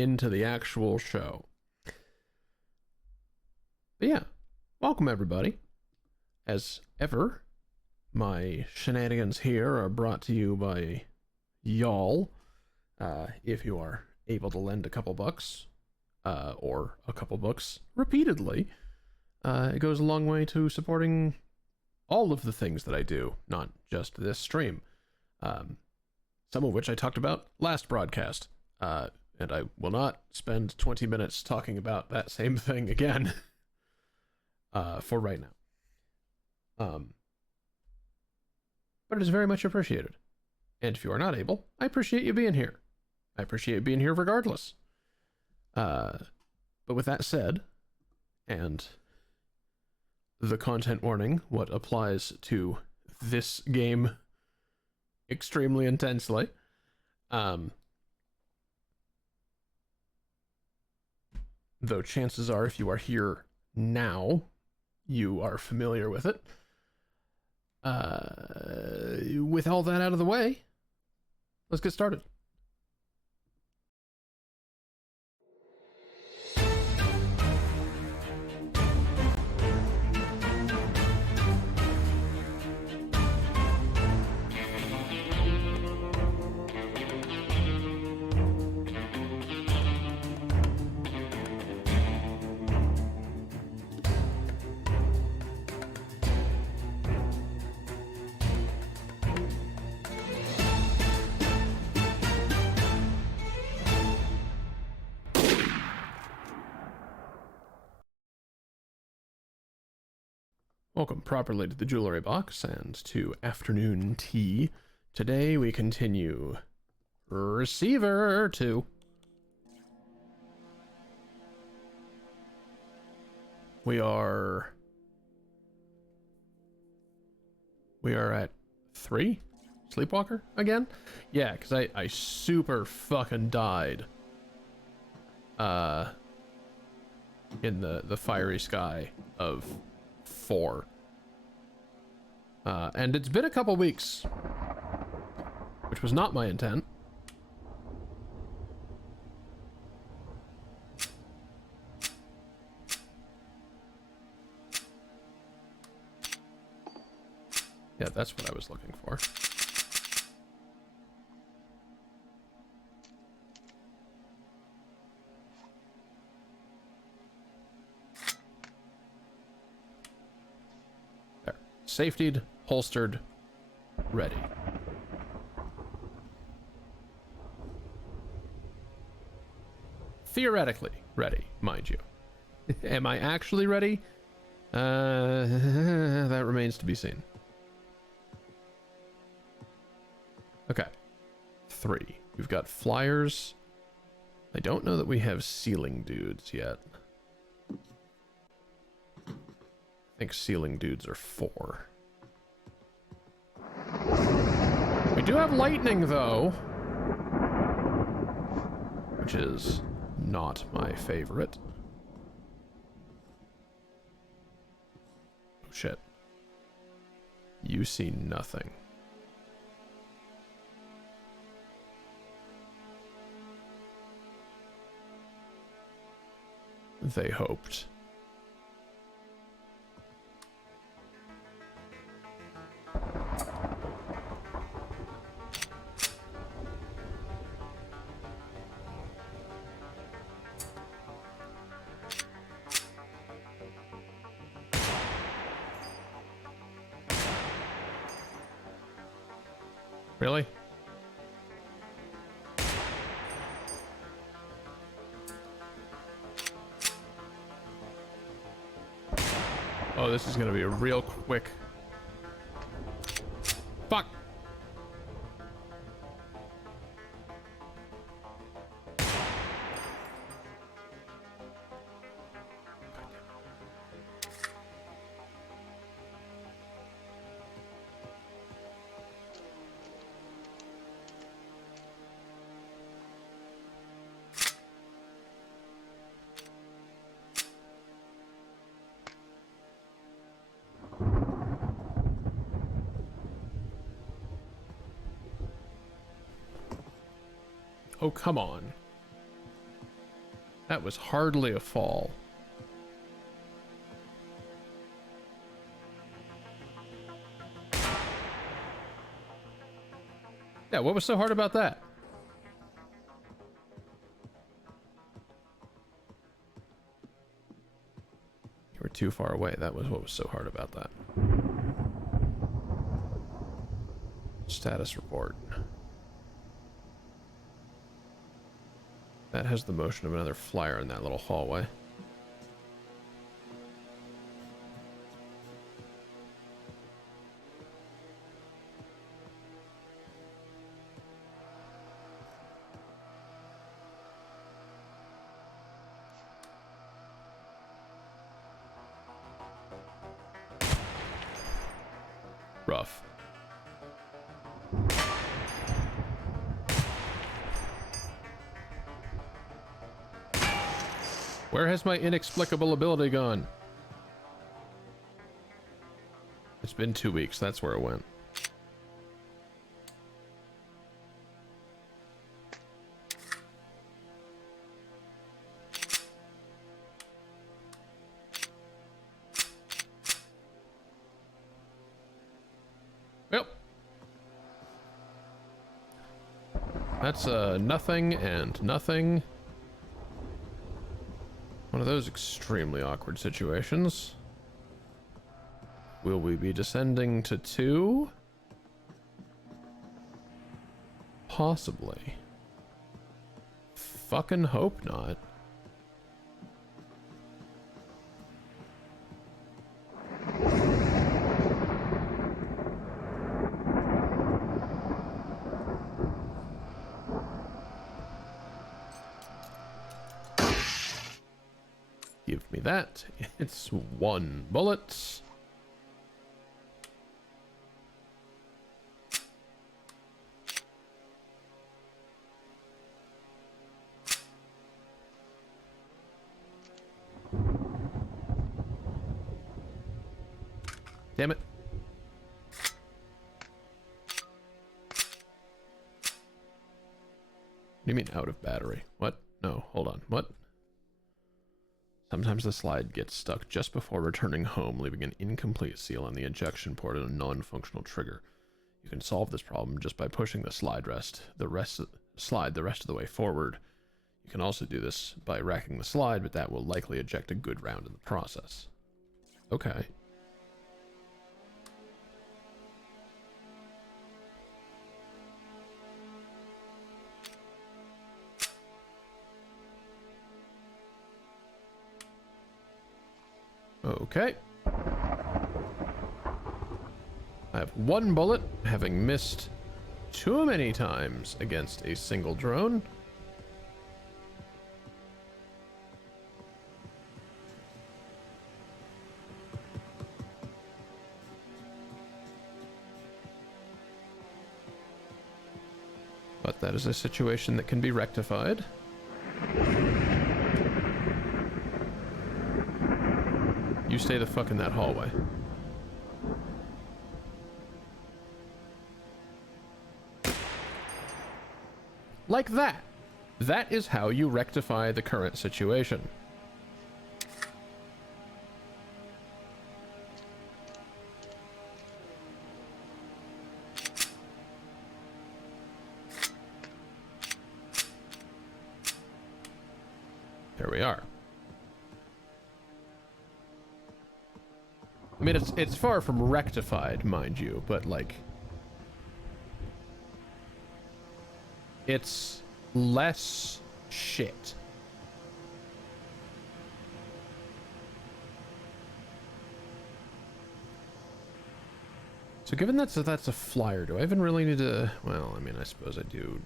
into the actual show. But yeah, welcome everybody. As ever, my shenanigans here are brought to you by y'all. If you are able to lend a couple bucks, or a couple books repeatedly, it goes a long way to supporting all of the things that I do, not just this stream. Some of which I talked about last broadcast, and I will not spend 20 minutes talking about that same thing again for right now. But it is very much appreciated. And if you are not able, I appreciate you being here. I appreciate you being here regardless. But with that said, and the content warning, what applies to this game extremely intensely, though chances are if you are here now, you are familiar with it. With all that out of the way, let's get started. Welcome properly to the Jewelry Box and to Afternoon Tea. Today we continue Receiver 2. We are at 3? Sleepwalker again? Yeah, because I super fucking died in the fiery sky of 4. And it's been a couple weeks, which was not my intent. Yeah, that's what I was looking for. There. Safetied, holstered, ready. Theoretically ready, mind you. Am I actually ready? That remains to be seen. Okay. 3. We've got flyers. I don't know that we have ceiling dudes yet. I think ceiling dudes are 4. We do have lightning, though, which is not my favorite. Oh, shit. You see nothing. They hoped. Really? Oh, this is gonna be a real quick. Fuck. Oh, come on. That was hardly a fall. Yeah, what was so hard about that? You were too far away. That was what was so hard about that. Status report. That has the motion of another flyer in that little hallway. Rough. Where has my inexplicable ability gone? It's been 2 weeks. That's where it went. Yep. That's nothing and nothing. One of those extremely awkward situations. Will we be descending to 2? Possibly. Fucking hope not. Give me that. It's 1 bullet. Damn it. What do you mean out of battery? What? No, hold on. What? Sometimes the slide gets stuck just before returning home, leaving an incomplete seal on the ejection port and a non-functional trigger. You can solve this problem just by pushing the slide the rest of the way forward. You can also do this by racking the slide, but that will likely eject a good round in the process. Okay. Okay. I have 1 bullet, having missed too many times against a single drone. But that is a situation that can be rectified. You stay the fuck in that hallway. Like that. That is how you rectify the current situation. There we are. I mean, it's far from rectified, mind you, but like, it's less shit. So given that's a flyer, do I even really need to... Well, I mean, I suppose I do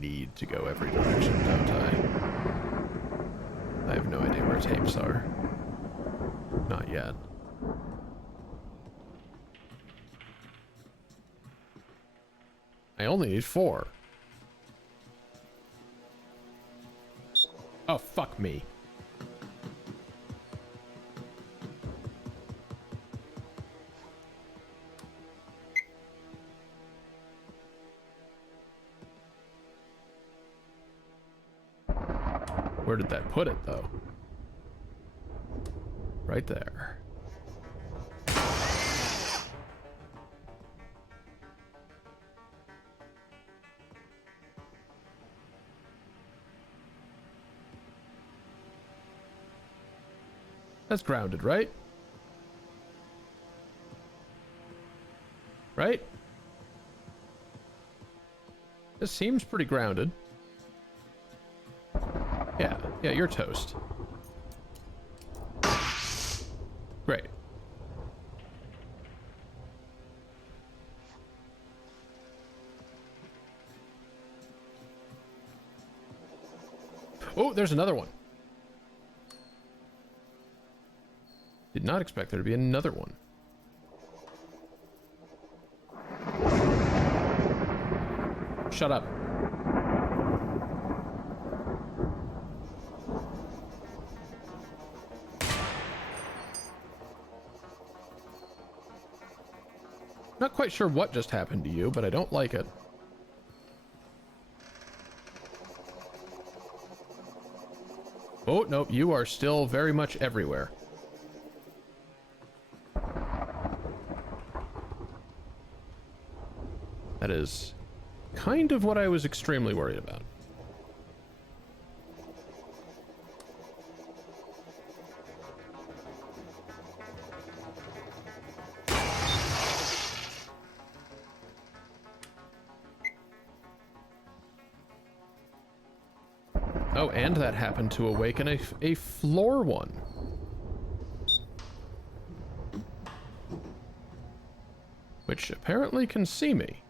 need to go every direction, don't I? I have no idea where tapes are. Not yet. I only need 4. Oh, fuck me. Where Where did that put it, though? Right there. That's grounded, right? Right? This seems pretty grounded. Yeah, you're toast. Great. Oh, there's another one. Did not expect there to be another one. Shut up. Not quite sure what just happened to you, but I don't like it. Oh, nope, you are still very much everywhere. That is kind of what I was extremely worried about. Oh, and that happened to awaken a floor one. Which apparently can see me.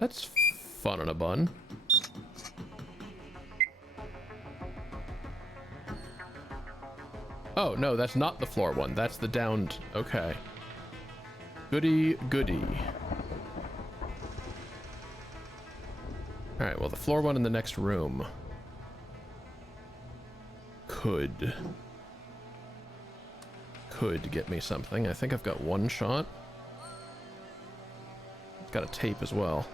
That's fun in a bun. Oh, no, that's not the floor one. That's the downed... Okay. Goody, goody. Alright, well, the floor one in the next room could get me something. I think I've got one shot. It's got a tape as well.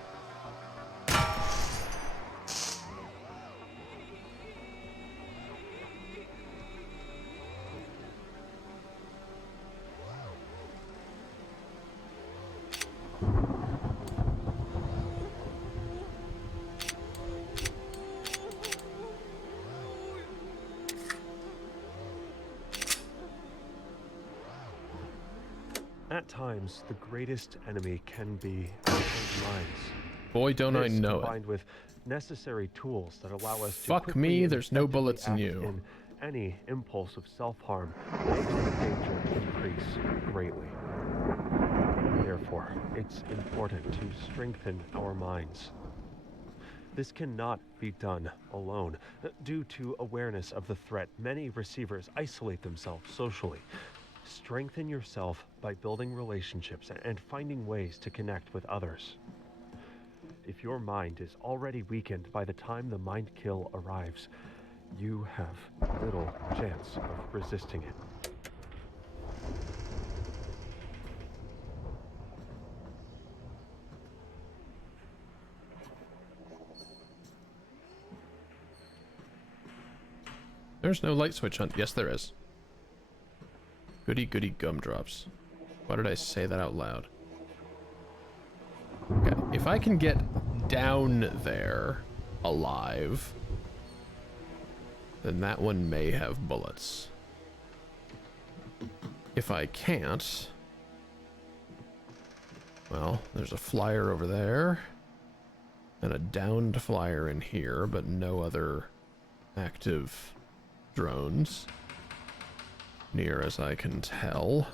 At times, the greatest enemy can be our own minds. Boy, don't I know it. Combined with necessary tools that allow us to Fuck me, there's no bullets in you. In any impulse of self-harm makes the danger increase greatly. Therefore, it's important to strengthen our minds. This cannot be done alone. Due to awareness of the threat, many receivers isolate themselves socially. Strengthen yourself by building relationships and finding ways to connect with others. If your mind is already weakened by the time the mind kill arrives, you have little chance of resisting it. There's no light switch on. Yes, there is. Goody goody gumdrops. Why did I say that out loud? Okay, if I can get down there alive, then that one may have bullets. If I can't, well, there's a flyer over there and a downed flyer in here, but no other active drones near as I can tell.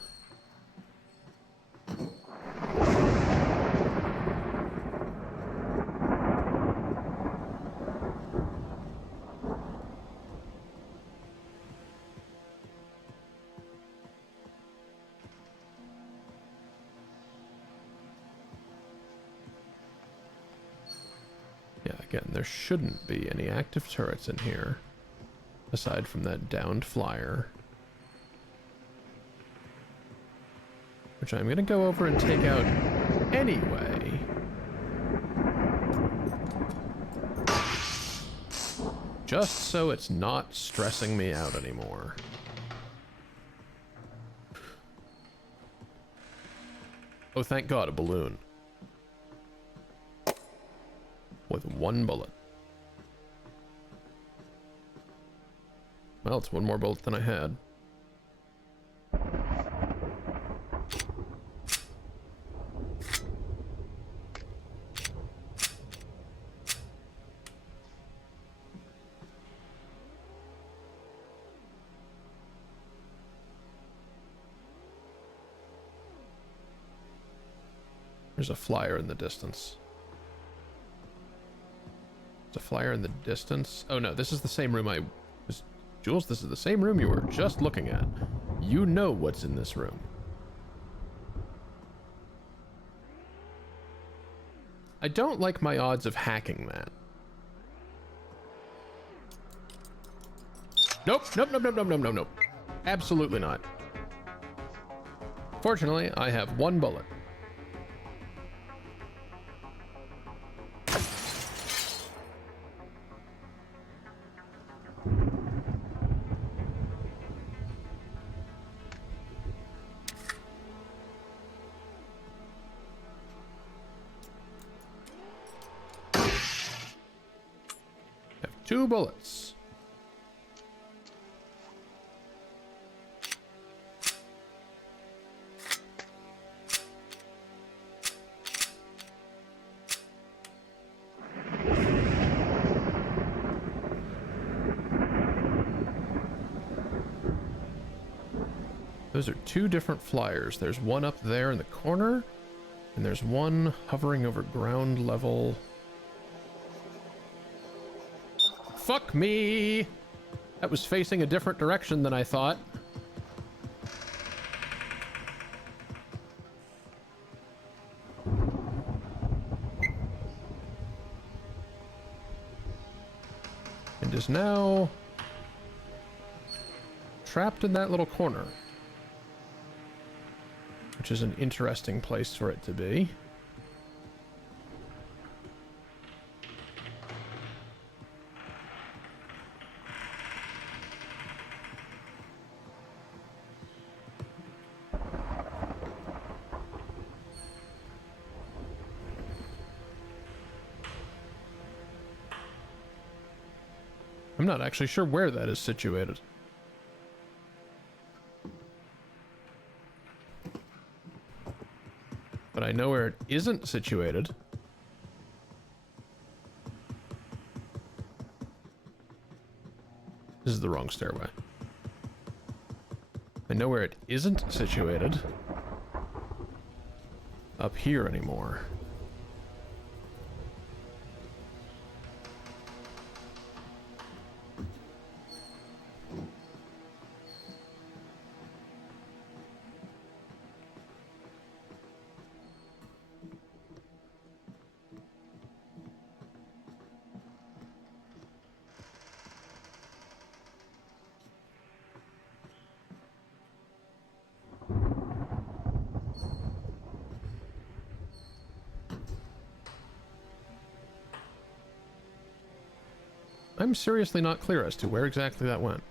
Yeah, again, there shouldn't be any active turrets in here aside from that downed flyer, which I'm gonna go over and take out anyway. just so it's not stressing me out anymore. Oh, thank God, a balloon. With one bullet. Well, it's one more bullet than I had. There's a flyer in the distance. There's a flyer in the distance. Oh no, this is the same room I was... Jules, this is the same room you were just looking at. You know what's in this room. I don't like my odds of hacking that. Nope, nope, nope, nope, nope, nope, nope, nope. Absolutely not. Fortunately, I have one bullet. Have 2 bullets. Those are 2 different flyers. There's one up there in the corner, and there's one hovering over ground level. Fuck me! That was facing a different direction than I thought. And is now trapped in that little corner. Which is an interesting place for it to be. I'm not actually sure where that is situated. But I know where it isn't situated. This is the wrong stairway. I know where it isn't situated. Up here anymore. I'm seriously not clear as to where exactly that went.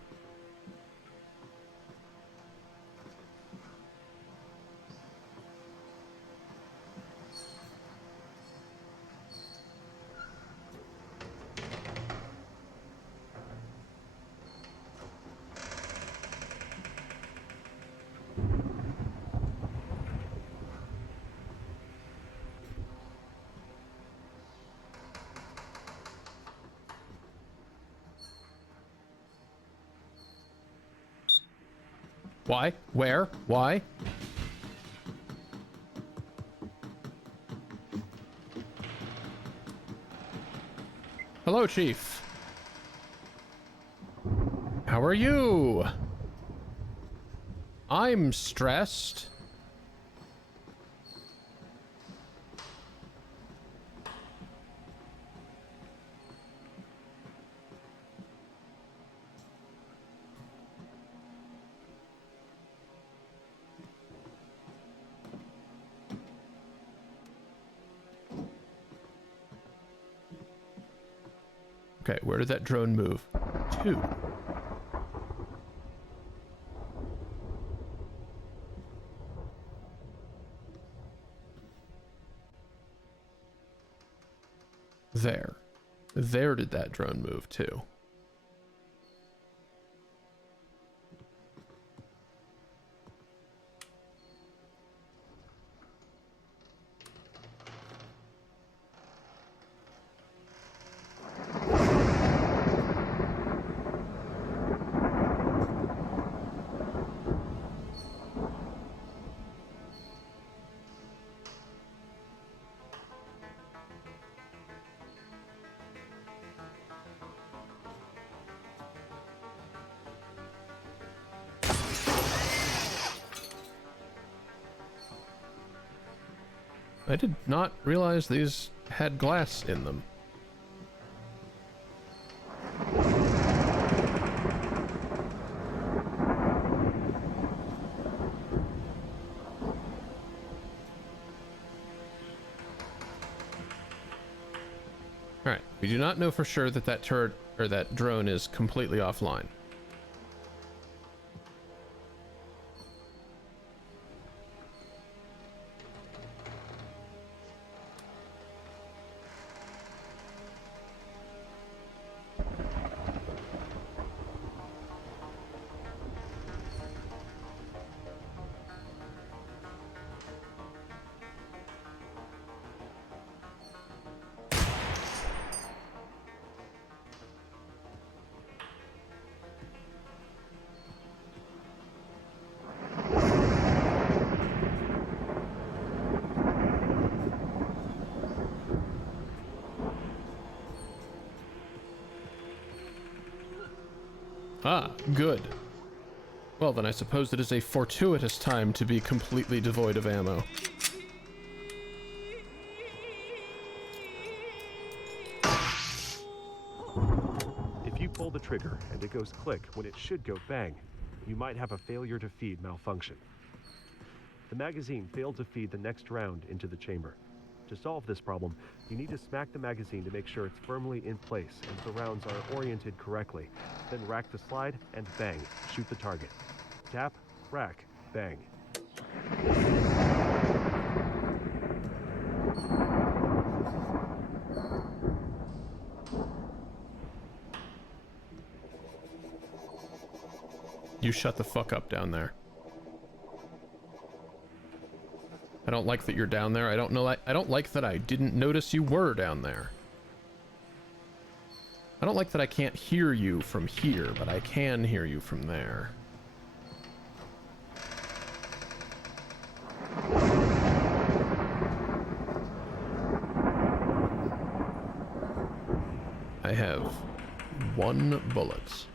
Why? Where? Why? Hello, Chief. How are you? I'm stressed. Okay, where did that drone move? 2. There. There did that drone move too. I did not realize these had glass in them. Alright, we do not know for sure that that turret or that drone is completely offline. Ah, good. Well, then I suppose it is a fortuitous time to be completely devoid of ammo. If you pull the trigger and it goes click when it should go bang, you might have a failure to feed malfunction. The magazine failed to feed the next round into the chamber. To solve this problem, you need to smack the magazine to make sure it's firmly in place and the rounds are oriented correctly. Then rack the slide and bang, shoot the target. Tap, rack, bang. You shut the fuck up down there. I don't like that you're down there. I don't like that I didn't notice you were down there. I don't like that I can't hear you from here, but I can hear you from there. I have 1 bullet.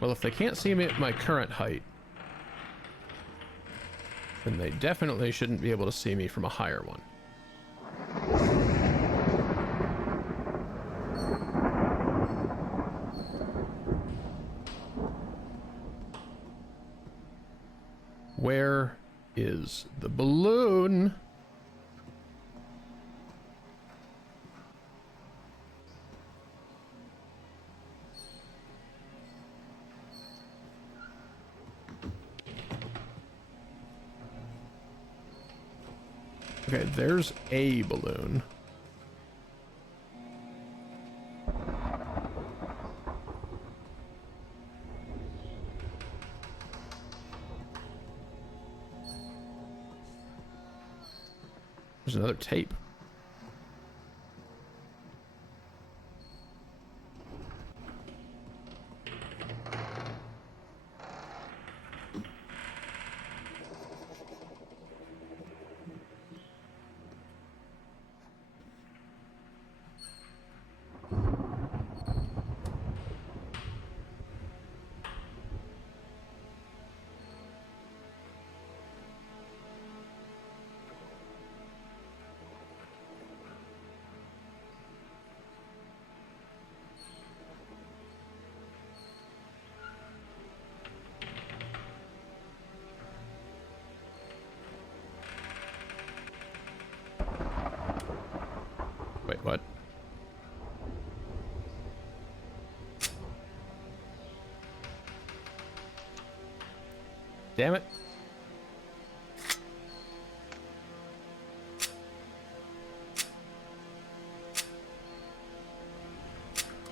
Well, if they can't see me at my current height, then they definitely shouldn't be able to see me from a higher one. Where is the balloon? Okay, there's a balloon. There's another tape. Damn it.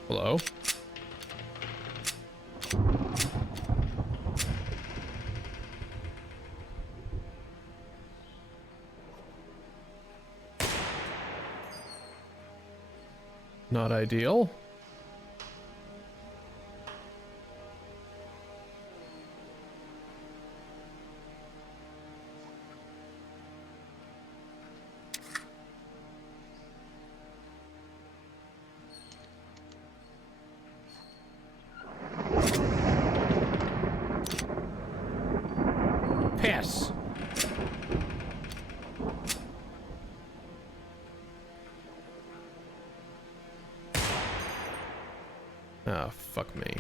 Hello? Not ideal. Piss. Oh, fuck me.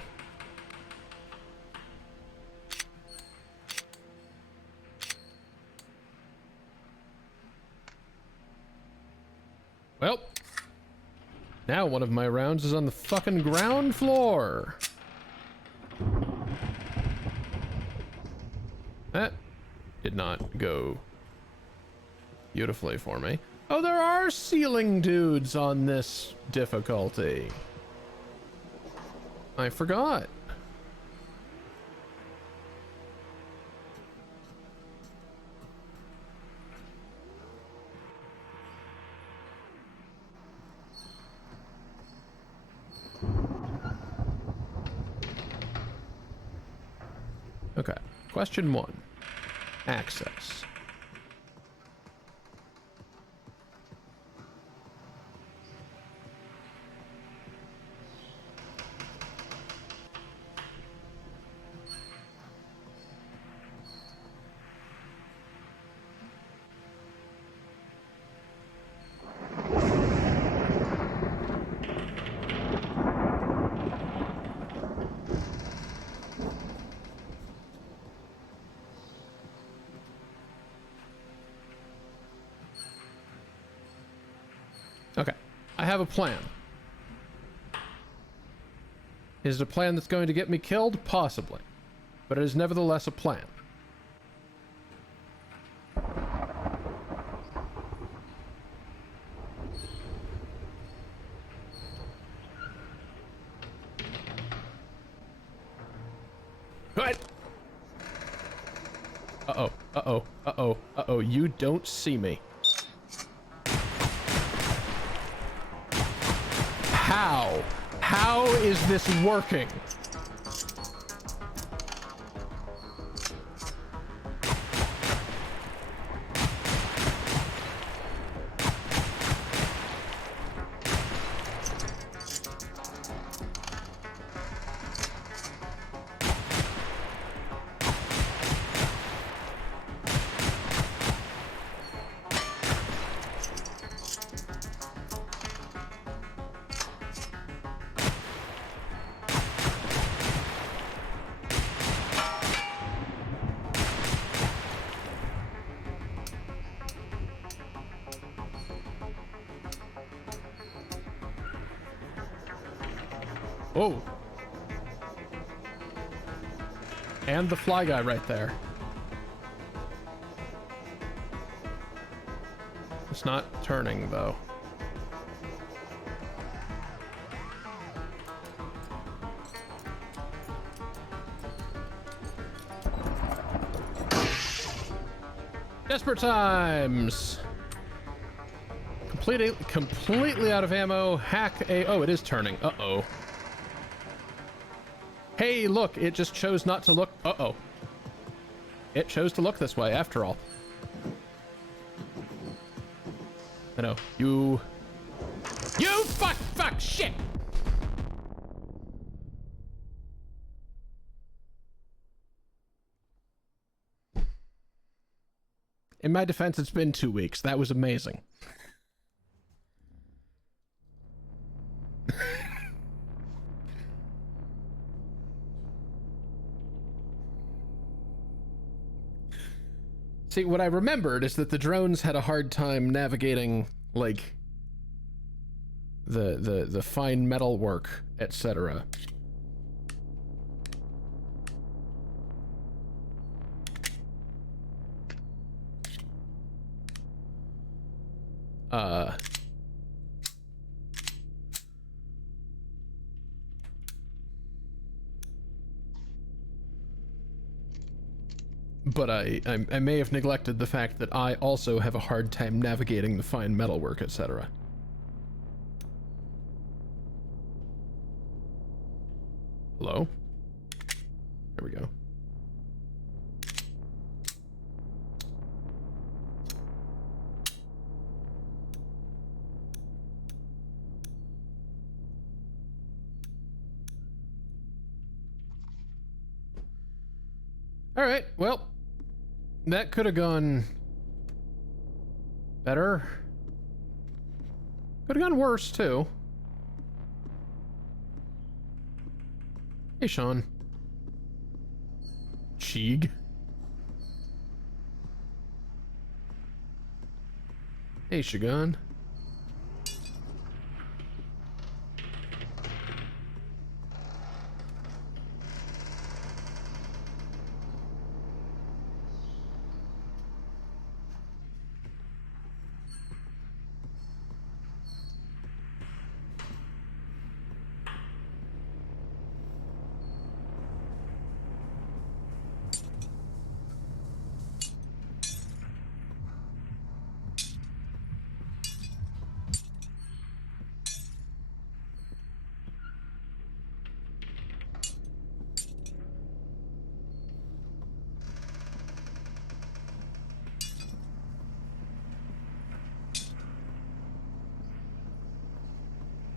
Well, now one of my rounds is on the fucking ground floor. That did not go beautifully for me. Oh, there are ceiling dudes on this difficulty. I forgot. Okay, question 1. Access. Okay, I have a plan. Is it a plan that's going to get me killed? Possibly. But it is nevertheless a plan. What? Uh-oh, uh-oh, uh-oh, uh-oh, you don't see me. How? How is this working? Whoa. And the fly guy right there. It's not turning, though. Desperate times! Completely out of ammo. Hack a... Oh, it is turning. Uh-oh. Hey, look, it just chose not to look. Uh-oh. It chose to look this way, after all. I know. You fuck, shit! In my defense, it's been 2 weeks. That was amazing. See, what I remembered is that the drones had a hard time navigating, like, the fine metal work, etc. Uh, but I may have neglected the fact that I also have a hard time navigating the fine metalwork, etc. Hello? There we go. Alright, well, that could have gone better. Could have gone worse, too. Hey, Sean. Cheeg. Hey, Shagun.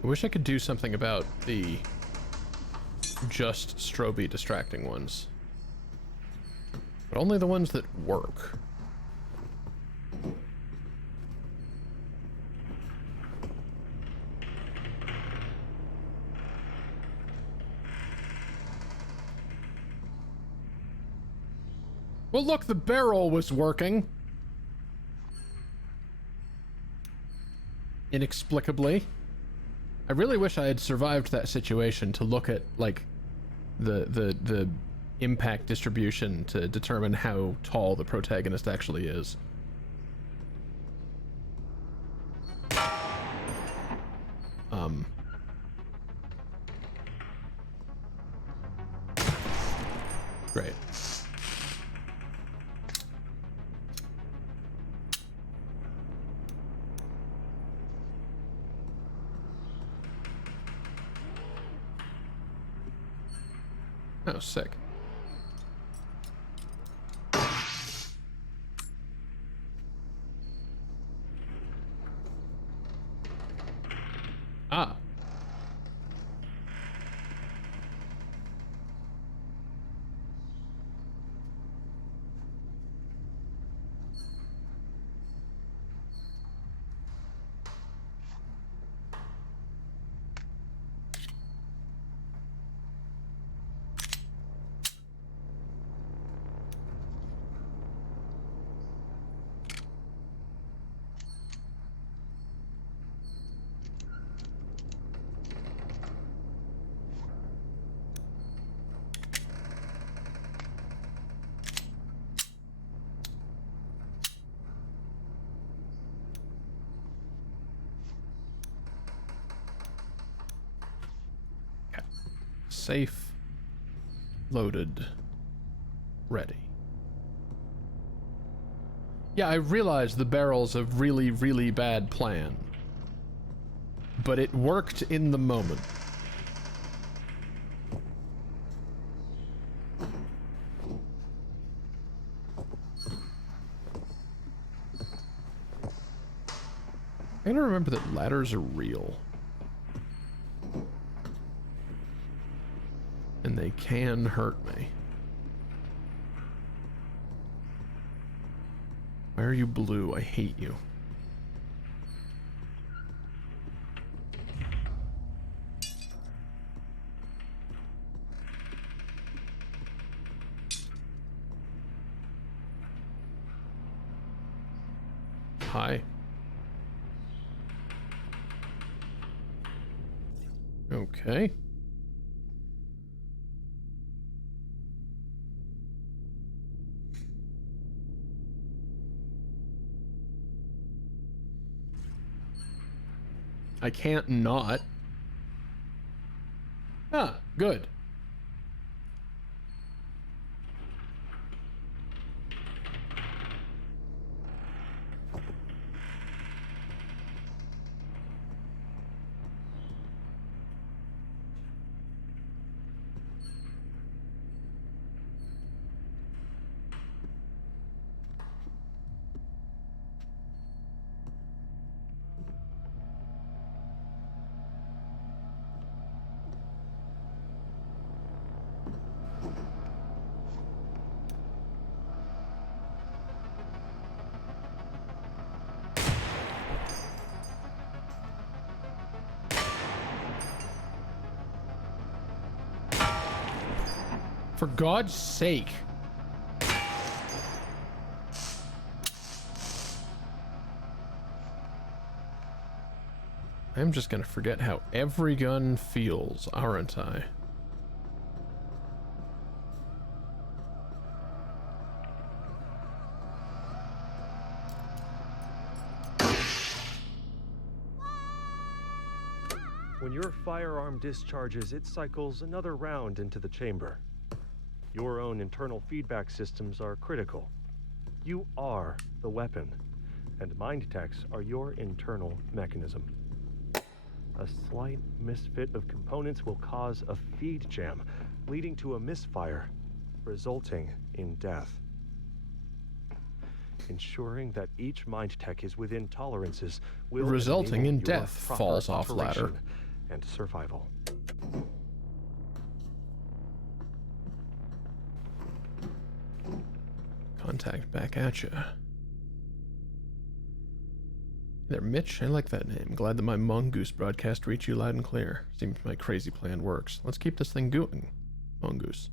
I wish I could do something about the just stroby distracting ones. But only the ones that work. Well, look, the barrel was working. Inexplicably. I really wish I had survived that situation to look at, like, the impact distribution to determine how tall the protagonist actually is. Great. Oh, sick. Ah. Safe. Loaded. Ready. Yeah, I realize the barrel's a really, really bad plan. But it worked in the moment. I gotta remember that ladders are real. And they can hurt me. Why are you blue? I hate you. Hi. Okay. I can't not. Ah, good. For God's sake. I'm just gonna forget how every gun feels, aren't I? When your firearm discharges, it cycles another round into the chamber. Your own internal feedback systems are critical. You are the weapon, and mind techs are your internal mechanism. A slight misfit of components will cause a feed jam, leading to a misfire, resulting in death. Ensuring that each mind tech is within tolerances will resulting in enable your death proper falls off ladder. operation and survival. Contact back at ya. Hey there, Mitch. I like that name. Glad that my Mongoose broadcast reached you loud and clear. Seems my crazy plan works. Let's keep this thing going, Mongoose.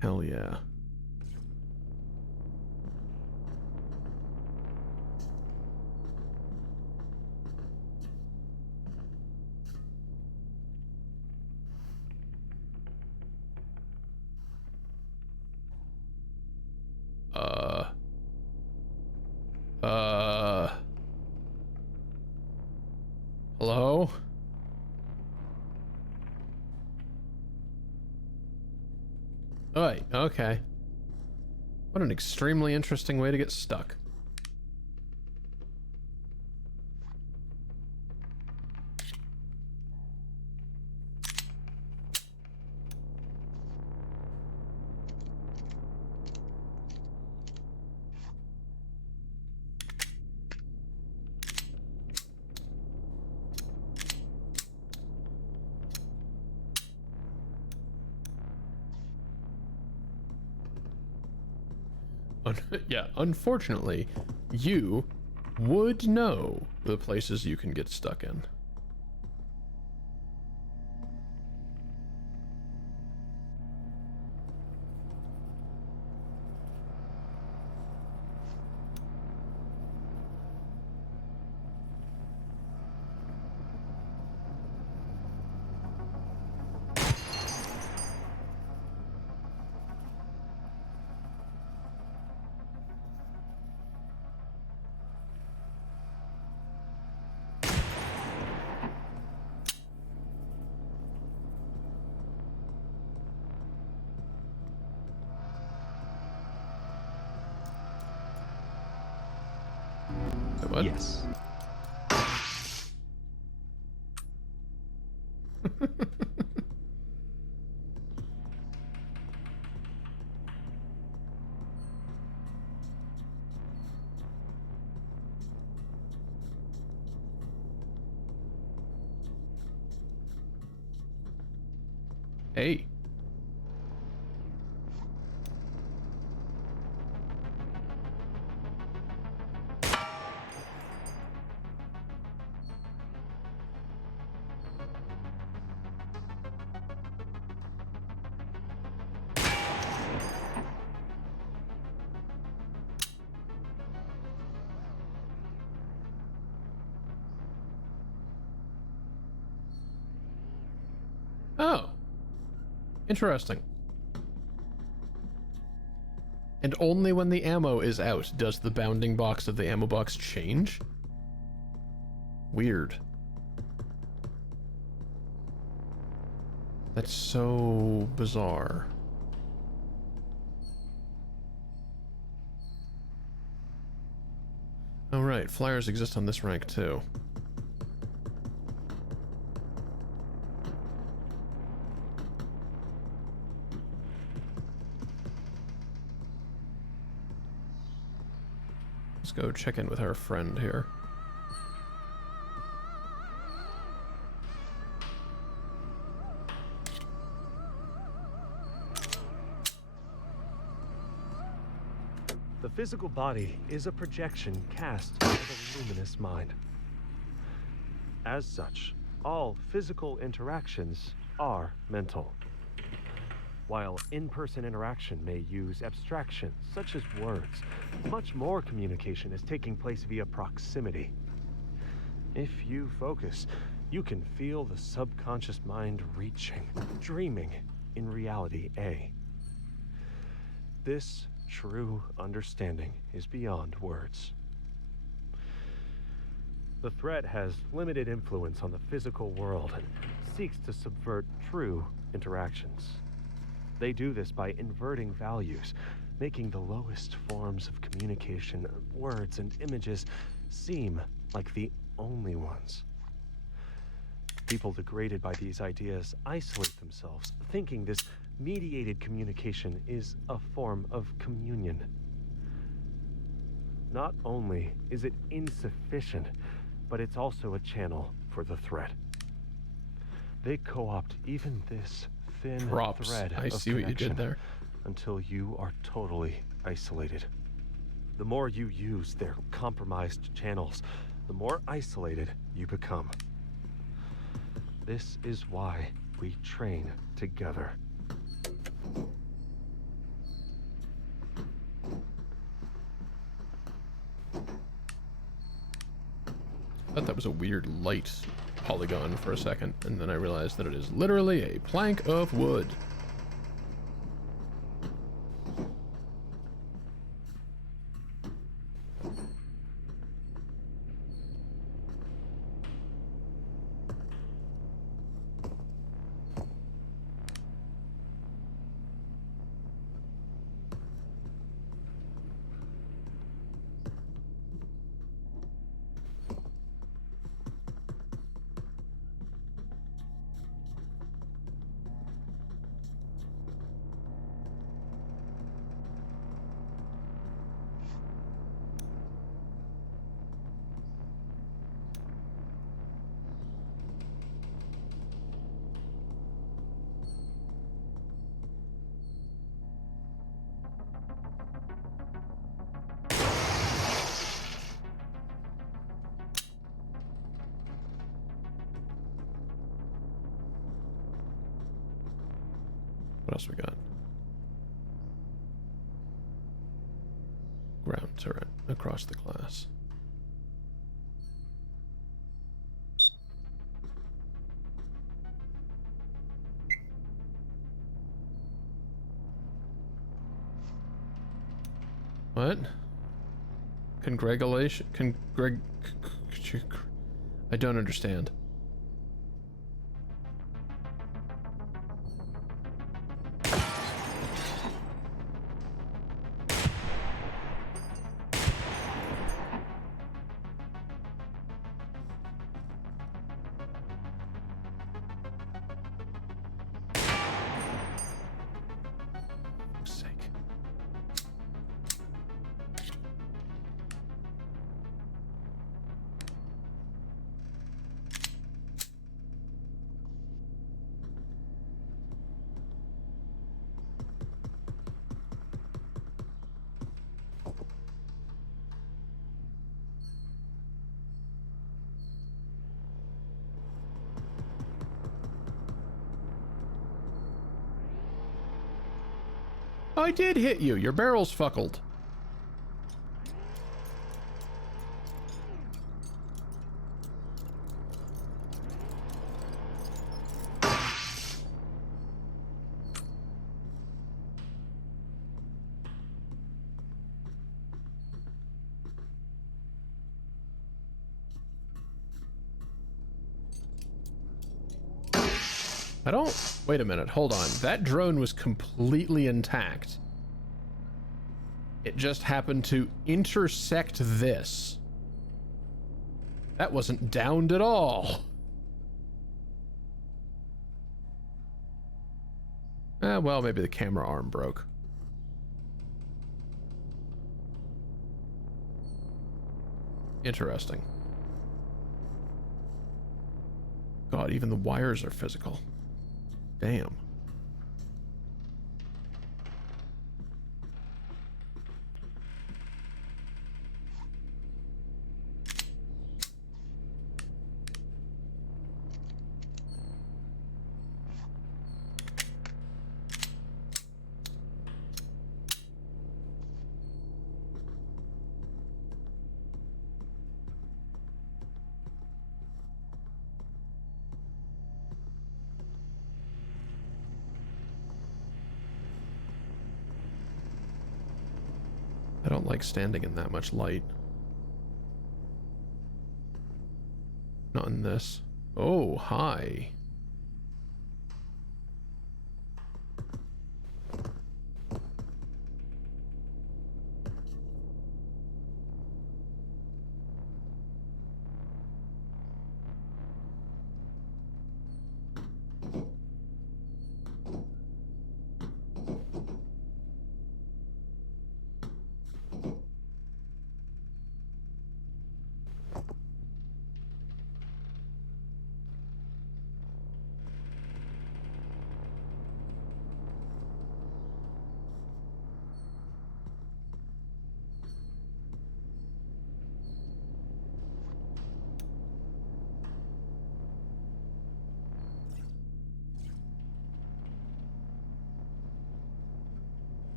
Hell yeah. Hello? Alright, okay. What an extremely interesting way to get stuck. Yeah, unfortunately, you would know the places you can get stuck in. What? Yes. Hey. Oh. Interesting. And only when the ammo is out does the bounding box of the ammo box change? Weird. That's so bizarre. Oh right, flyers exist on this rank too. Let's go check in with our friend here. The physical body is a projection cast by the luminous mind. As such, all physical interactions are mental. While in-person interaction may use abstractions such as words, much more communication is taking place via proximity. If you focus, you can feel the subconscious mind reaching, dreaming in reality A. This true understanding is beyond words. The threat has limited influence on the physical world and seeks to subvert true interactions. They do this by inverting values, making the lowest forms of communication, words and images, seem like the only ones. People degraded by these ideas isolate themselves, thinking this mediated communication is a form of communion. Not only is it insufficient, but it's also a channel for the threat. They co-opt even this thin Props. thread I of see what you connection did there. until you are totally isolated. The more you use their compromised channels, the more isolated you become. This is why we train together. I thought that was a weird light polygon for a second, and then I realized that it is literally a plank of wood. What else we got? Ground turret across the glass. What? Congratulations. I don't understand. For fuck's sake. I did hit you. Your barrel's fuckled. I don't... Wait a minute, hold on. That drone was completely intact. It just happened to intersect this. That wasn't downed at all. Well, maybe the camera arm broke. Interesting. God, even the wires are physical. Damn. I don't like standing in that much light. Not in this. Oh, hi.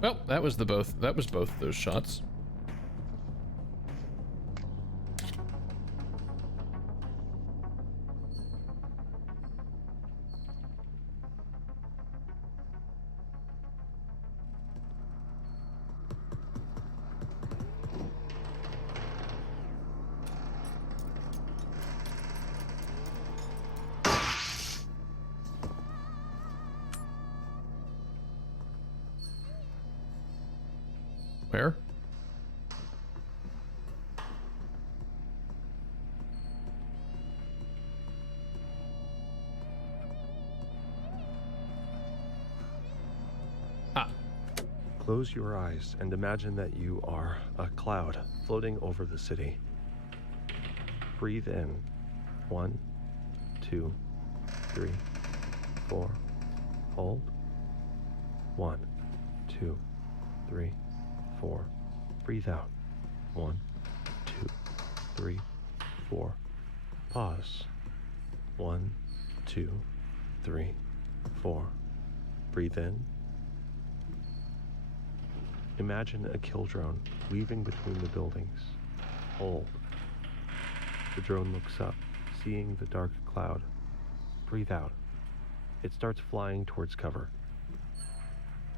Well, that was both of those shots. Where? Ah. Close your eyes and imagine that you are a cloud floating over the city. Breathe in. 1, 2, 3, 4. Hold. 1, 2, 3, 4. Breathe out. 1, 2, 3, 4. Pause. 1, 2, 3, 4. Breathe in. Imagine a kill drone weaving between the buildings. Hold. The drone looks up, seeing the dark cloud. Breathe out. It starts flying towards cover.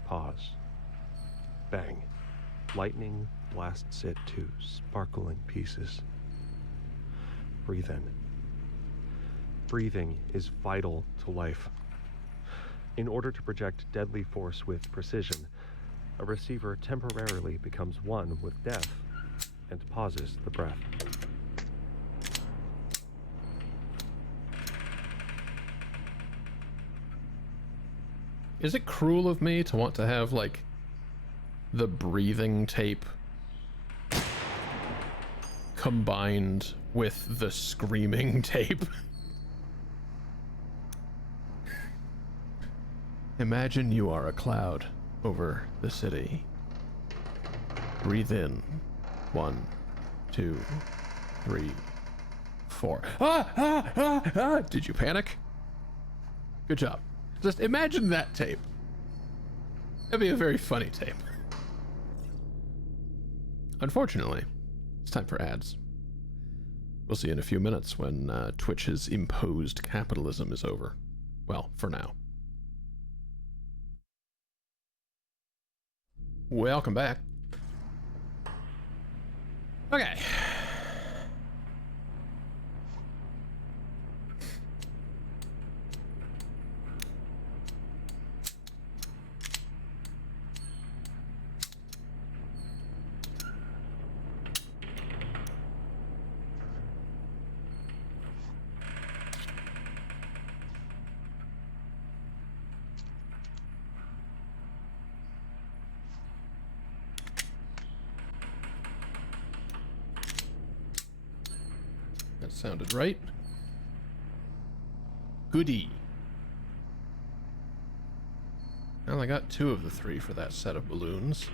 Pause. Bang. Lightning blasts it to sparkling pieces. Breathe in. Breathing is vital to life. In order to project deadly force with precision, a receiver temporarily becomes one with death and pauses the breath. Is it cruel of me to want to have, like, the breathing tape combined with the screaming tape? Imagine you are a cloud over the city. Breathe in. 1, 2, 3, 4. Did you panic? Good job. Just imagine that tape. That'd be a very funny tape. Unfortunately, it's time for ads. We'll see in a few minutes when Twitch's imposed capitalism is over. Well, for now. Welcome back. Okay. That sounded right. Goody. Well, I got 2 of the 3 for that set of balloons.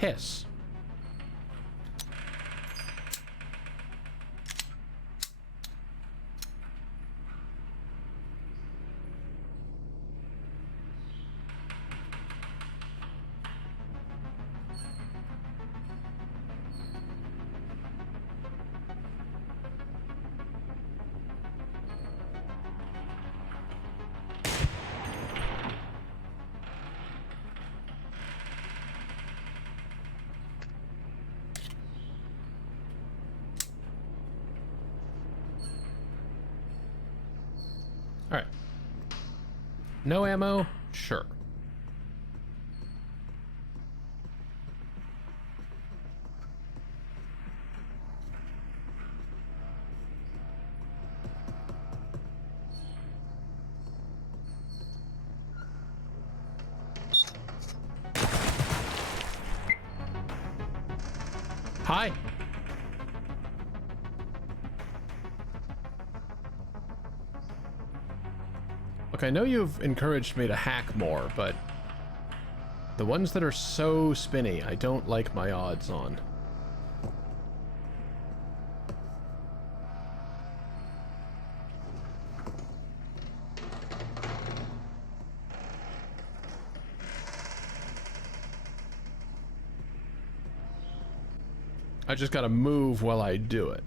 Piss. Alright. No ammo? Sure. Hi. Look, I know you've encouraged me to hack more, but the ones that are so spinny, I don't like my odds on. I just gotta move while I do it.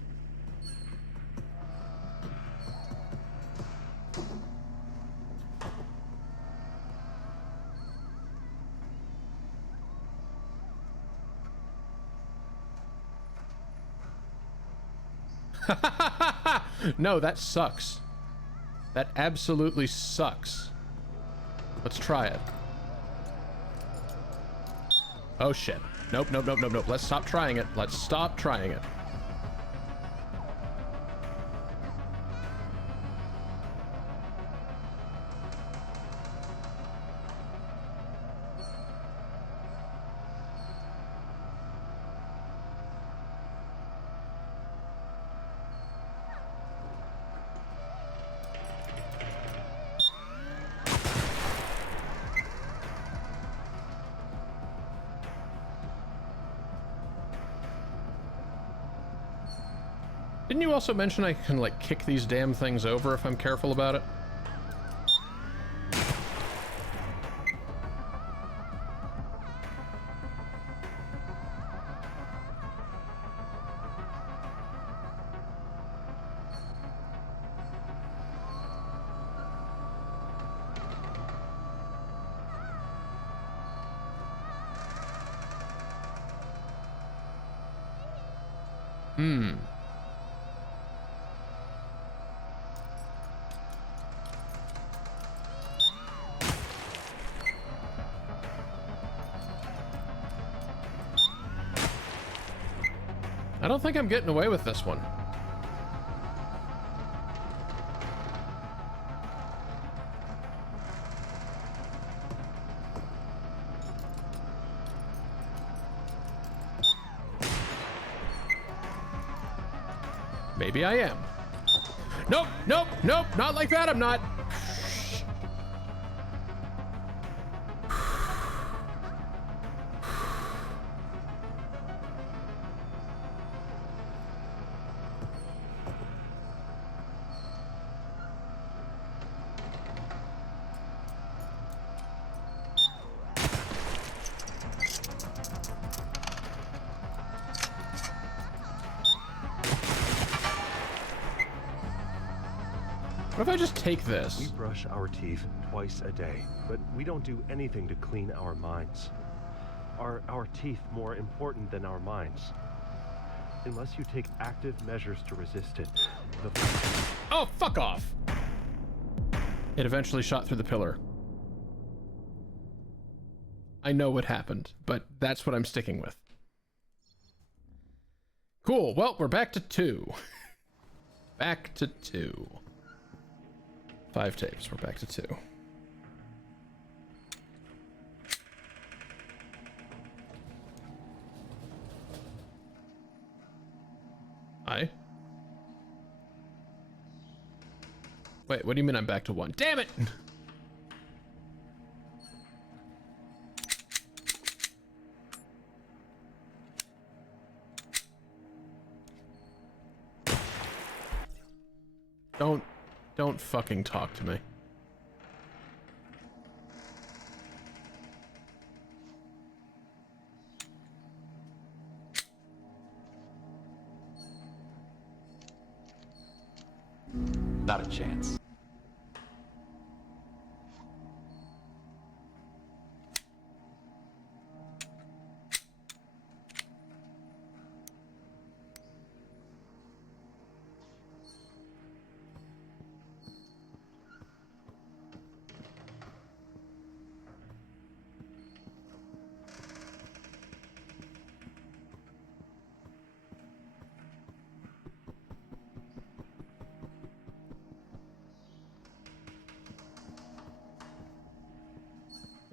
No, that sucks. That absolutely sucks. Let's try it. Oh shit. Nope, nope, nope, nope, nope. Let's stop trying it. Let's stop trying it. Didn't you also mention I can, like, kick these damn things over if I'm careful about it? I don't think I'm getting away with this one. Maybe I am. Nope, nope, nope, not like that, I'm not. What if I just take this? We brush our teeth twice a day, but we don't do anything to clean our minds. Are our teeth more important than our minds? Unless you take active measures to resist it, Oh, fuck off! It eventually shot through the pillar. I know what happened, but that's what I'm sticking with. Cool, well, we're back to 2. Back to 2. 5 tapes, we're back to 2. Hi. Wait, what do you mean I'm back to 1? Damn it! Don't fucking talk to me. Not a chance.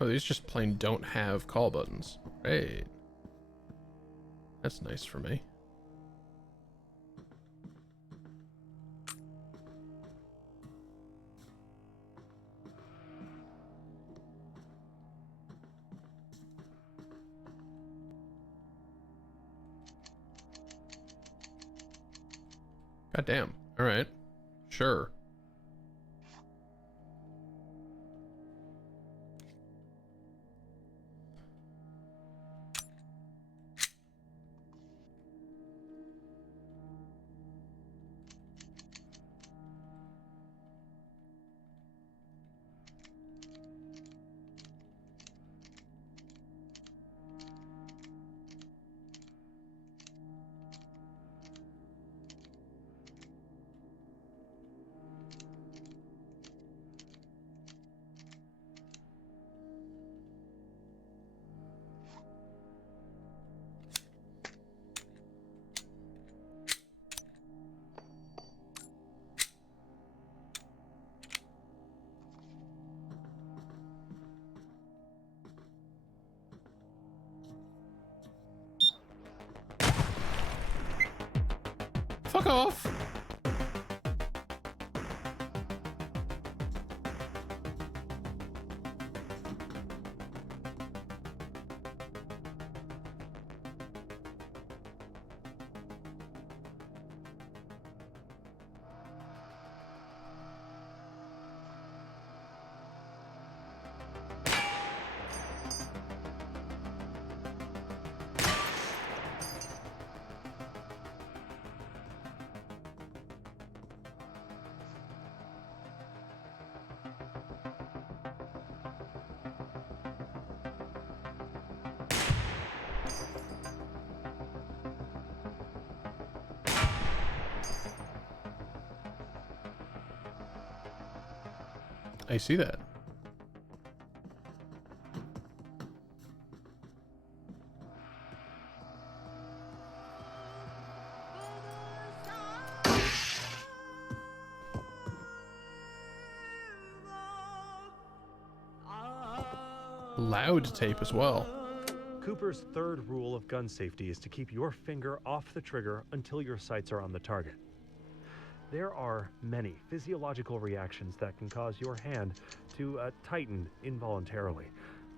Oh, these just plain don't have call buttons. Great. That's nice for me. God damn. All right. Sure. Fuck off. I see that. Loud tape as well. Cooper's third rule of gun safety is to keep your finger off the trigger until your sights are on the target. There are many physiological reactions that can cause your hand to tighten involuntarily.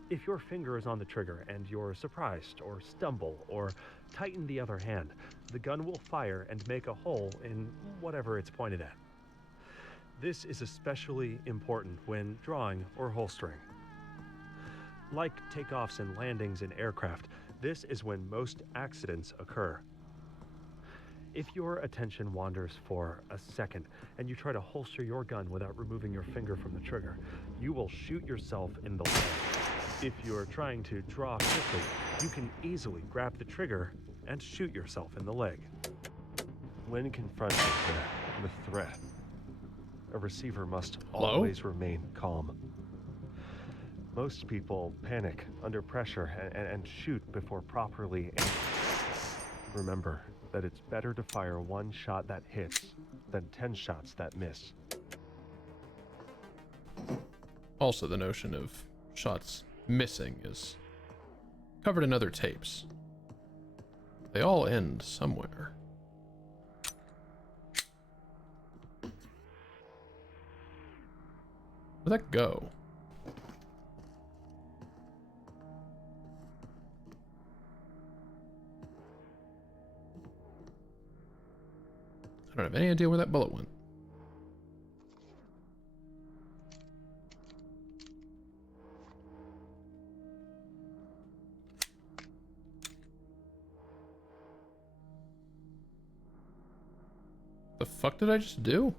If your finger is on the trigger and you're surprised or stumble or tighten the other hand, the gun will fire and make a hole in whatever it's pointed at. This is especially important when drawing or holstering. Like takeoffs and landings in aircraft, this is when most accidents occur. If your attention wanders for a second and you try to holster your gun without removing your finger from the trigger, you will shoot yourself in the leg. If you're trying to draw quickly, you can easily grab the trigger and shoot yourself in the leg. When confronted with threat, a receiver must always remain calm. Most people panic under pressure and shoot before properly aiming. Remember that it's better to fire one shot that hits than 10 shots that miss. Also, the notion of shots missing is covered in other tapes. They all end somewhere. Where'd that go? I don't have any idea where that bullet went. The fuck did I just do?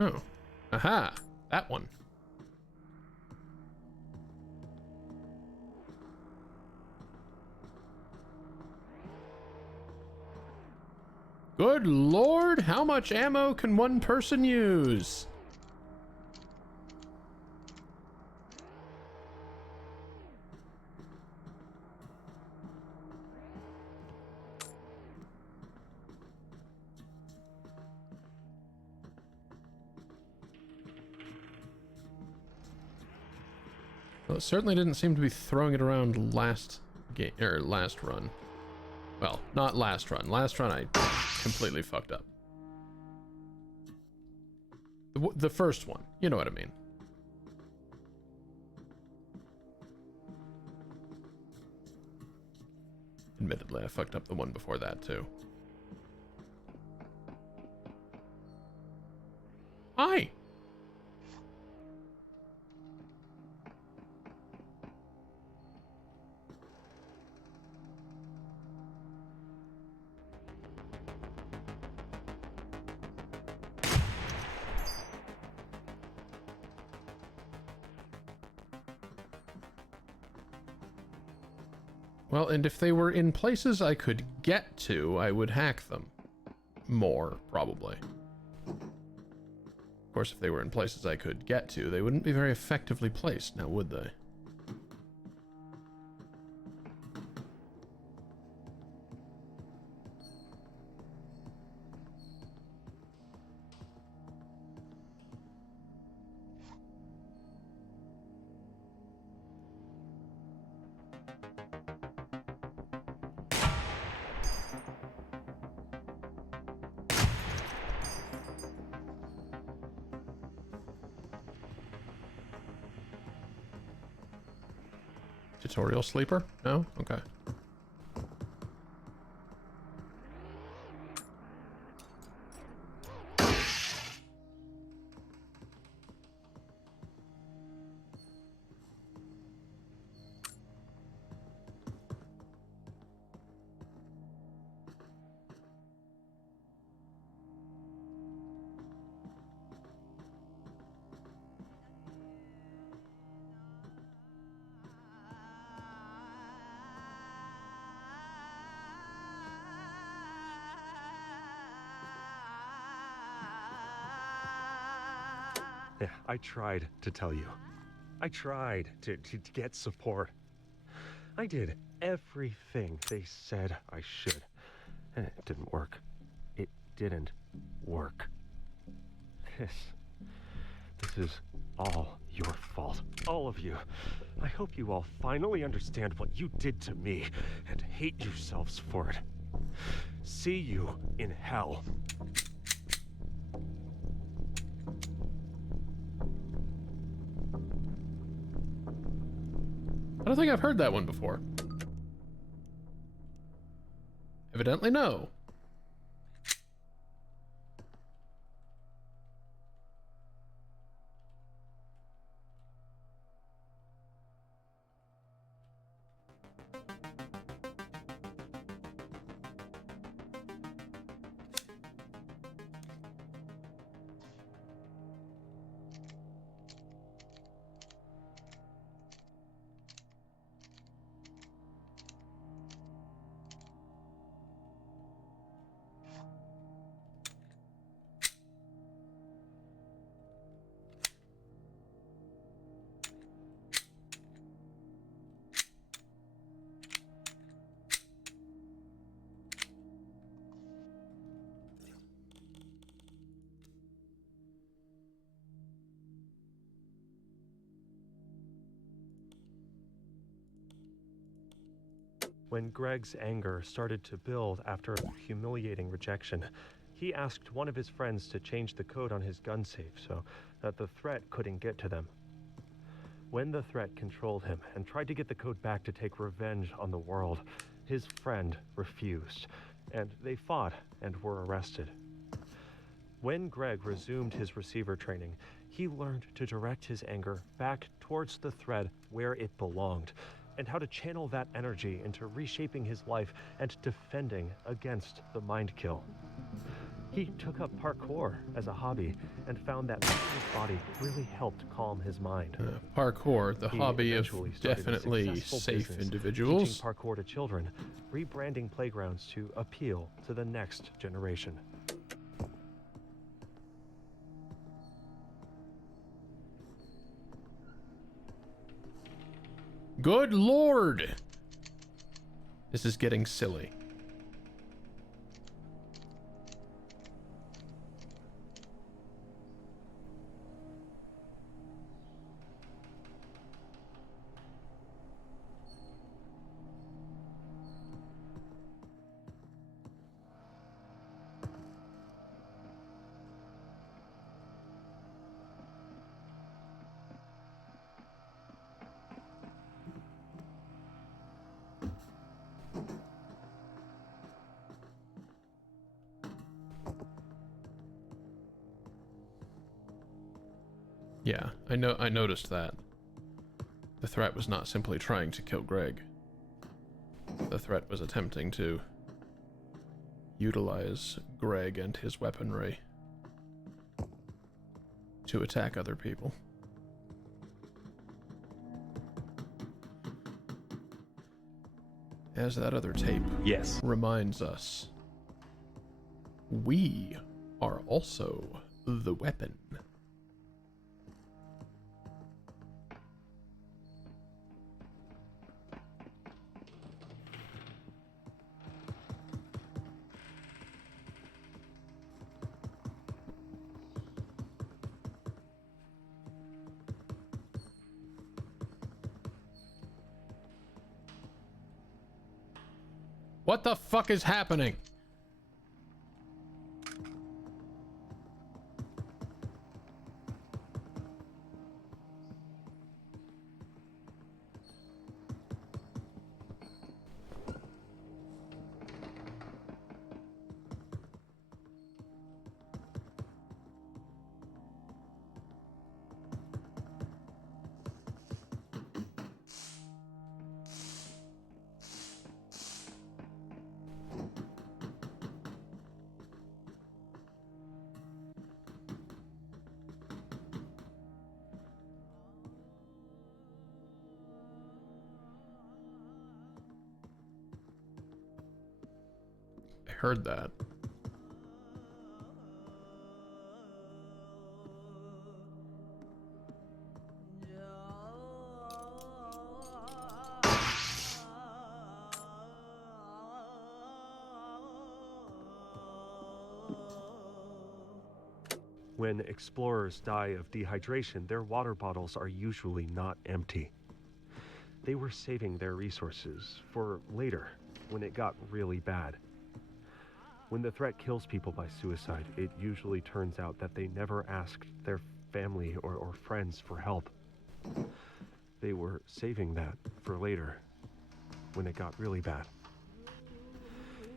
Oh. Aha! That one. Good lord, how much ammo can one person use? Well, it certainly didn't seem to be throwing it around last game or last run. Well, not last run. Last run I completely fucked up. The first one, you know what I mean. Admittedly, I fucked up the one before that too. Hi. Well, and if they were in places I could get to, I would hack them. More, probably. Of course, if they were in places I could get to, they wouldn't be very effectively placed, now would they? Tutorial sleeper? No? Okay. Yeah, I tried to tell you. I tried to get support. I did everything they said I should. And it didn't work. It didn't work. This is all your fault. All of you. I hope you all finally understand what you did to me and hate yourselves for it. See you in hell. I don't think I've heard that one before. Evidently no. When Greg's anger started to build after a humiliating rejection, he asked one of his friends to change the code on his gun safe so that the threat couldn't get to them. When the threat controlled him and tried to get the code back to take revenge on the world, his friend refused, and they fought and were arrested. When Greg resumed his receiver training, he learned to direct his anger back towards the thread where it belonged, and how to channel that energy into reshaping his life and defending against the mind kill. He took up parkour as a hobby and found that moving his body really helped calm his mind. Parkour, the He hobby of eventually started a definitely successful safe business individuals. teaching parkour to children, rebranding playgrounds to appeal to the next generation. Good lord! This is getting silly. Yeah, I noticed that. The threat was not simply trying to kill Greg. The threat was attempting to utilize Greg and his weaponry to attack other people. As that other tape Yes. reminds us, we are also the weapon. What the fuck is happening? I heard that. When explorers die of dehydration, their water bottles are usually not empty. They were saving their resources for later, when it got really bad. When the threat kills people by suicide, it usually turns out that they never asked their family or friends for help. They were saving that for later, when it got really bad.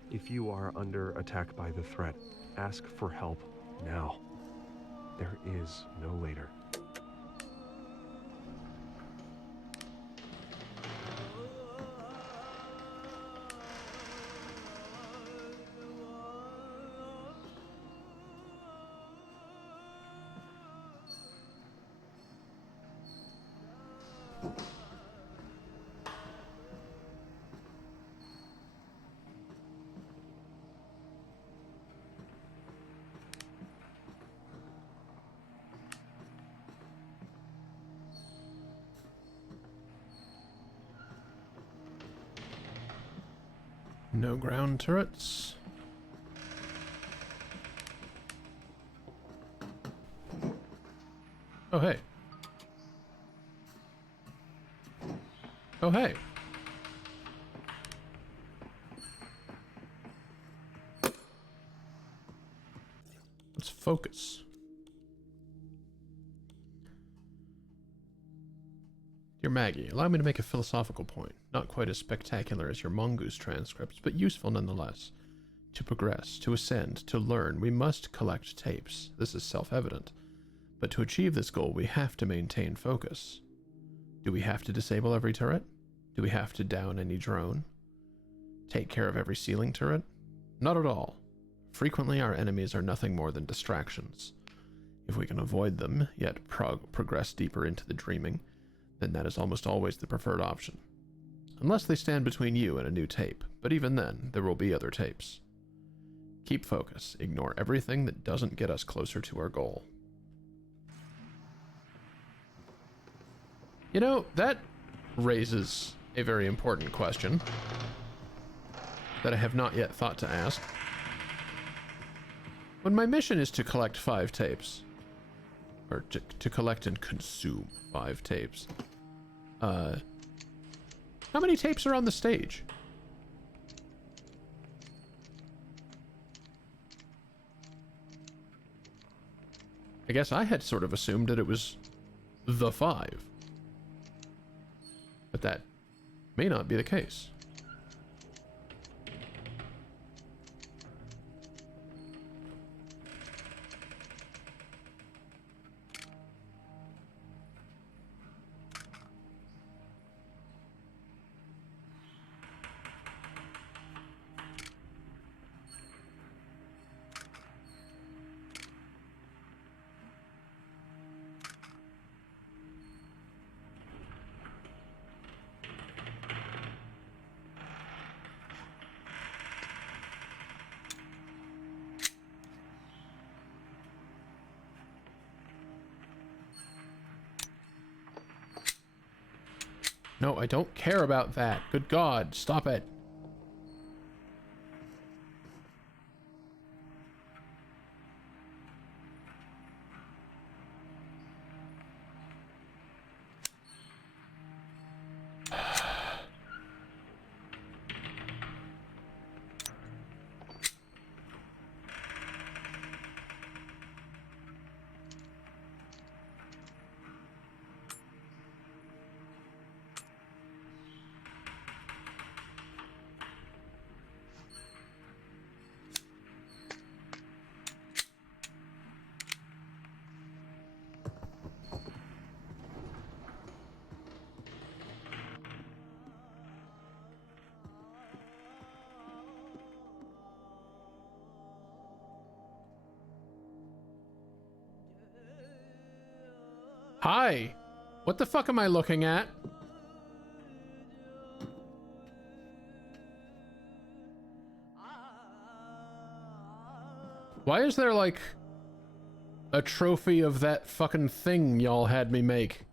If you are under attack by the threat, ask for help now. There is no later. No ground turrets. Oh, hey. Oh, hey. Let's focus. Dear Maggie, allow me to make a philosophical point, not quite as spectacular as your mongoose transcripts, but useful nonetheless. To progress, to ascend, to learn, we must collect tapes. This is self-evident. But to achieve this goal, we have to maintain focus. Do we have to disable every turret? Do we have to down any drone? Take care of every ceiling turret? Not at all. Frequently, our enemies are nothing more than distractions. If we can avoid them, yet progress deeper into the dreaming, then that is almost always the preferred option. Unless they stand between you and a new tape, but even then, there will be other tapes. Keep focus. Ignore everything that doesn't get us closer to our goal. You know, that raises a very important question that I have not yet thought to ask. When my mission is to collect 5 tapes, or to collect and consume 5 tapes, how many tapes are on the stage? I guess I had sort of assumed that it was the 5. But that may not be the case. No, I don't care about that. Good God, stop it. Hi. What the fuck am I looking at? Why is there like a trophy of that fucking thing y'all had me make?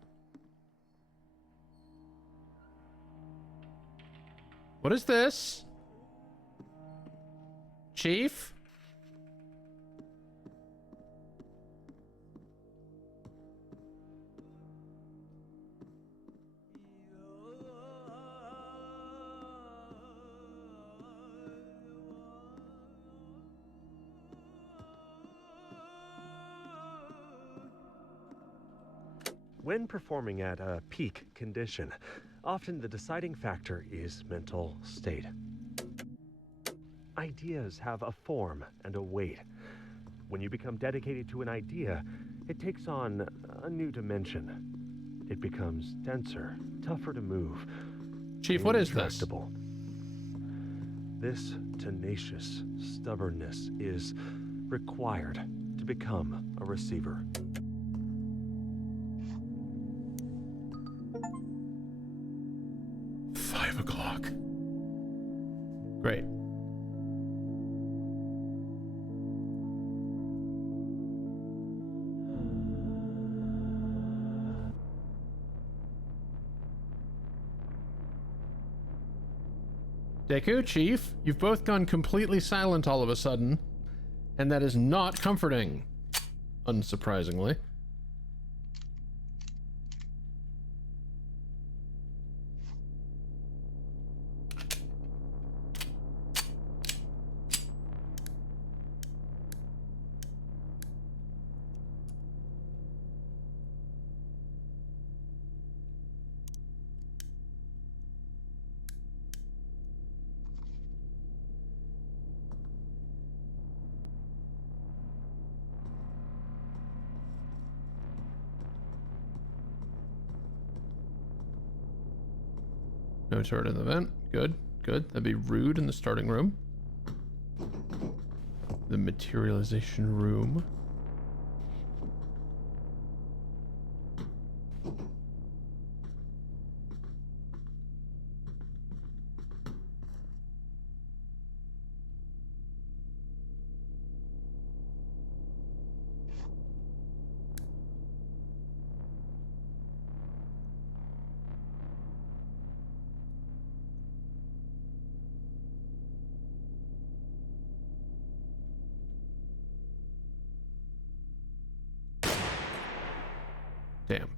What is this? Chief? When performing at a peak condition, often the deciding factor is mental state. Ideas have a form and a weight. When you become dedicated to an idea, it takes on a new dimension. It becomes denser, tougher to move. Chief, what is this? intractable. This tenacious stubbornness is required to become a receiver. $5 Great. Deku, Chief, you've both gone completely silent all of a sudden, and that is not comforting, unsurprisingly. No turret in the vent. Good, good. That'd be rude in the starting room. The materialization room. Damn.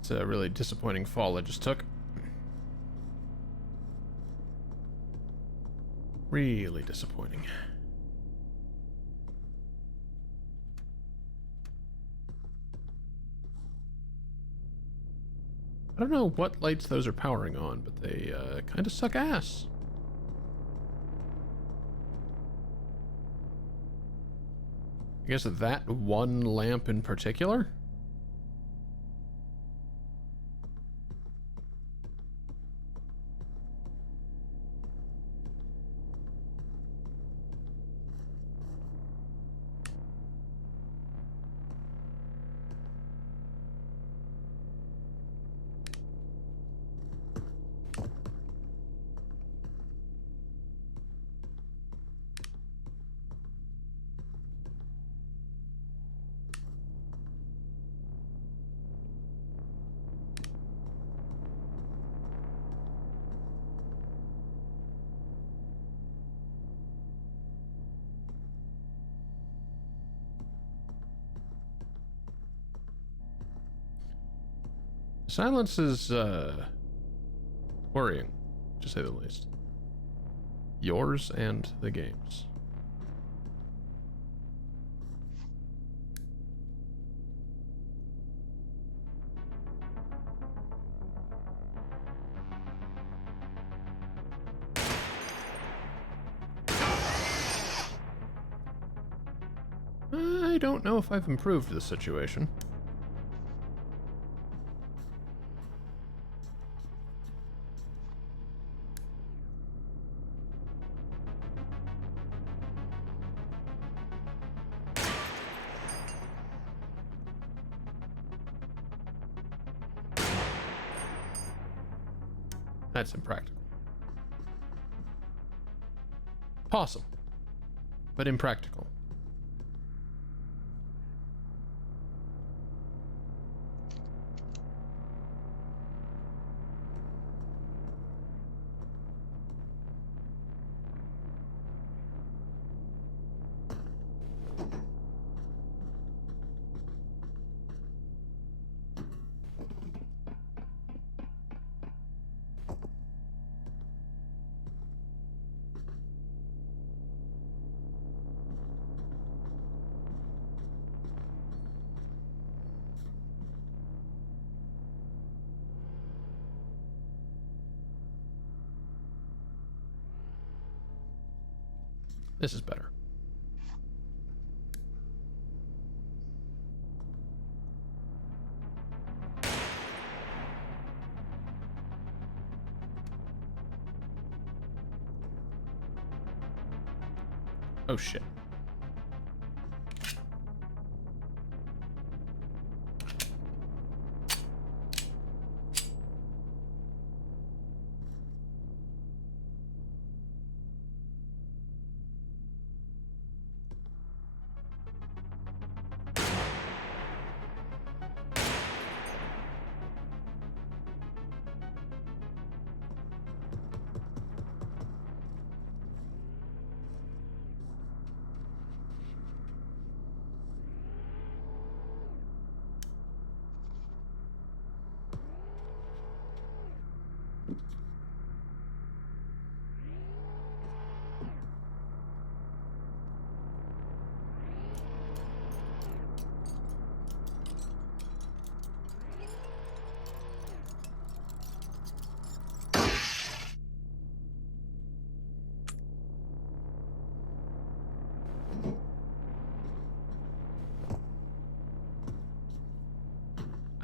It's a really disappointing fall I just took. Really disappointing. I don't know what lights those are powering on, but they kind of suck ass. I guess that one lamp in particular? Silence is, worrying, to say the least. Yours and the game's. I don't know if I've improved the situation. That's impractical. Possible, but impractical. This is better. Oh shit.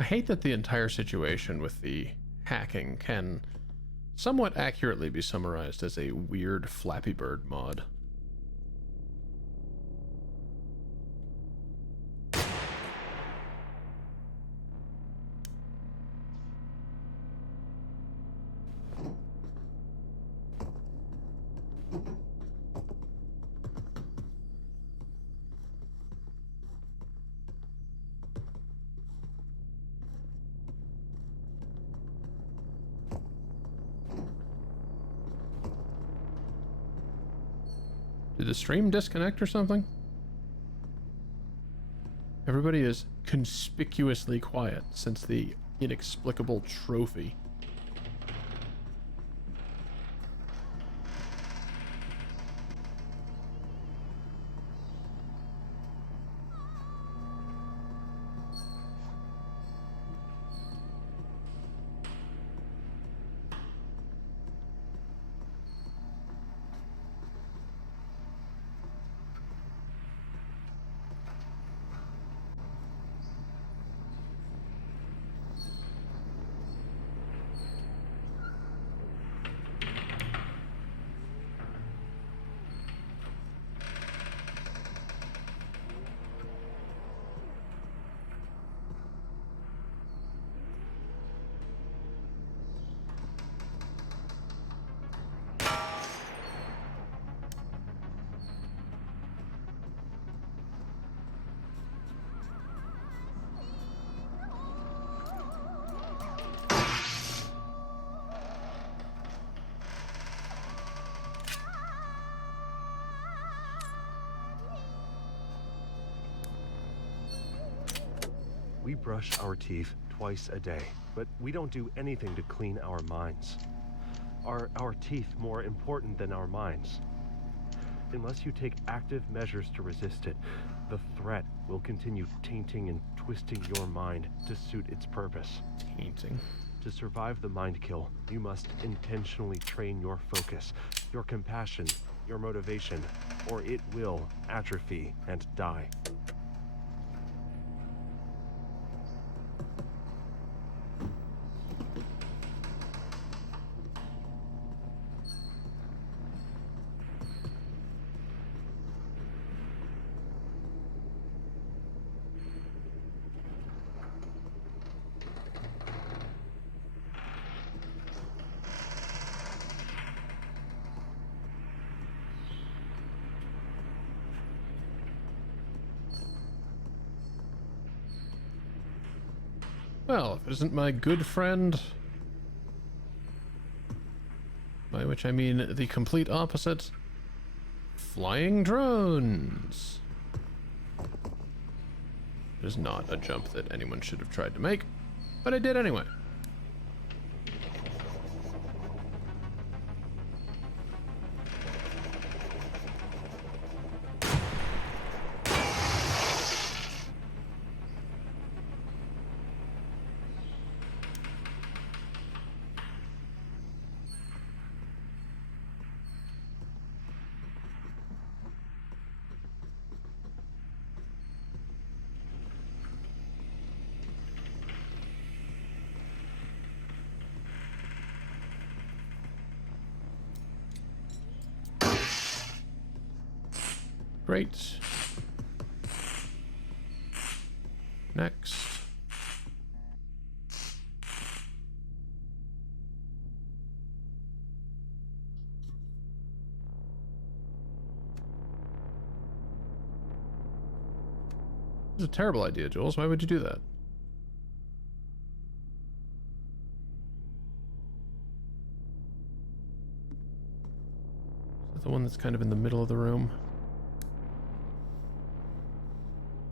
I hate that the entire situation with the hacking can somewhat accurately be summarized as a weird Flappy Bird mod. Did the stream disconnect or something? Everybody is conspicuously quiet since the inexplicable trophy. We brush our teeth twice a day, but we don't do anything to clean our minds. Are our teeth more important than our minds? Unless you take active measures to resist it, the threat will continue tainting and twisting your mind to suit its purpose. Tainting. To survive the mind kill, you must intentionally train your focus, your compassion, your motivation, or it will atrophy and die. Well, if it isn't my good friend, by which I mean the complete opposite, flying drones. It is not a jump that anyone should have tried to make, but I did anyway. Great. Next. This is a terrible idea, Jules. Why would you do that? Is that the one that's kind of in the middle of the room?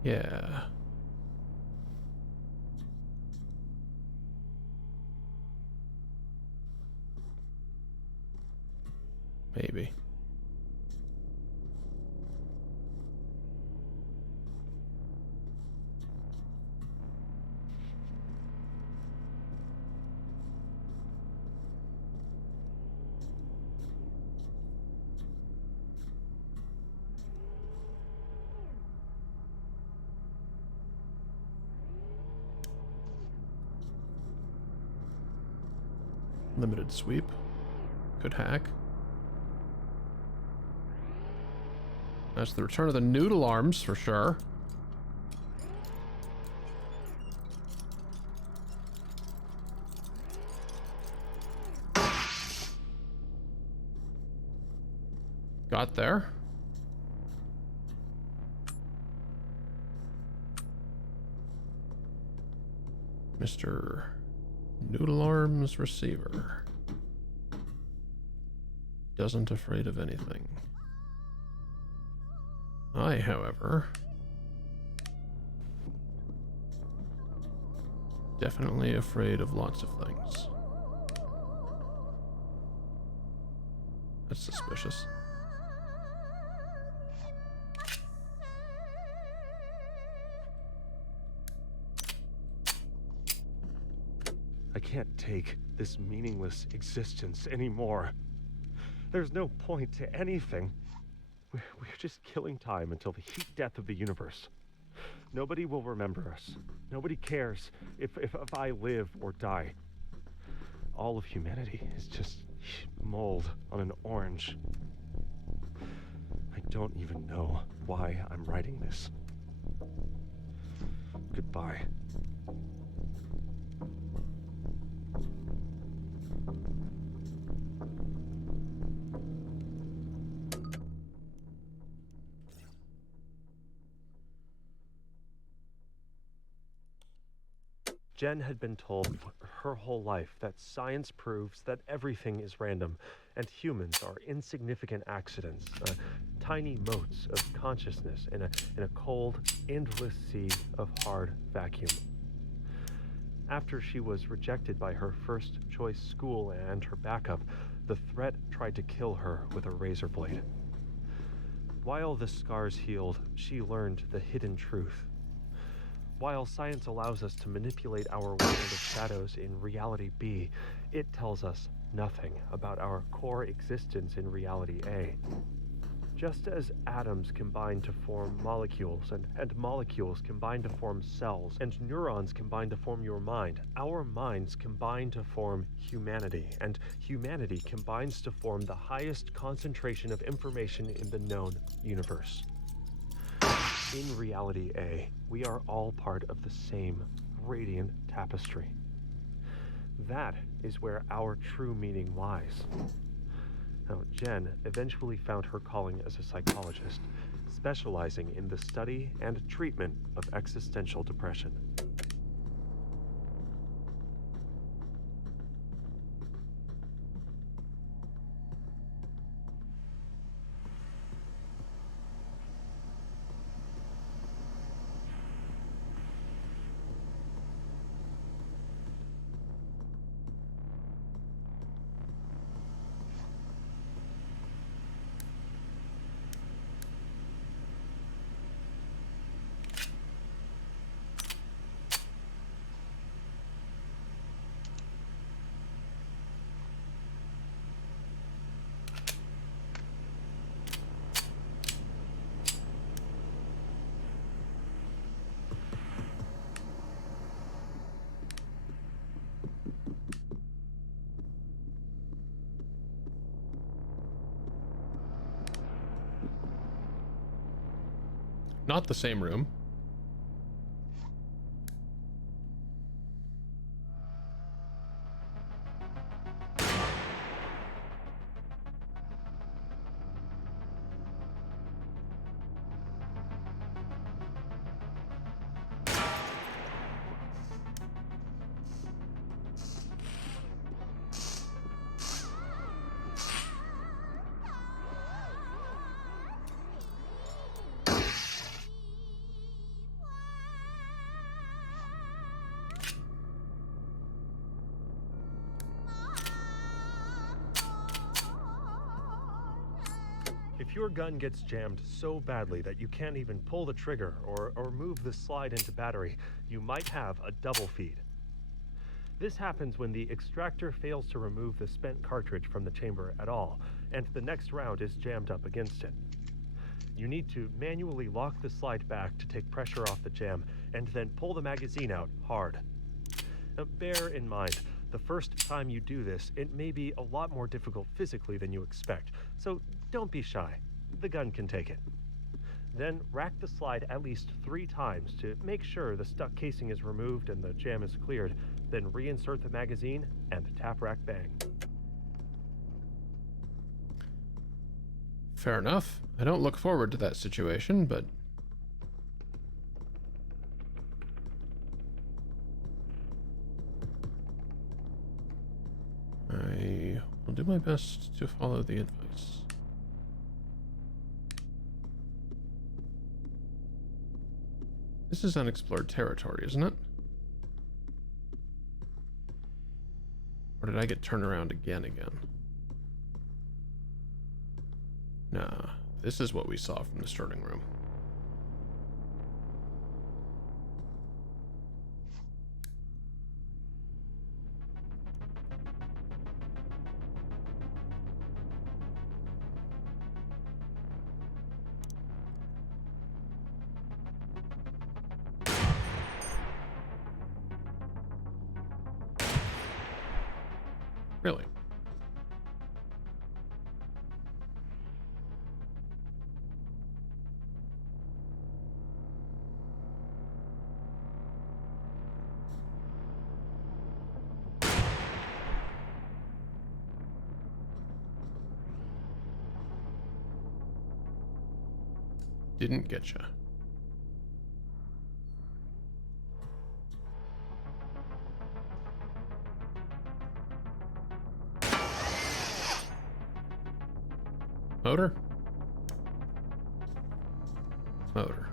Yeah. Maybe. Limited sweep. Could hack. That's the return of the noodle arms for sure. Got there. Mr. Noodle Arms Receiver. Doesn't afraid of anything. I, however, definitely afraid of lots of things. That's suspicious. I can't take this meaningless existence anymore. There's no point to anything. We're just killing time until the heat death of the universe. Nobody will remember us. Nobody cares if I live or die. All of humanity is just mold on an orange. I don't even know why I'm writing this. Goodbye. Jen had been told her whole life that science proves that everything is random and humans are insignificant accidents, tiny motes of consciousness in a cold, endless sea of hard vacuum. After she was rejected by her first choice school and her backup, the threat tried to kill her with a razor blade. While the scars healed, she learned the hidden truth. While science allows us to manipulate our world of shadows in reality B, it tells us nothing about our core existence in reality A. Just as atoms combine to form molecules, and molecules combine to form cells, and neurons combine to form your mind, our minds combine to form humanity, and humanity combines to form the highest concentration of information in the known universe. In reality A, we are all part of the same radiant tapestry. That is where our true meaning lies. Now, Jen eventually found her calling as a psychologist, specializing in the study and treatment of existential depression. Not the same room. If your gun gets jammed so badly that you can't even pull the trigger or move the slide into battery, you might have a double feed. This happens when the extractor fails to remove the spent cartridge from the chamber at all, and the next round is jammed up against it. You need to manually lock the slide back to take pressure off the jam, and then pull the magazine out hard. Now, bear in mind, the first time you do this, it may be a lot more difficult physically than you expect, so don't be shy. The gun can take it. Then rack the slide at least 3 times to make sure the stuck casing is removed and the jam is cleared, then reinsert the magazine and tap rack bang. Fair enough. I don't look forward to that situation, but... I will do my best to follow the advice. This is unexplored territory, isn't it? Or did I get turned around again? Nah, this is what we saw from the starting room. Really? Didn't getcha. Motor? Motor.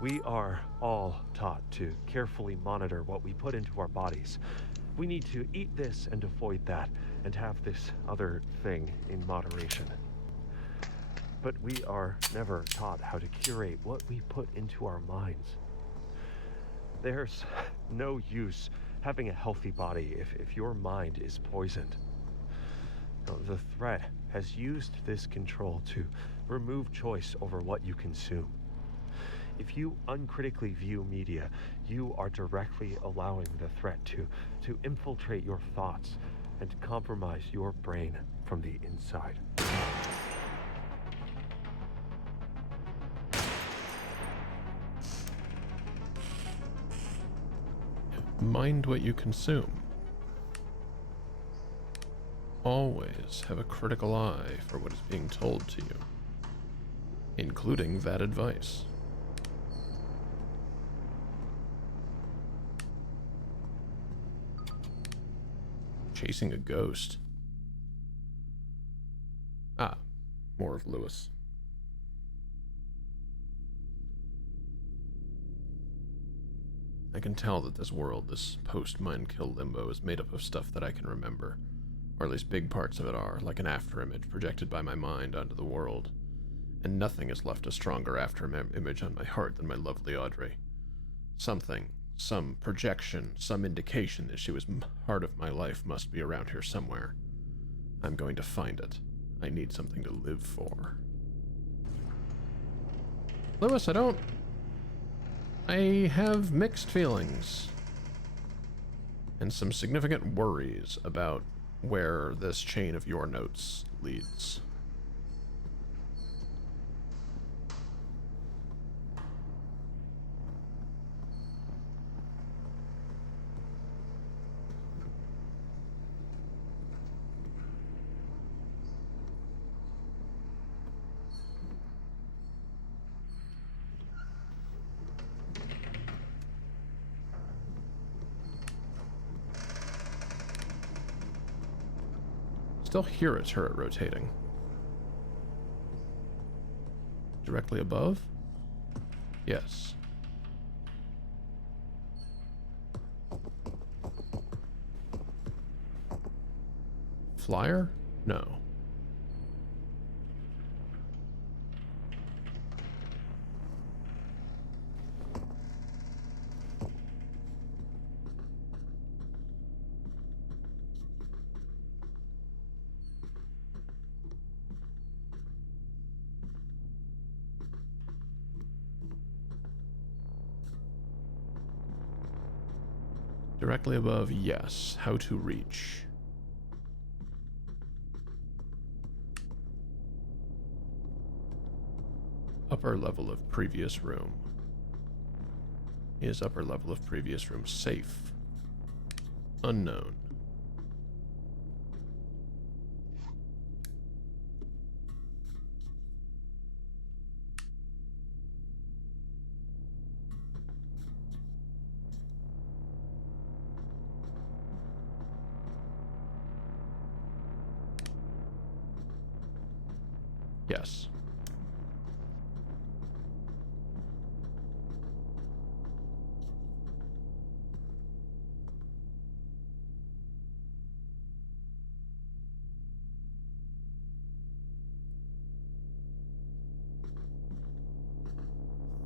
We are all taught to carefully monitor what we put into our bodies. We need to eat this and avoid that, and have this other thing in moderation. But we are never taught how to curate what we put into our minds. There's no use having a healthy body if your mind is poisoned. Now, the threat has used this control to remove choice over what you consume. If you uncritically view media, you are directly allowing the threat to infiltrate your thoughts and compromise your brain from the inside. Mind what you consume. Always have a critical eye for what is being told to you, including that advice. Chasing a ghost. Ah, more of Lewis. I can tell that this world, this post-Mindkill limbo, is made up of stuff that I can remember. Or at least big parts of it are, like an afterimage projected by my mind onto the world. And nothing has left a stronger afterimage on my heart than my lovely Audrey. Something some projection, some indication that she was part of my life must be around here somewhere. I'm going to find it. I need something to live for. Lewis, I have mixed feelings. And some significant worries about where this chain of your notes leads. Still hear a turret rotating. Directly above? Yes. Flyer? No. Directly above, yes. How to reach. Upper level of previous room. Is upper level of previous room safe? Unknown. Yes.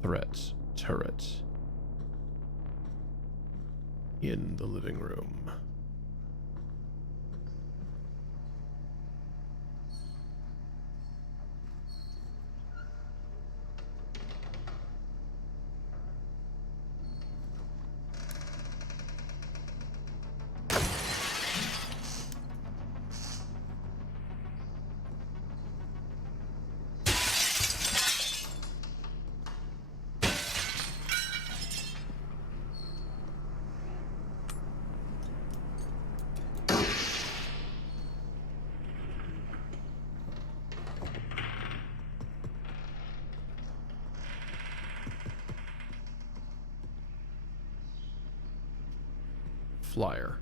Threat turret. In the living room. Flyer.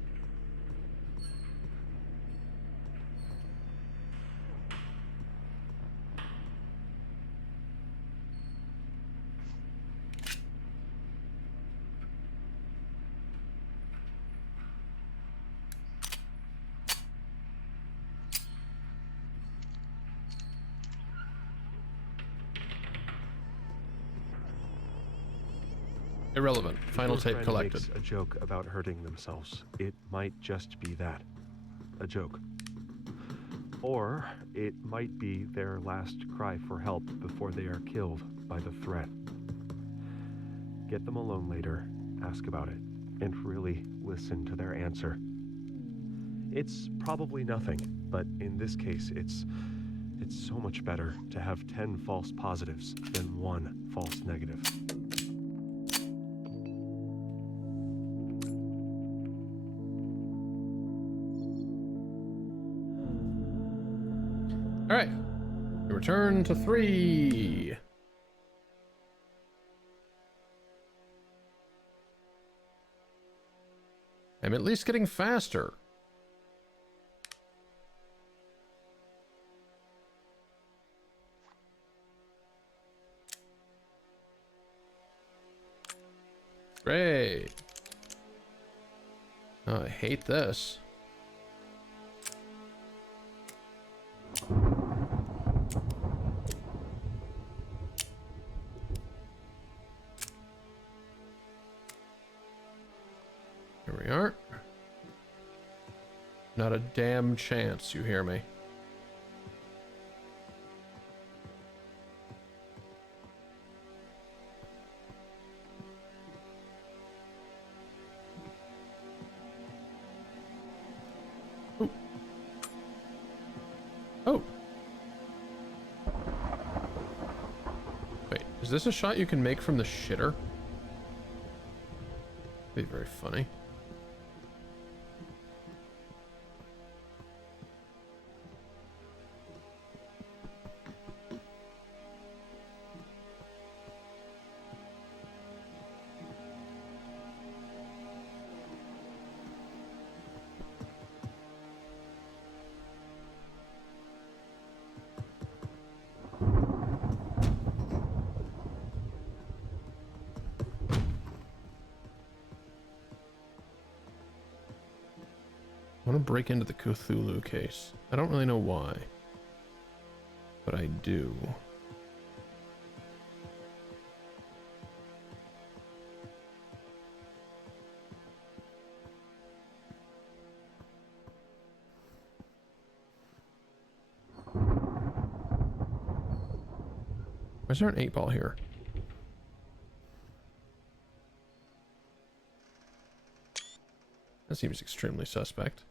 Irrelevant. Final If your tape friend collected. makes a joke about hurting themselves, it might just be that. A joke. Or it might be their last cry for help before they are killed by the threat. Get them alone later, ask about it, and really listen to their answer. It's probably nothing, but in this case, it's so much better to have 10 false positives than 1 false negative. All right. We return to 3. I'm at least getting faster. Great. Oh, I hate this. Not a damn chance, you hear me? Ooh. Oh. Wait, is this a shot you can make from the shitter? Be very funny. I want to break into the Cthulhu case. I don't really know why, but I do. Why is there an 8-ball here? That seems extremely suspect.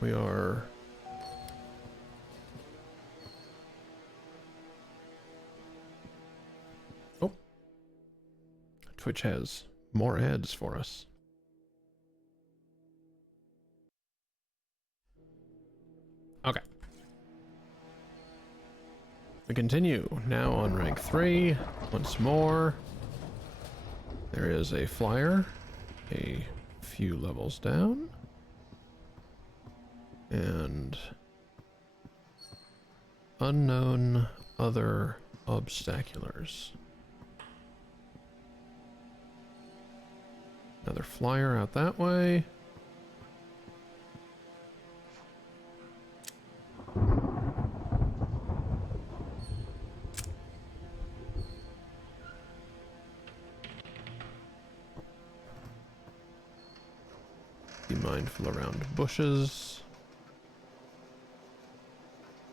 We are... Oh. Twitch has more ads for us. Okay. We continue. Now on rank 3. Once more. There is a flyer. A few levels down. And unknown other obstaculars. Another flyer out that way. Be mindful around bushes.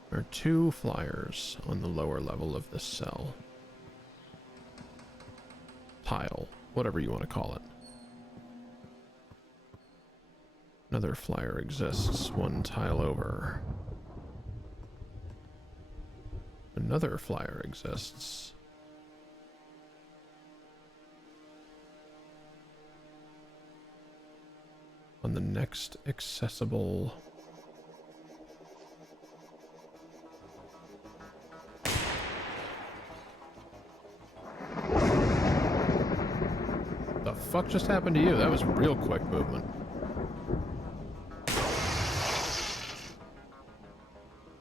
There are 2 flyers on the lower level of this cell. Tile, whatever you want to call it. Another flyer exists 1 tile over. Another flyer exists. On the next accessible... The fuck just happened to you? That was real quick movement.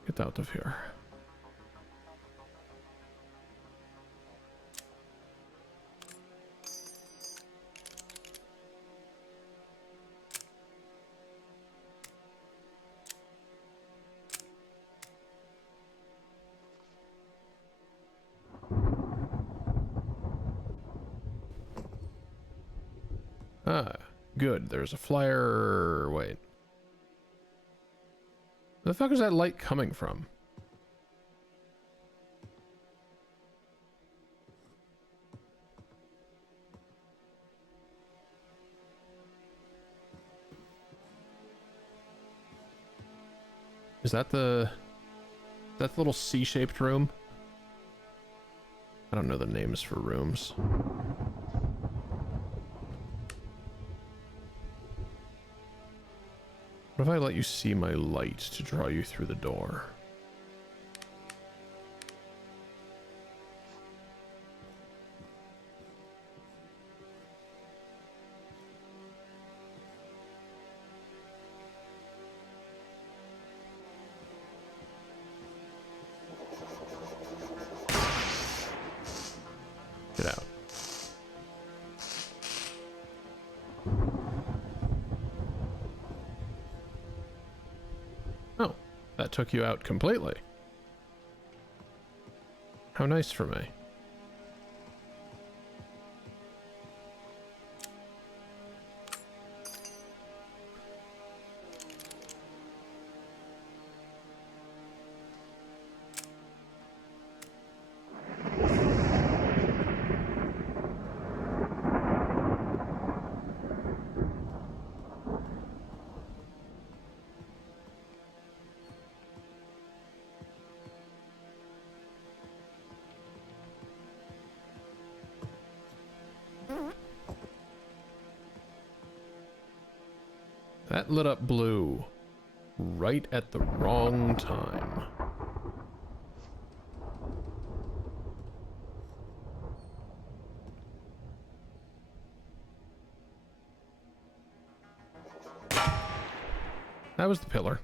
Get out of here. Ah, good. There's a flyer. Wait. Where the fuck is that light coming from? Is that the little C-shaped room? I don't know the names for rooms. What if I let you see my light to draw you through the door? Get out. Oh, that took you out completely. How nice for me. That lit up blue right at the wrong time. That was the pillar,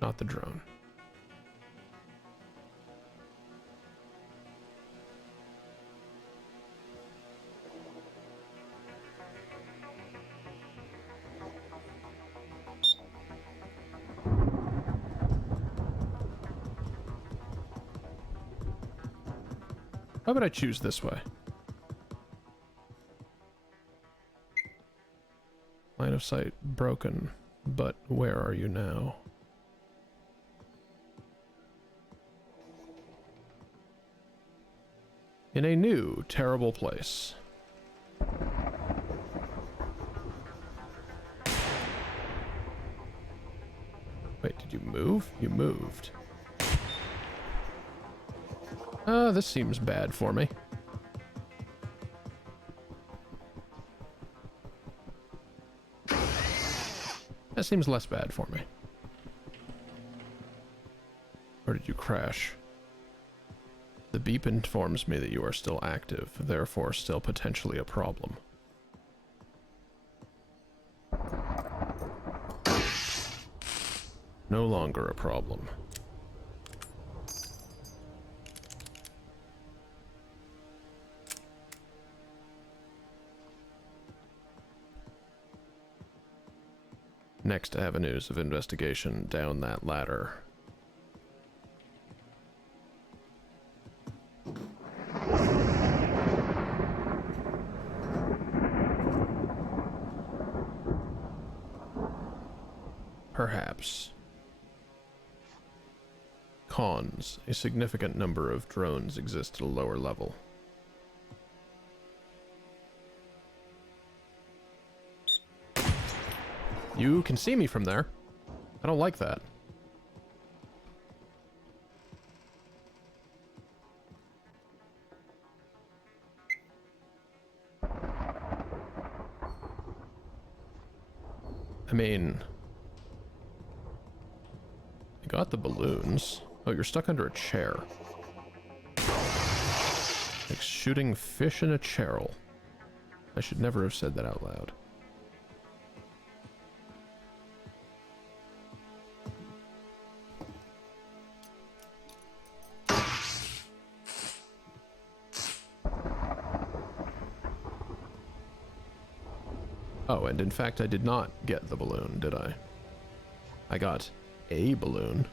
not the drone. How about I choose this way? Line of sight broken, but where are you now? In a new, terrible place. Wait, did you move? You moved. This seems bad for me. That seems less bad for me. Or did you crash? The beep informs me that you are still active, therefore still potentially a problem. No longer a problem. Next avenues of investigation down that ladder. Perhaps. Cons. A significant number of drones exist at a lower level. You can see me from there. I don't like that. I mean, I got the balloons. Oh, you're stuck under a chair. Like shooting fish in a channel. I should never have said that out loud. Oh, and in fact, I did not get the balloon, did I? I got a balloon.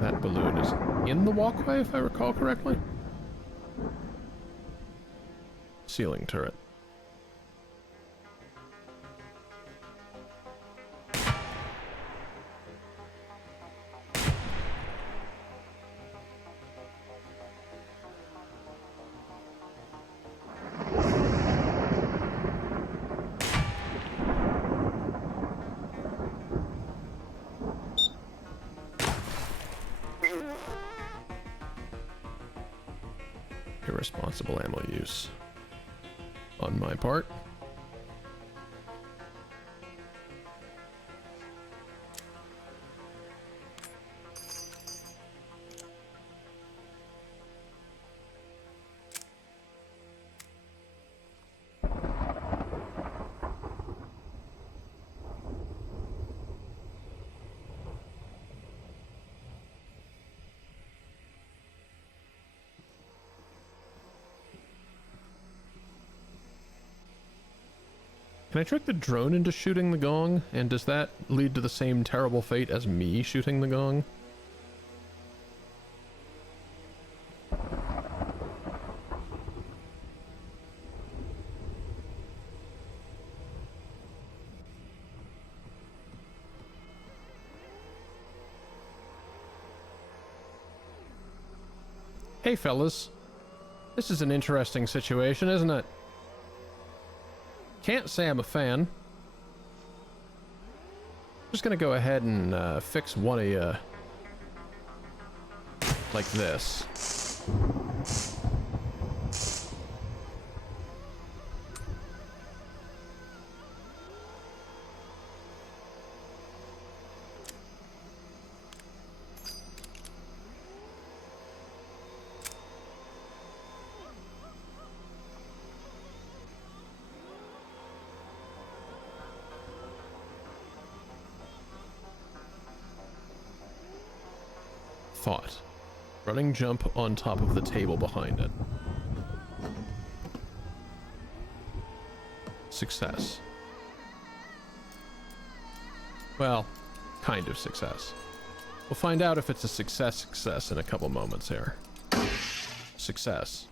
That balloon is in the walkway, if I recall correctly. Ceiling turret. Irresponsible ammo use on my part. Can I trick the drone into shooting the gong? And does that lead to the same terrible fate as me shooting the gong? Hey, fellas. This is an interesting situation, isn't it? Can't say I'm a fan. Just gonna go ahead and fix one of you like this. Thought. Running jump on top of the table behind it. Success. Well, kind of success. We'll find out if it's a success in a couple moments here. Success.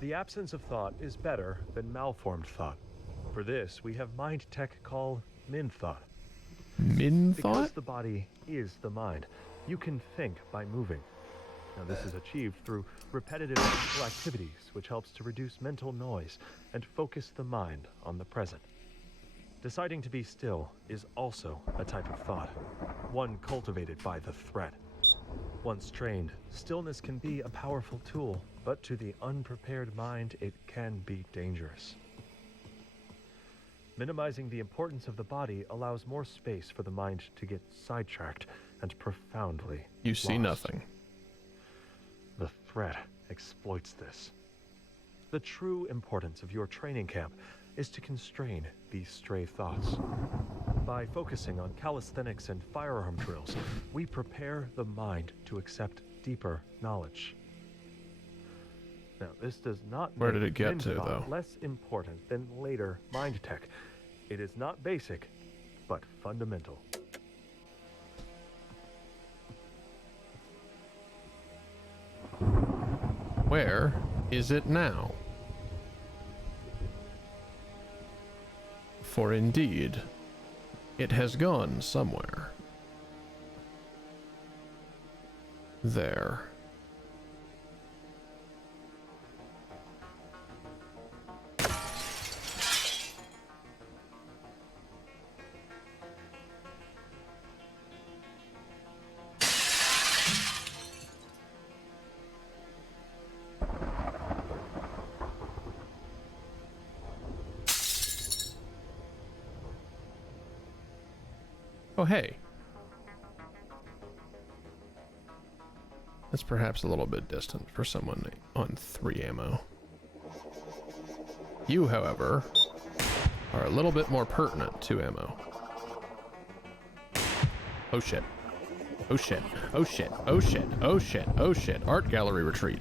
The absence of thought is better than malformed thought. For this, we have mind tech called Min Thought. Min Because thought? the body is the mind, you can think by moving. Now, this is achieved through repetitive physical activities, which helps to reduce mental noise and focus the mind on the present. Deciding to be still is also a type of thought, one cultivated by the threat. Once trained, stillness can be a powerful tool, but to the unprepared mind, it can be dangerous. Minimizing the importance of the body allows more space for the mind to get sidetracked and profoundly You see lost. nothing. The threat exploits this. The true importance of your training camp is to constrain these stray thoughts. By focusing on calisthenics and firearm drills, we prepare the mind to accept deeper knowledge. Now, this does not Where make did it get Min to, thought though? less important than later mind tech. It is not basic, but fundamental. Where is it now? For indeed, it has gone somewhere. There. Oh, hey. That's perhaps a little bit distant for someone on 3 ammo. You, however, are a little bit more pertinent, 2 ammo. Oh shit. Oh shit. Oh shit. Oh shit. Oh shit. Oh shit. Art gallery retreat.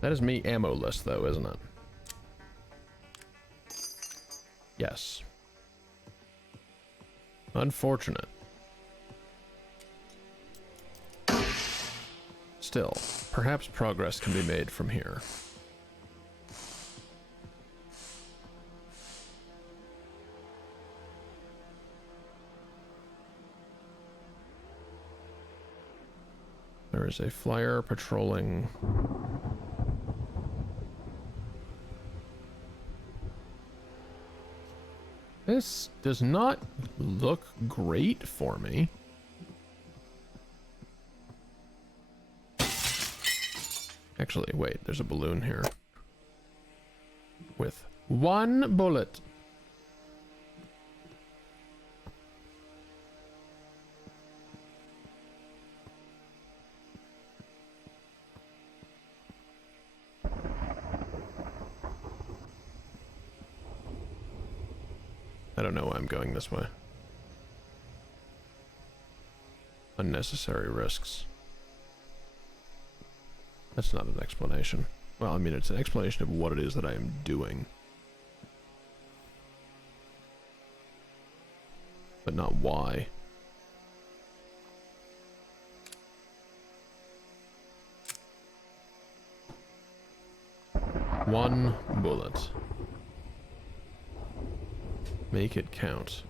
That is me ammo-less, though, isn't it? Yes. Unfortunate. Still, perhaps progress can be made from here. There is a flyer patrolling. This does not look great for me. Actually, wait, there's a balloon here. with one bullet. I don't know why I'm going this way. Unnecessary risks. That's not an explanation. Well, I mean, it's an explanation of what it is that I am doing. But not why. One bullet. Make it count.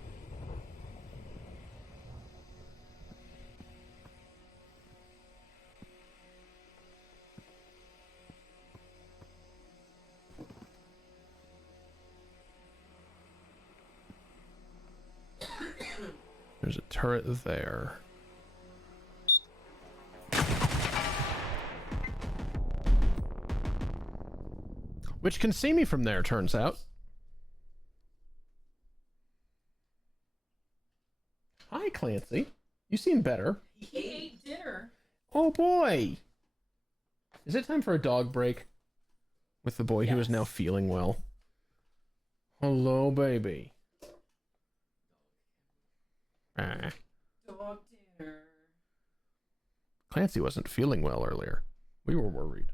There's a turret there. Which can see me from there, turns out. Hi, Clancy. You seem better. He ate dinner. Oh boy! Is it time for a dog break? With the boy who is now feeling well. Hello, baby. Ah. Dog dinner. Clancy wasn't feeling well earlier. We were worried.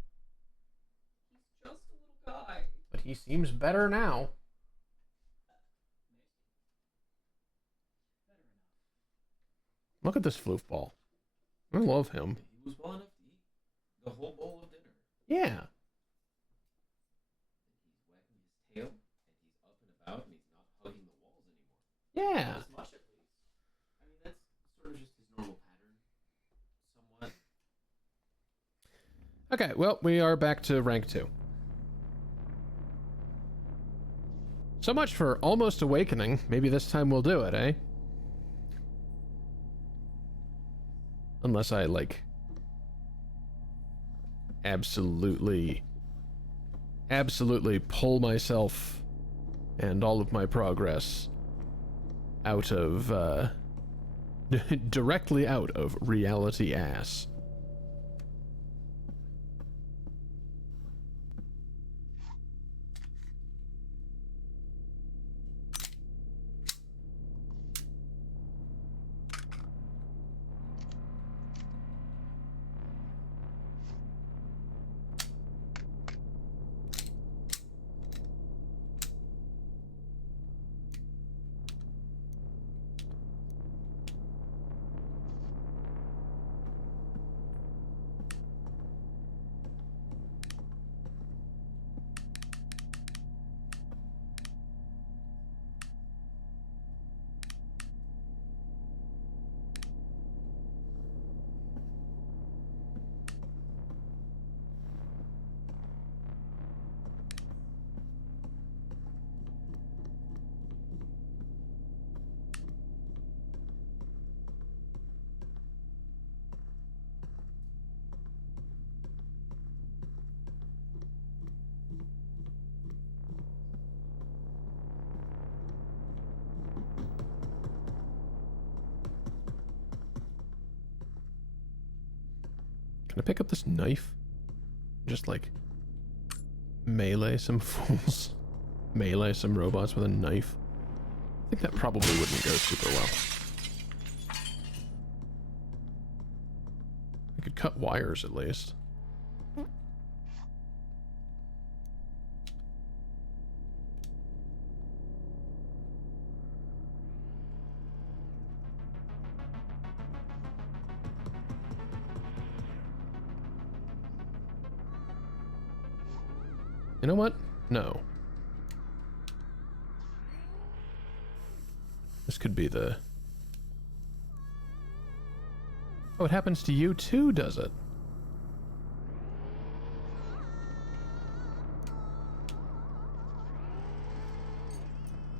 He's just a little guy. But he seems better now. Look at this floofball. I love him. He was well enough to eat the whole bowl of dinner. Yeah. He's wagging his tail, and he's up and about, and he's not hugging the walls anymore. Yeah. Not as much, at least. I mean, that's sort of just his normal pattern, somewhat. Okay, well, we are back to rank 2. So much for almost awakening. Maybe this time we'll do it, eh? Unless I, like, absolutely pull myself and all of my progress out of, directly out of reality ass. Can I pick up this knife? Just like melee some fools. Melee some robots with a knife. I think that probably wouldn't go super well. I could cut wires at least. You know what? No. This could be the... Oh, it happens to you too, does it?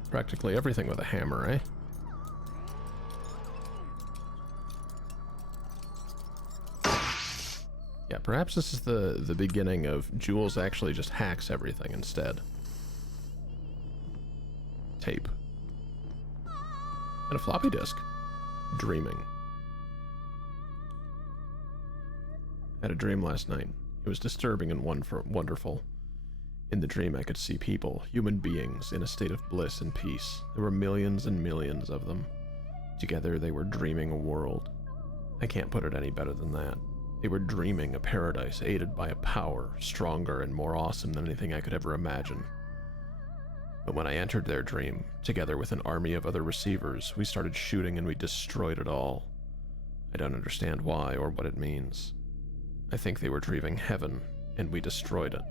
Practically everything with a hammer, eh? Yeah, perhaps this is the beginning of Jules actually just hacks everything instead. tape. And a floppy disk. Dreaming. I had a dream last night. It was disturbing and wonderful. In the dream I could see people, human beings, in a state of bliss and peace. There were millions and millions of them. Together they were dreaming a world. I can't put it any better than that. They were dreaming a paradise aided by a power stronger and more awesome than anything I could ever imagine. But when I entered their dream, together with an army of other receivers, we started shooting and we destroyed it all. I don't understand why or what it means. I think they were dreaming heaven, and we destroyed it.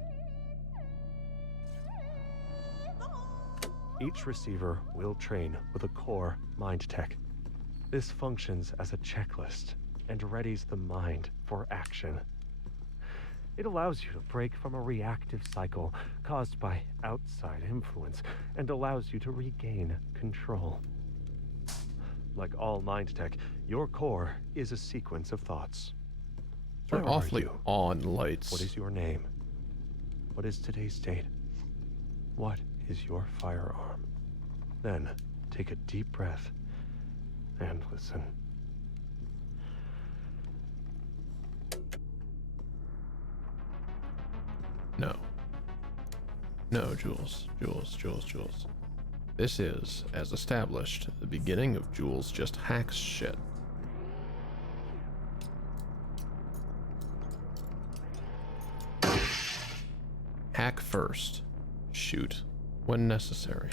Each receiver will train with a core mind tech. This functions as a checklist and readies the mind for action. It allows you to break from a reactive cycle caused by outside influence and allows you to regain control. Like all mind tech, your core is a sequence of thoughts. They're Where are awfully you? on lights. What is your name? What is today's date? What is your firearm? Then take a deep breath and listen. No. No, Jules. Jules. This is, as established, the beginning of Jules just hacks shit. Hack first. Shoot when necessary.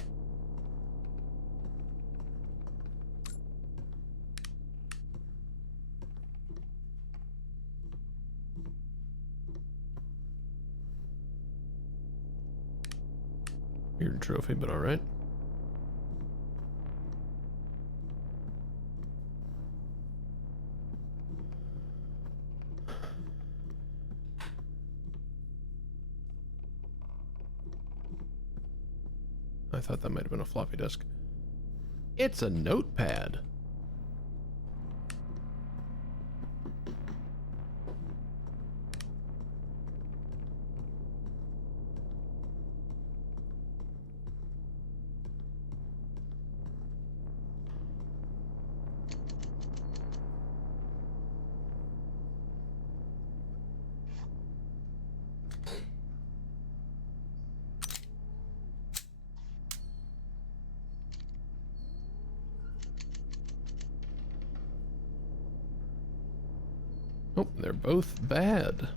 Weird trophy, but alright. I thought that might have been a floppy disk. It's a notepad. Oh, they're both bad.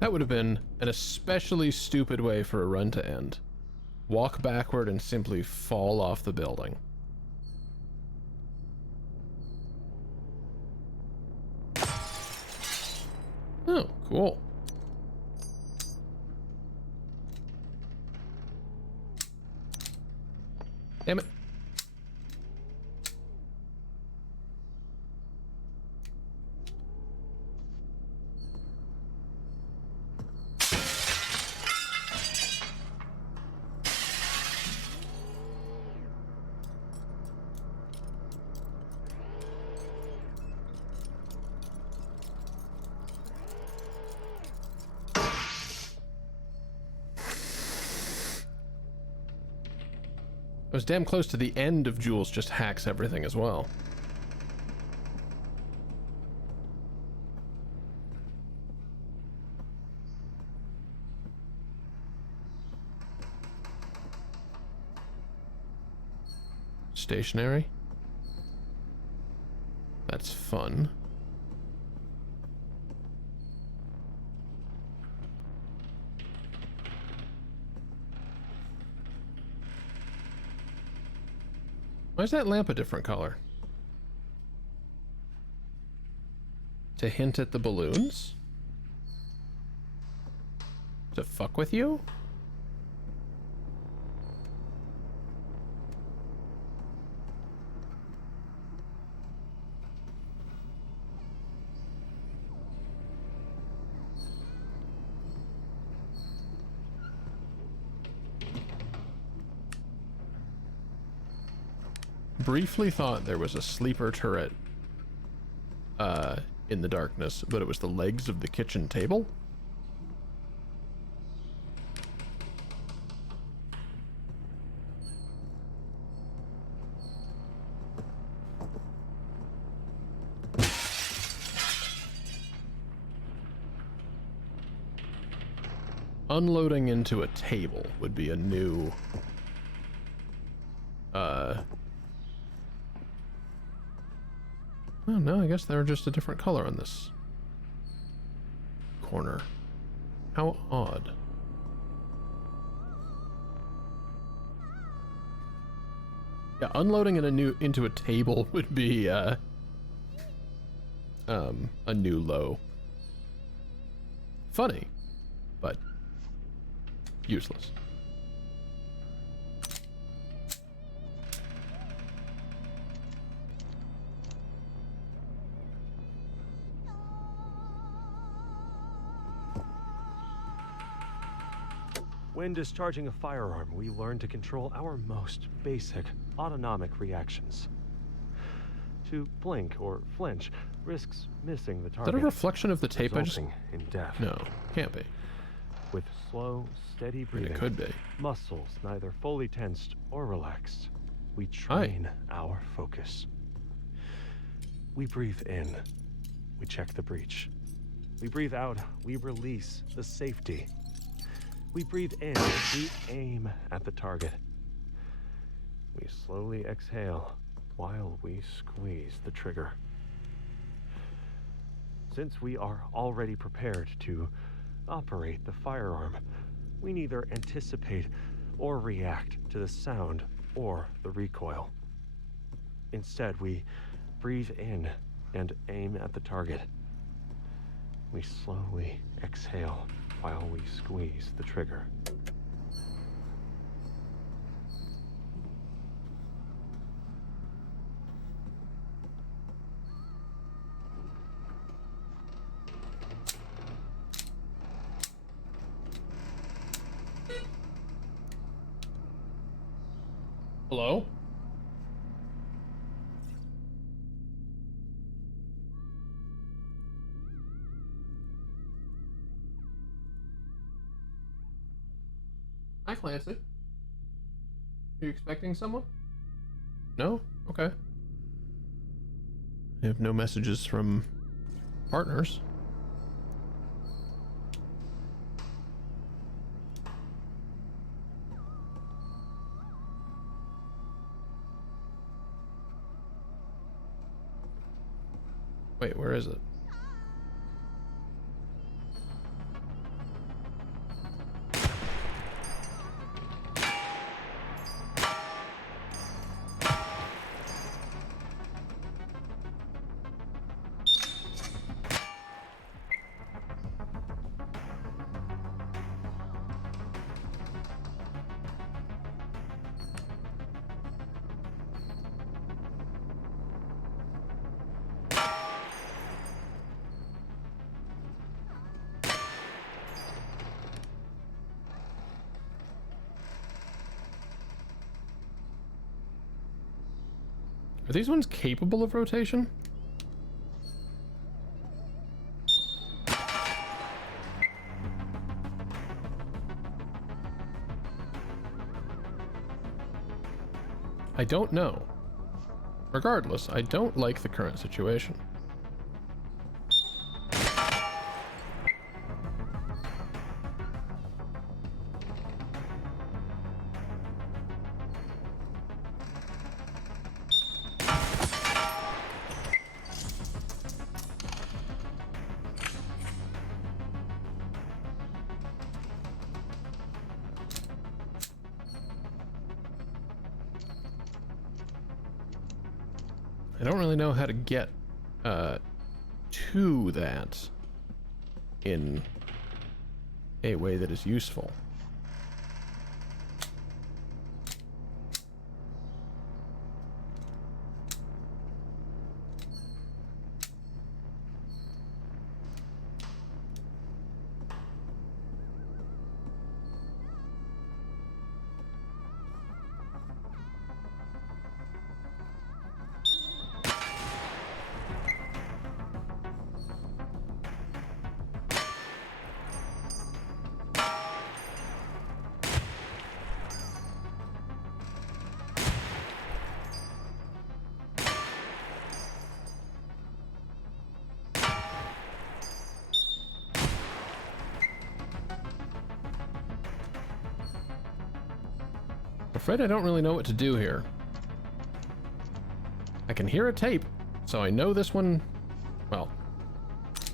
That would have been an especially stupid way for a run to end. Walk backward and simply fall off the building. Oh, cool. Damn it. I was damn close to the end of Jules just hacks everything as well. Stationary. That's fun. Why is that lamp a different color? To hint at the balloons? To fuck with you? Briefly thought there was a sleeper turret in the darkness, but it was the legs of the kitchen table. Unloading into a table would be a new oh no, I guess they're just a different color on this corner. How odd. Yeah, unloading into a table would be a new low. Funny, but useless. When discharging a firearm, we learn to control our most basic autonomic reactions. To blink or flinch risks missing the Is target. that a reflection of the tape I just... Resulting in death. No, can't be. With slow, steady I mean, breathing, it could be. muscles neither fully tensed or relaxed, we train our focus. We breathe in, we check the breach. We breathe out, we release the safety. We breathe in, we aim at the target. We slowly exhale while we squeeze the trigger. Since we are already prepared to operate the firearm, we neither anticipate or react to the sound or the recoil. Instead, we breathe in and aim at the target. We slowly exhale while we squeeze the trigger. Hello? Hi, Clancy. Are you expecting someone? No? Okay. I have no messages from partners. Wait, where is it? Are these ones capable of rotation? I don't know. Regardless, I don't like the current situation. I don't really know how to get to that in a way that is useful. Afraid I don't really know what to do here. I can hear a tape, so I know this one... Well,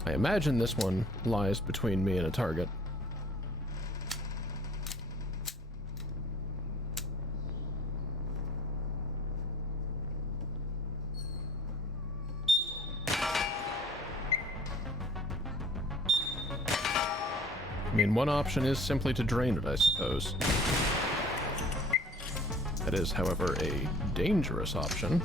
I imagine this one lies between me and a target. I mean, one option is simply to drain it, I suppose. That is, however, a dangerous option.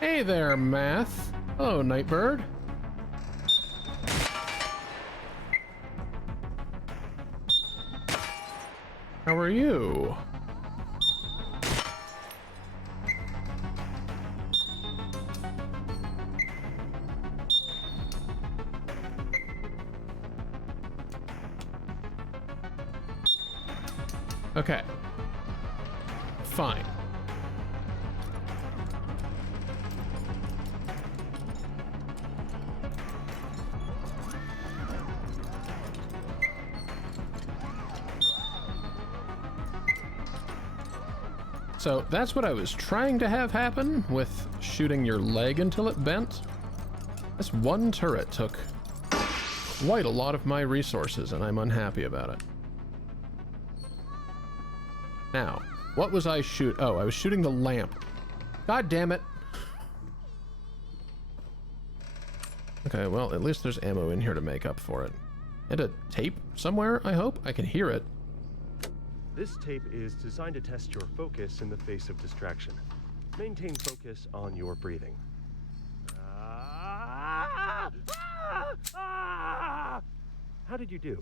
Hey there, Math. Hello, Nightbird. How are you? Okay. Fine. So that's what I was trying to have happen with shooting your leg until it bent. This one turret took quite a lot of my resources, and I'm unhappy about it. Now, what was I shoot? Oh, I was shooting the lamp. God damn it. Okay, well, at least there's ammo in here to make up for it. And a tape somewhere, I hope? I can hear it. This tape is designed to test your focus in the face of distraction. Maintain focus on your breathing. How did you do?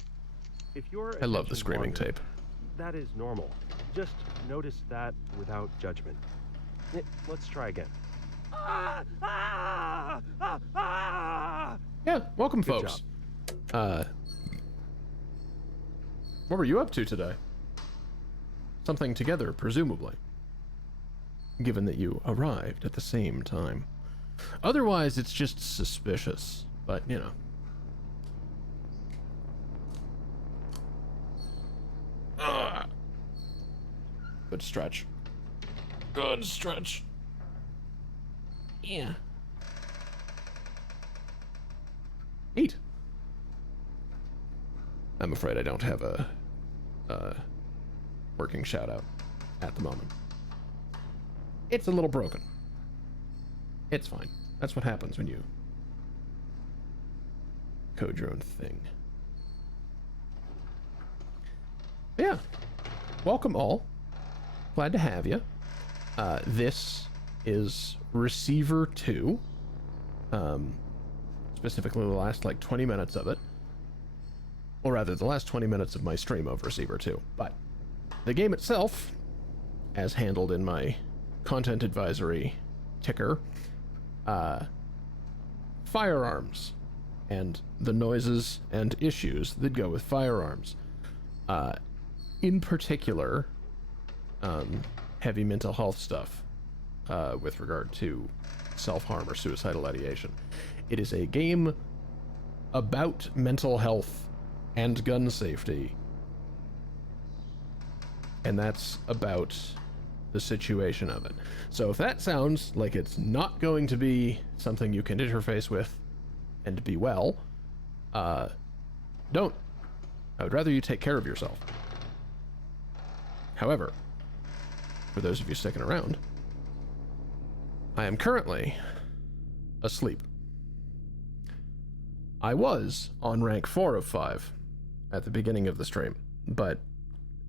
If you're I love the screaming tape. That is normal. Just notice that without judgment. Let's try again. Yeah, welcome, Good folks. What were you up to today? Something together, presumably. Given that you arrived at the same time. Otherwise, it's just suspicious. But, you know. Good stretch. Good stretch. Yeah. 8. I'm afraid I don't have a working shout out at the moment. It's a little broken. It's fine. That's what happens when you code your own thing. But yeah. Welcome all. Glad to have you. This is Receiver 2. Specifically the last, like, 20 minutes of it. Or rather, the last 20 minutes of my stream of Receiver 2. But the game itself, as handled in my content advisory ticker, firearms and the noises and issues that go with firearms. In particular, heavy mental health stuff with regard to self-harm or suicidal ideation. It is a game about mental health and gun safety. And that's about the situation of it. So if that sounds like it's not going to be something you can interface with and be well, don't. I would rather you take care of yourself. However, for those of you sticking around, I am currently asleep. I was on rank 4 of 5 at the beginning of the stream, but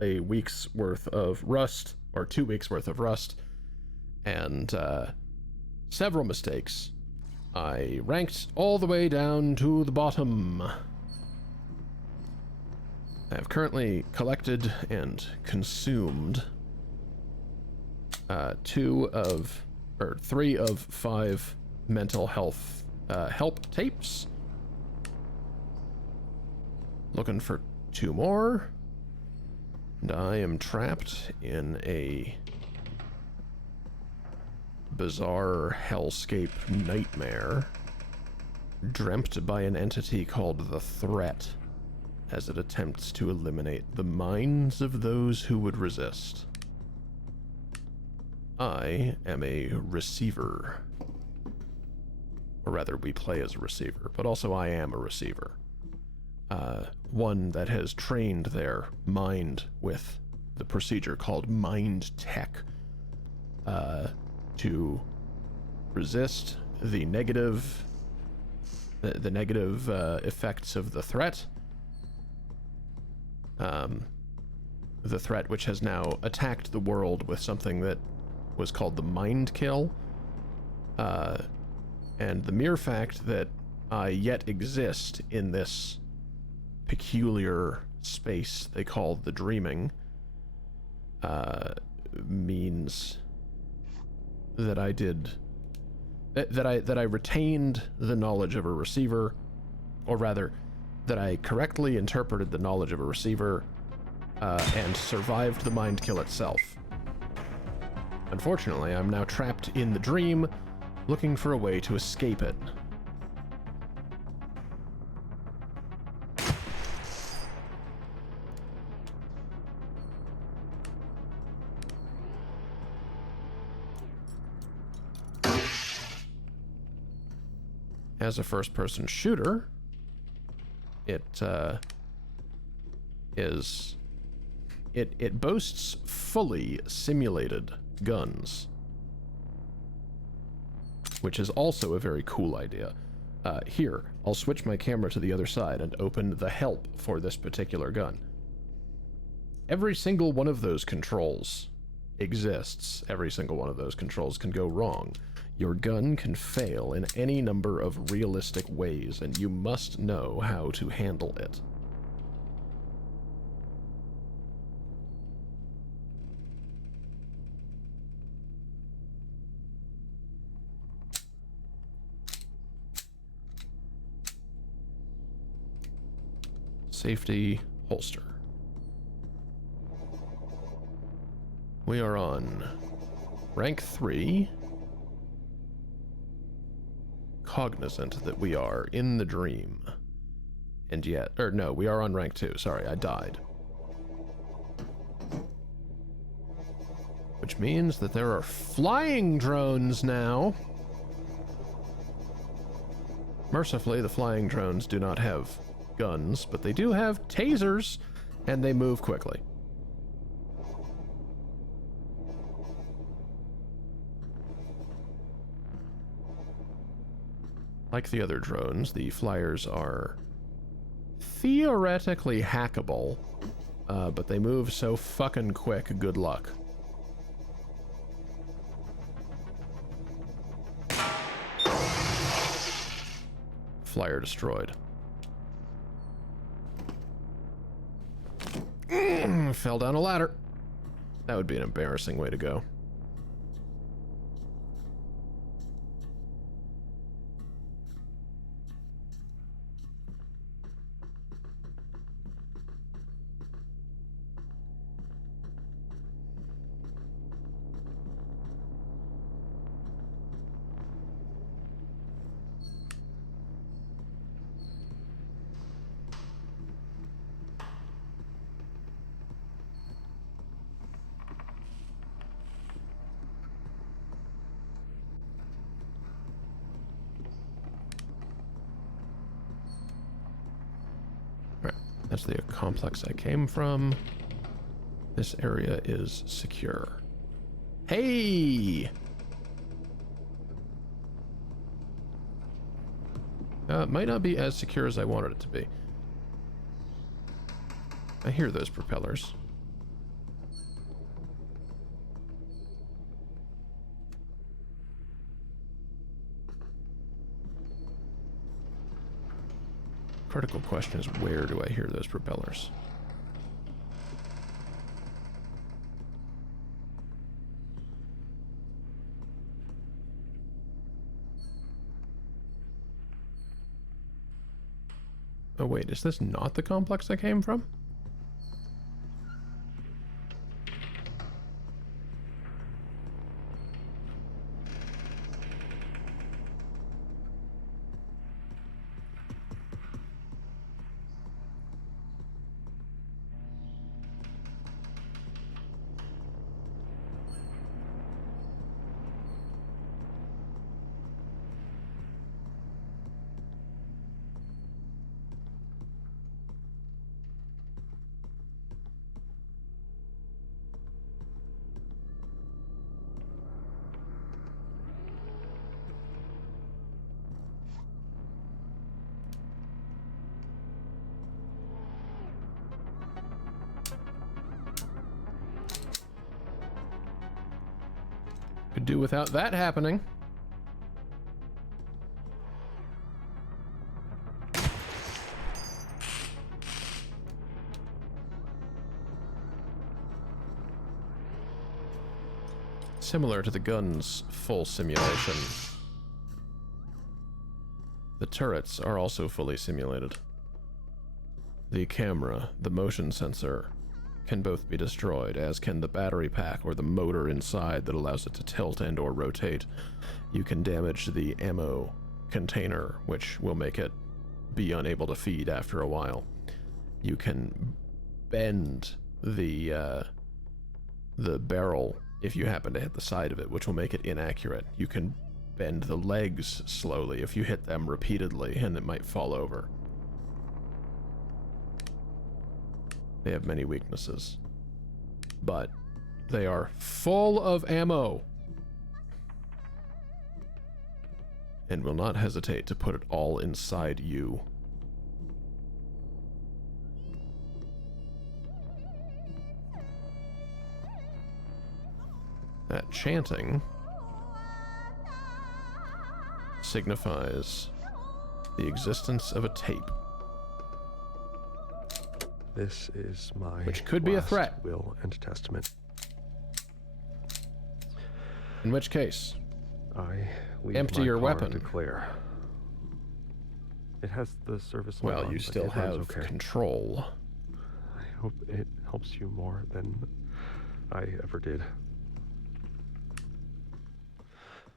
a week's worth of rust, or 2 weeks worth of rust, and several mistakes, I ranked all the way down to the bottom. I have currently collected and consumed 3 of 5 mental health help tapes. Looking for 2 more. And I am trapped in a bizarre hellscape nightmare dreamt by an entity called the Threat as it attempts to eliminate the minds of those who would resist. I am a receiver. Or rather, we play as a receiver, but also I am a receiver. One that has trained their mind with the procedure called Mind Tech to resist the negative effects of the threat. The threat which has now attacked the world with something that was called the Mind Kill. And the mere fact that I yet exist in this peculiar space they call the Dreaming means that I retained the knowledge of a receiver, or rather that I correctly interpreted the knowledge of a receiver and survived the mind kill itself. Unfortunately, I'm now trapped in the dream, looking for a way to escape it. As a first-person shooter, it boasts fully simulated guns, which is also a very cool idea. Here, I'll switch my camera to the other side and open the help for this particular gun. Every single one of those controls exists. Every single one of those controls can go wrong. Your gun can fail in any number of realistic ways, and you must know how to handle it. Safety holster. We are on rank 3. Cognizant that we are in the dream. And yet, or no, we are on rank 2. Sorry, I died. Which means that there are flying drones now. Mercifully, the flying drones do not have guns, but they do have tasers, and they move quickly. Like the other drones, the flyers are theoretically hackable, but they move so fucking quick, good luck. Flyer destroyed. Fell down a ladder. That would be an embarrassing way to go. That's the complex I came from. This area is secure. Hey! It might not be as secure as I wanted it to be. I hear those propellers. Critical question is, where do I hear those propellers? Oh wait, is this not the complex I came from? Could do without that happening. Similar to the gun's full simulation, the turrets are also fully simulated. The camera, the motion sensor, can both be destroyed, as can the battery pack or the motor inside that allows it to tilt and or rotate. You can damage the ammo container, which will make it be unable to feed after a while. You can bend the barrel if you happen to hit the side of it, which will make it inaccurate. You can bend the legs slowly if you hit them repeatedly, and it might fall over. They have many weaknesses, but they are full of ammo and will not hesitate to put it all inside you. That chanting signifies the existence of a tape. This is my Which could be a last threat. will and testament. In which case, I leave empty my your car weapon. to Claire. It has the service light well, on, you but still it runs have okay. control. I hope it helps you more than I ever did.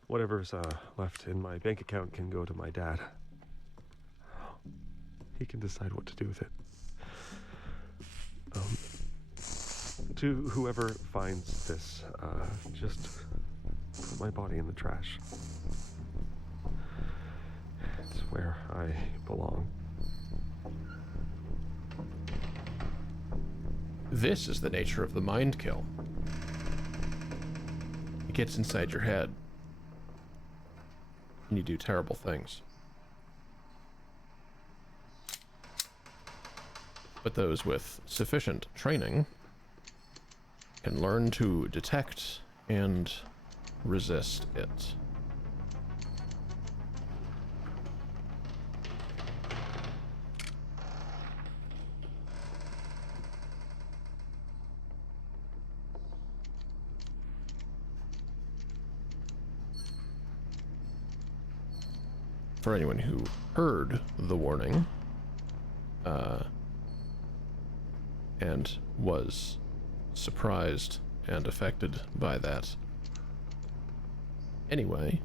Whatever's left in my bank account can go to my dad. He can decide what to do with it. To whoever finds this, just put my body in the trash. It's where I belong. This is the nature of the mind kill. It gets inside your head, and you do terrible things. But those with sufficient training can learn to detect and resist it. For anyone who heard the warning, and was surprised and affected by that. Anyway,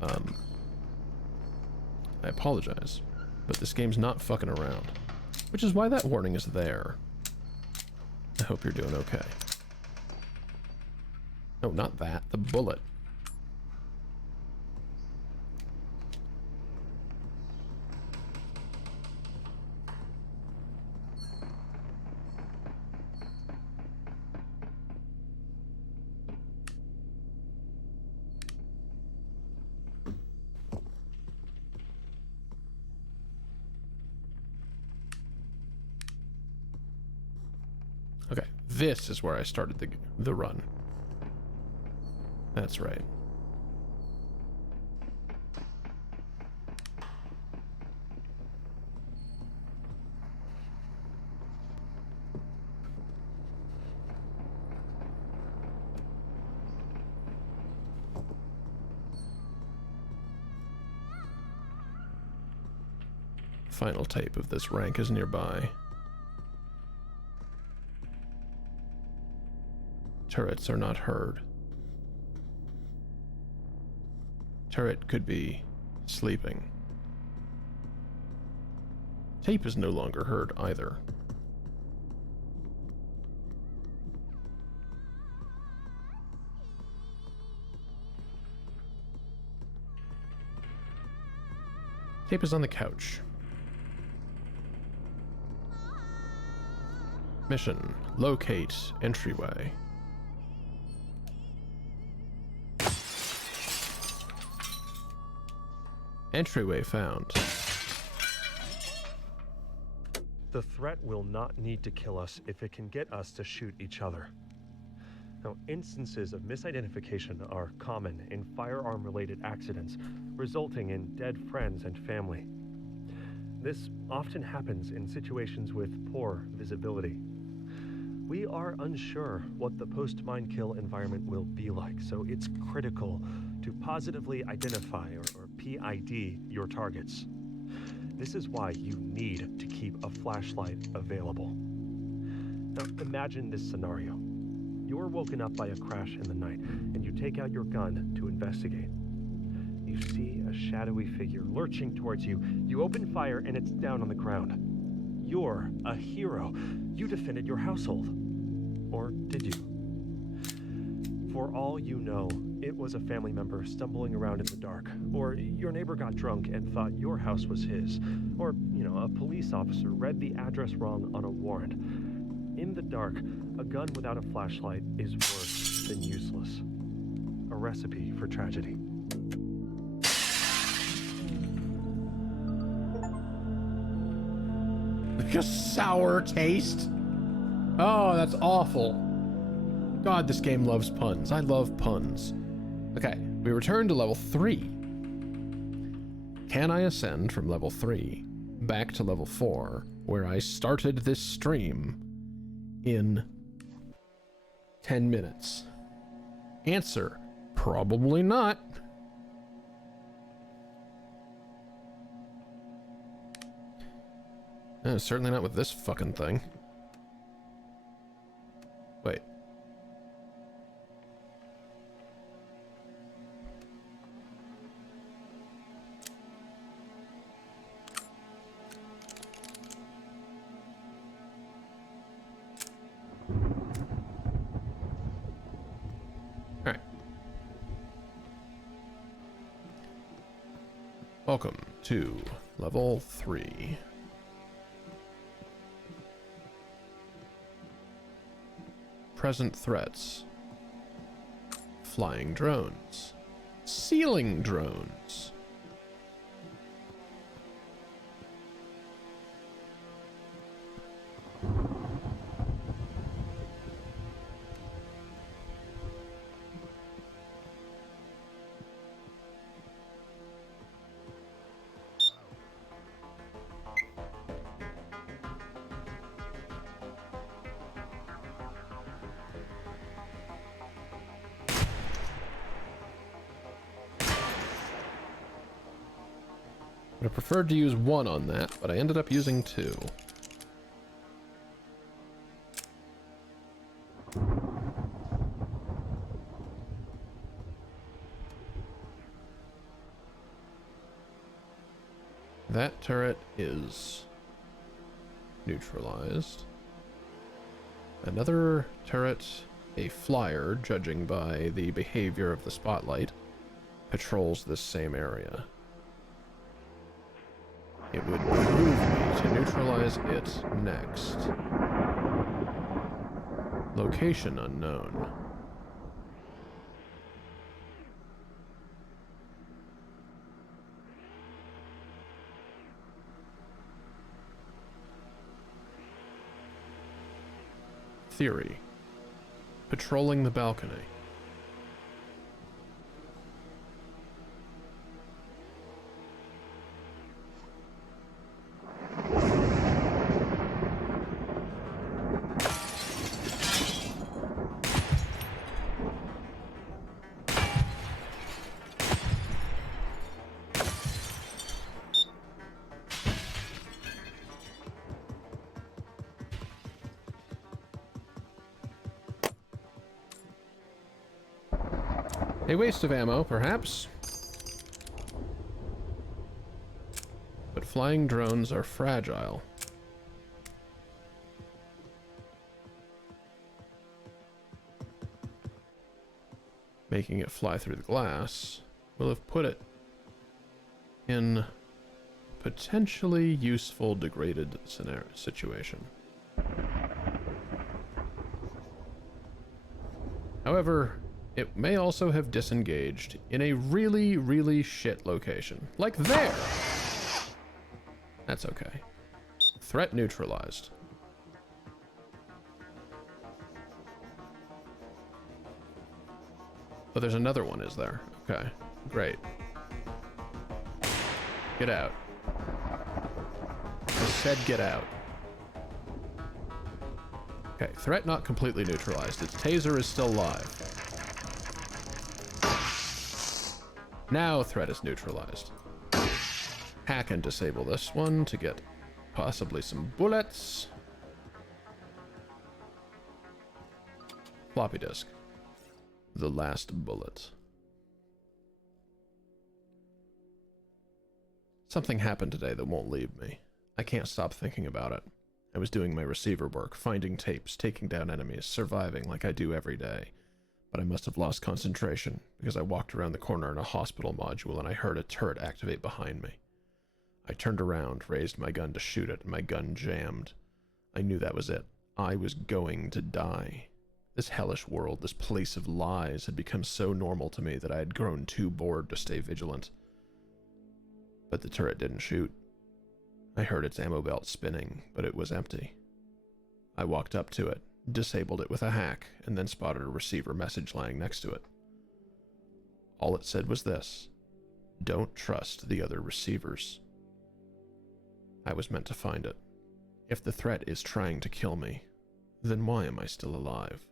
I apologize, but this game's not fucking around, which is why that warning is there. I hope you're doing okay. No, not that, the bullet. this is where I started the run. That's right. Final tape of this rank is nearby. Turrets are not heard. Turret could be sleeping. Tape is no longer heard either. Tape is on the couch. Mission: locate entryway. Entryway found. The threat will not need to kill us if it can get us to shoot each other. Now, instances of misidentification are common in firearm-related accidents, resulting in dead friends and family. This often happens in situations with poor visibility. We are unsure what the post-mine kill environment will be like, so it's critical to positively identify or PID your targets. This is why you need to keep a flashlight available. Now, imagine this scenario. You're woken up by a crash in the night, and you take out your gun to investigate. You see a shadowy figure lurching towards you. You open fire, and it's down on the ground. You're a hero. You defended your household. Or did you? For all you know, it was a family member stumbling around in the dark. Or your neighbor got drunk and thought your house was his. Or, a police officer read the address wrong on a warrant. In the dark, a gun without a flashlight is worse than useless. A recipe for tragedy. Like a sour taste. Oh, that's awful. God, this game loves puns. I love puns. Okay, we return to level 3. Can I ascend from level 3 back to level 4, where I started this stream in 10 minutes? Answer, probably not. Certainly not with this fucking thing. Wait. Alright. Welcome to level 3. Present threats: flying drones, ceiling drones. I preferred to use 1 on that, but I ended up using 2. That turret is neutralized. Another turret, a flyer, judging by the behavior of the spotlight, patrols this same area. It would behoove me to neutralize it next. Location unknown. Theory. patrolling the balcony. A waste of ammo, perhaps. But flying drones are fragile. Making it fly through the glass will have put it in potentially useful degraded situation. However, it may also have disengaged in a really, really shit location. Like there! That's okay. Threat neutralized. Oh, there's another one, is there? Okay, great. Get out. I said get out. Okay, threat not completely neutralized. Its taser is still live. Now threat is neutralized. Hack and disable this one to get possibly some bullets. Floppy disk. The last bullet. Something happened today that won't leave me. I can't stop thinking about it. I was doing my receiver work, finding tapes, taking down enemies, surviving like I do every day. But I must have lost concentration, because I walked around the corner in a hospital module and I heard a turret activate behind me. I turned around, raised my gun to shoot it, and my gun jammed. I knew that was it. I was going to die. This hellish world, this place of lies, had become so normal to me that I had grown too bored to stay vigilant. But the turret didn't shoot. I heard its ammo belt spinning, but it was empty. I walked up to it, disabled it with a hack, and then spotted a receiver message lying next to it. All it said was this: "Don't trust the other receivers." I was meant to find it. If the threat is trying to kill me, then why am I still alive?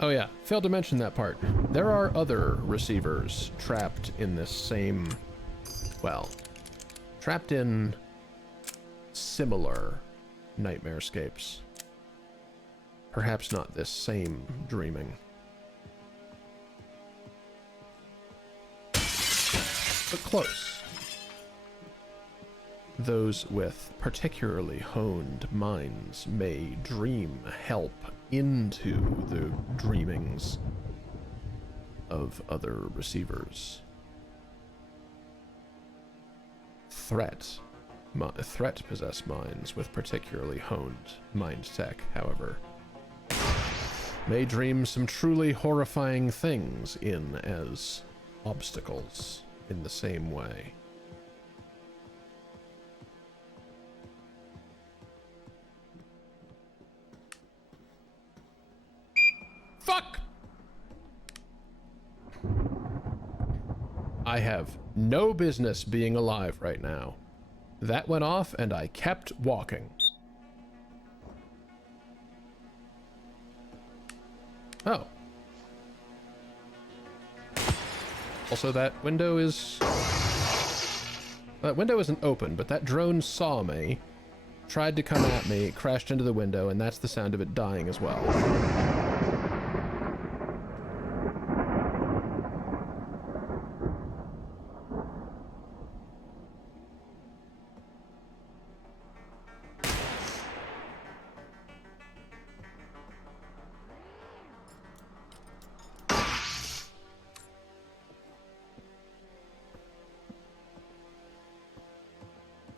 Oh yeah, failed to mention that part. There are other receivers trapped in this same, well, trapped in similar nightmarescapes. Perhaps not this same dreaming. But close. Those with particularly honed minds may dream help into the dreamings of other receivers. Threat-possessed minds with particularly honed mind tech, however, may dream some truly horrifying things in as obstacles in the same way. Fuck! I have no business being alive right now. That went off and I kept walking. Oh. Also, that window is... that window isn't open, but that drone saw me, tried to come at me, crashed into the window, and that's the sound of it dying as well.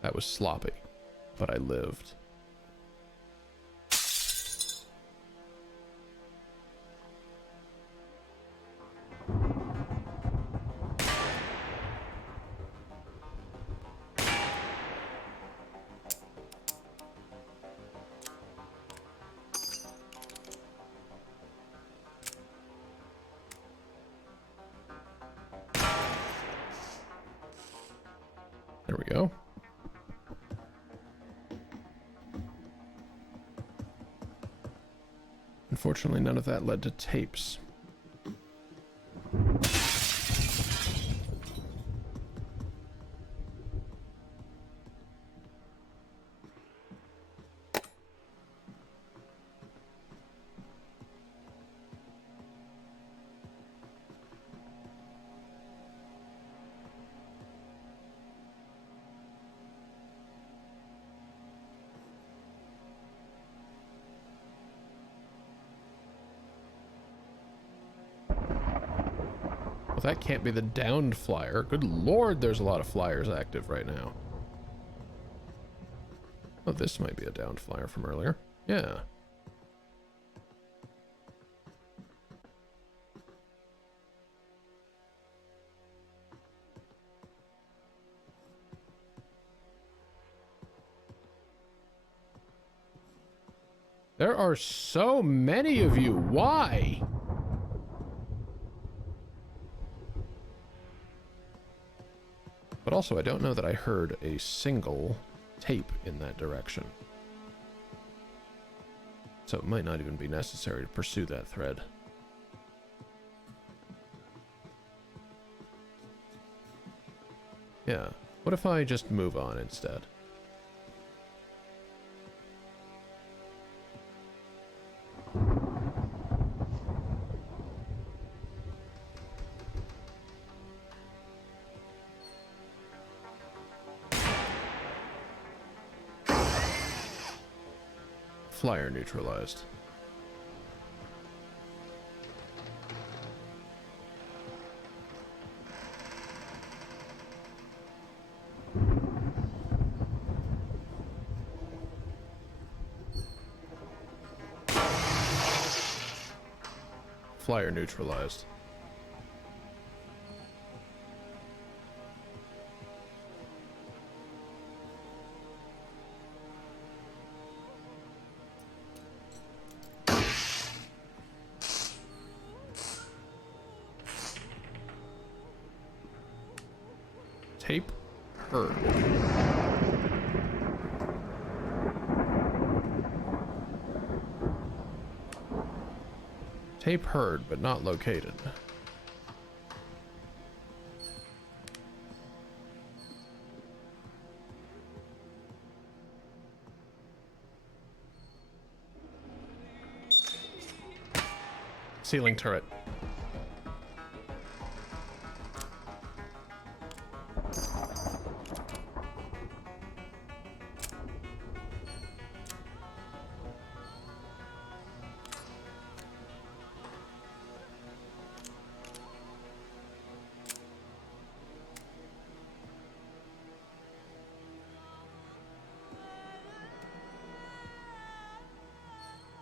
That was sloppy, but I lived. Unfortunately, none of that led to tapes. Well, that can't be the downed flyer. Good lord, there's a lot of flyers active right now. Oh, this might be a downed flyer from earlier. Yeah. There are so many of you. Why? But also, I don't know that I heard a single tape in that direction. So it might not even be necessary to pursue that thread. Yeah. What if I just move on instead? Flyer neutralized. Flyer neutralized. Tape heard. Tape heard, but not located. Ceiling turret.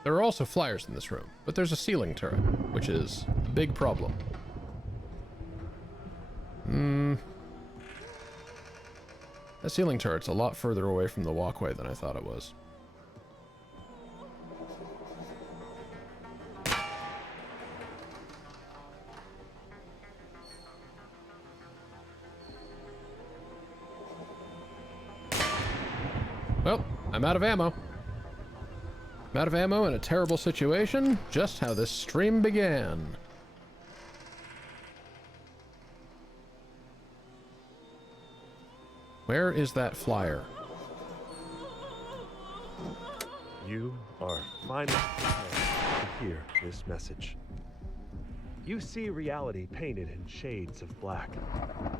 There are also flyers in this room, but there's a ceiling turret, which is a big problem. That ceiling turret's a lot further away from the walkway than I thought it was. Well, I'm out of ammo. I'm out of ammo in a terrible situation, just how this stream began. Where is that flyer? You are finally prepared to hear this message. You see reality painted in shades of black,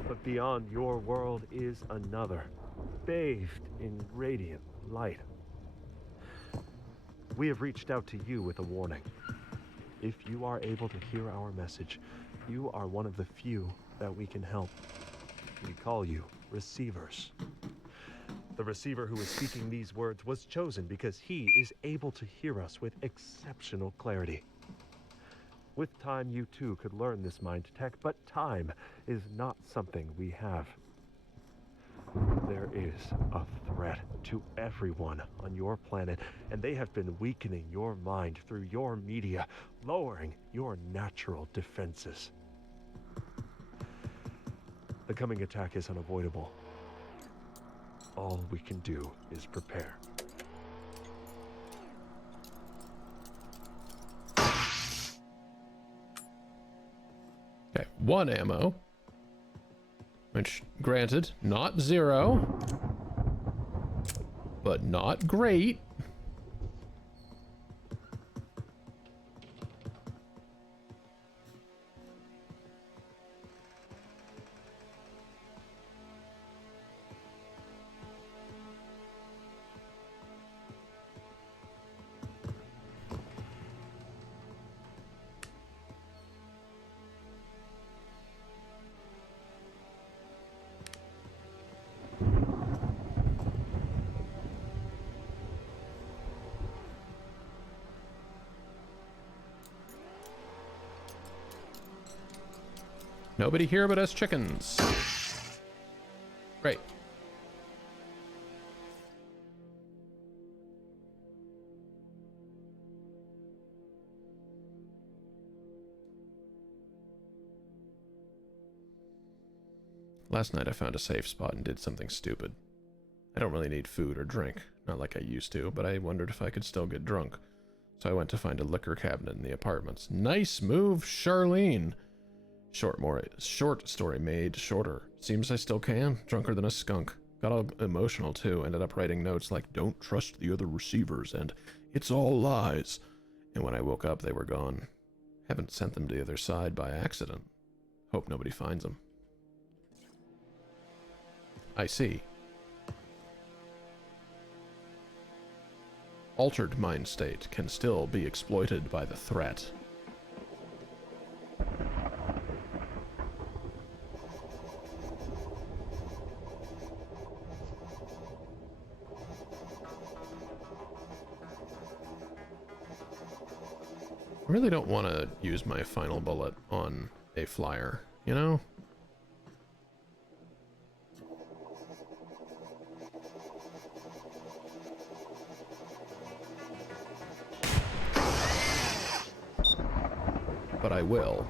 but beyond your world is another, bathed in radiant light. We have reached out to you with a warning. If you are able to hear our message, you are one of the few that we can help. We call you receivers. The receiver who is speaking these words was chosen because he is able to hear us with exceptional clarity. With time, you too could learn this mind tech, but time is not something we have. There is a threat to everyone on your planet, and they have been weakening your mind through your media, lowering your natural defenses. The coming attack is unavoidable. All we can do is prepare. 1 ammo. Which, granted, not 0. But not great. Nobody here but us chickens. Great. Last night I found a safe spot and did something stupid. I don't really need food or drink, not like I used to, but I wondered if I could still get drunk. So I went to find a liquor cabinet in the apartments. Nice move, Charlene! Short story made shorter. Seems I still can. Drunker than a skunk. Got all emotional too. Ended up writing notes like, "Don't trust the other receivers," and "It's all lies." And when I woke up, they were gone. Haven't sent them to the other side by accident. Hope nobody finds them. I see. Altered mind state can still be exploited by the threat. I really don't want to use my final bullet on a flyer, you know? But I will.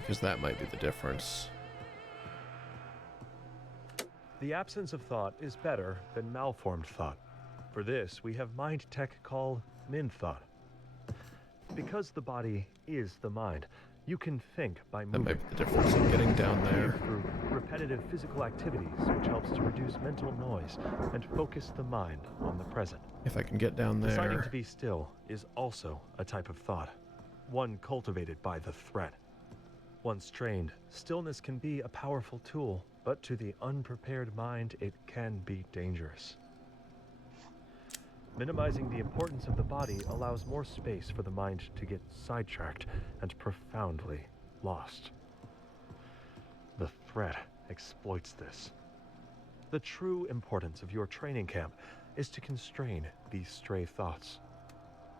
Because that might be the difference. The absence of thought is better than malformed thought. For this, we have mind tech called min thought. Because the body is the mind, you can think by That moving. might be the difference in getting down there. Through repetitive physical activities, which helps to reduce mental noise and focus the mind on the present. If I can get down Deciding there. to be still is also a type of thought, one cultivated by the threat. Once trained, stillness can be a powerful tool, but to the unprepared mind, it can be dangerous. Minimizing the importance of the body allows more space for the mind to get sidetracked and profoundly lost. The threat exploits this. The true importance of your training camp is to constrain these stray thoughts.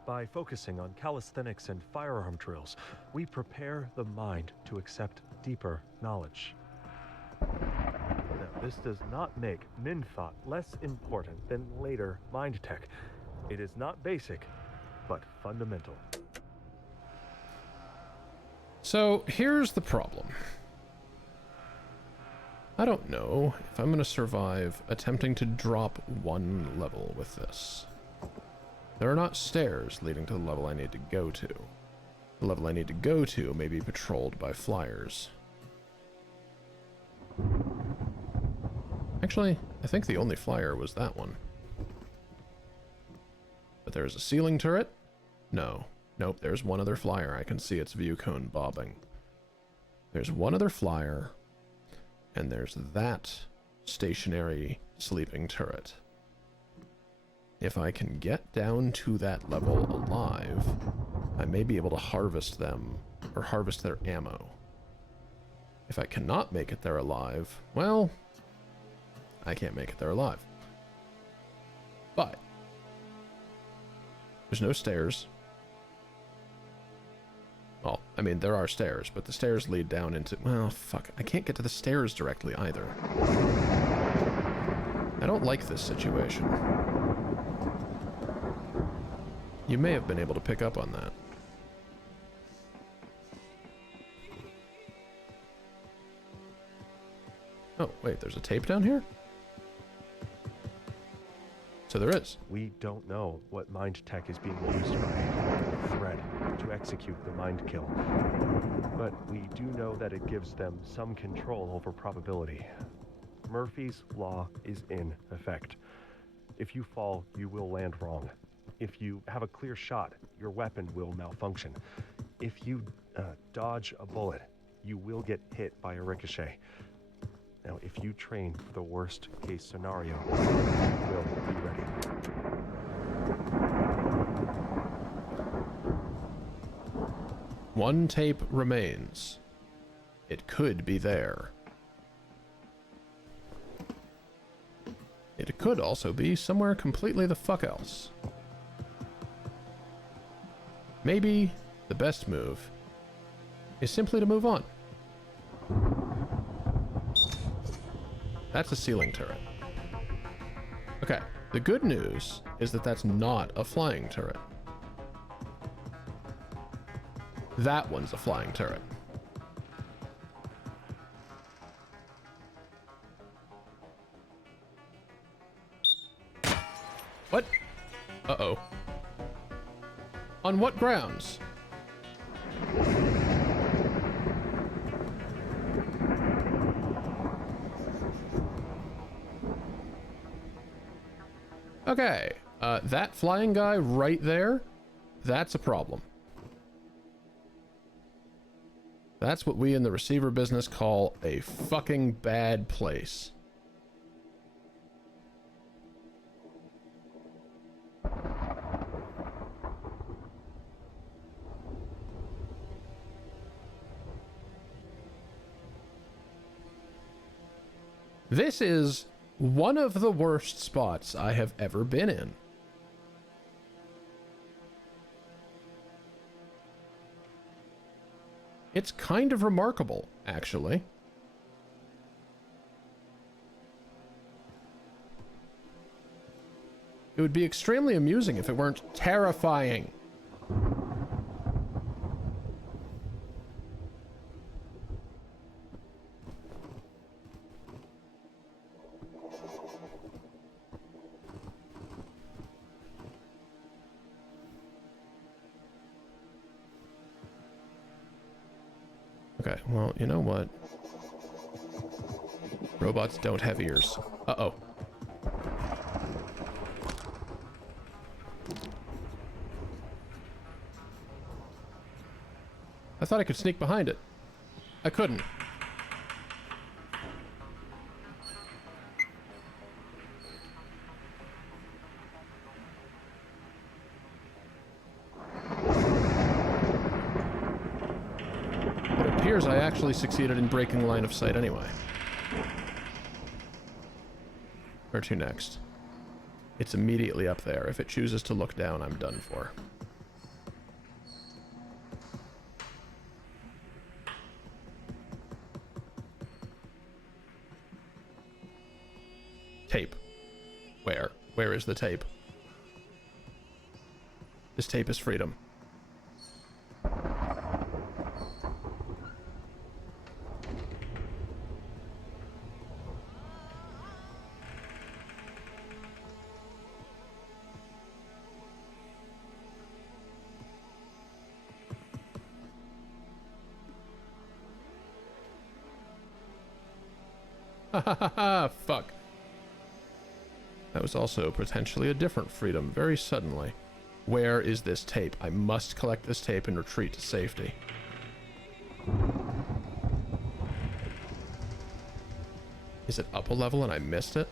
By focusing on calisthenics and firearm drills, we prepare the mind to accept deeper knowledge. Now, this does not make min thought less important than later mind tech. It is not basic, but fundamental. So here's the problem. I don't know if I'm going to survive attempting to drop one level with this. There are not stairs leading to the level I need to go to. The level I need to go to may be patrolled by flyers. Actually, I think the only flyer was that one. But there's a ceiling turret? No. Nope, there's one other flyer. I can see its view cone bobbing. There's one other flyer, and there's that stationary sleeping turret. If I can get down to that level alive, I may be able to harvest them, or harvest their ammo. If I cannot make it there alive, well, I can't make it there alive. But there's no stairs. Well, I mean, there are stairs, but the stairs lead down into... Well, fuck. I can't get to the stairs directly either. I don't like this situation. You may have been able to pick up on that. Oh, wait, there's a tape down here? So there is. We don't know what mind tech is being used by Thread to execute the mind kill, but we do know that it gives them some control over probability. Murphy's Law is in effect. If you fall, you will land wrong. If you have a clear shot, your weapon will malfunction. If you dodge a bullet, you will get hit by a ricochet. Now, if you train for the worst case scenario, you will be ready. One tape remains. It could be there. It could also be somewhere completely the fuck else. Maybe the best move is simply to move on. That's a ceiling turret. Okay, the good news is that that's not a flying turret. That one's a flying turret. What? Uh-oh. On what grounds? Okay, that flying guy right there, that's a problem. That's what we in the receiver business call a fucking bad place. This is one of the worst spots I have ever been in. It's kind of remarkable, actually. It would be extremely amusing if it weren't terrifying. Okay, well, you know what? Robots don't have ears. Uh-oh. I thought I could sneak behind it. I couldn't. I actually succeeded in breaking line of sight anyway. Where to next? It's immediately up there. If it chooses to look down, I'm done for. Tape. Where? Where is the tape? This tape is freedom. Fuck. That was also potentially a different freedom, very suddenly. Where is this tape? I must collect this tape and retreat to safety. Is it up a level and I missed it?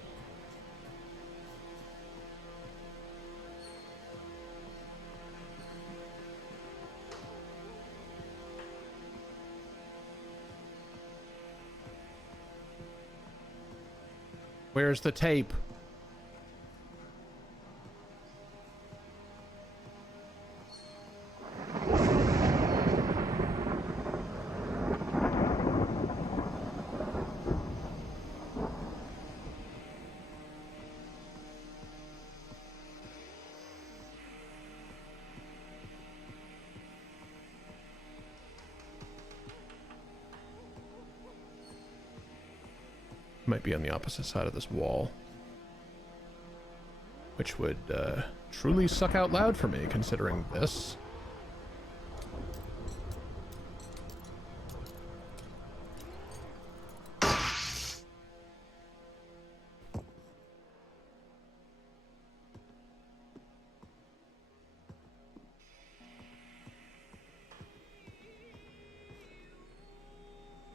Where's the tape? Might be on the opposite side of this wall. which would truly suck out loud for me considering this.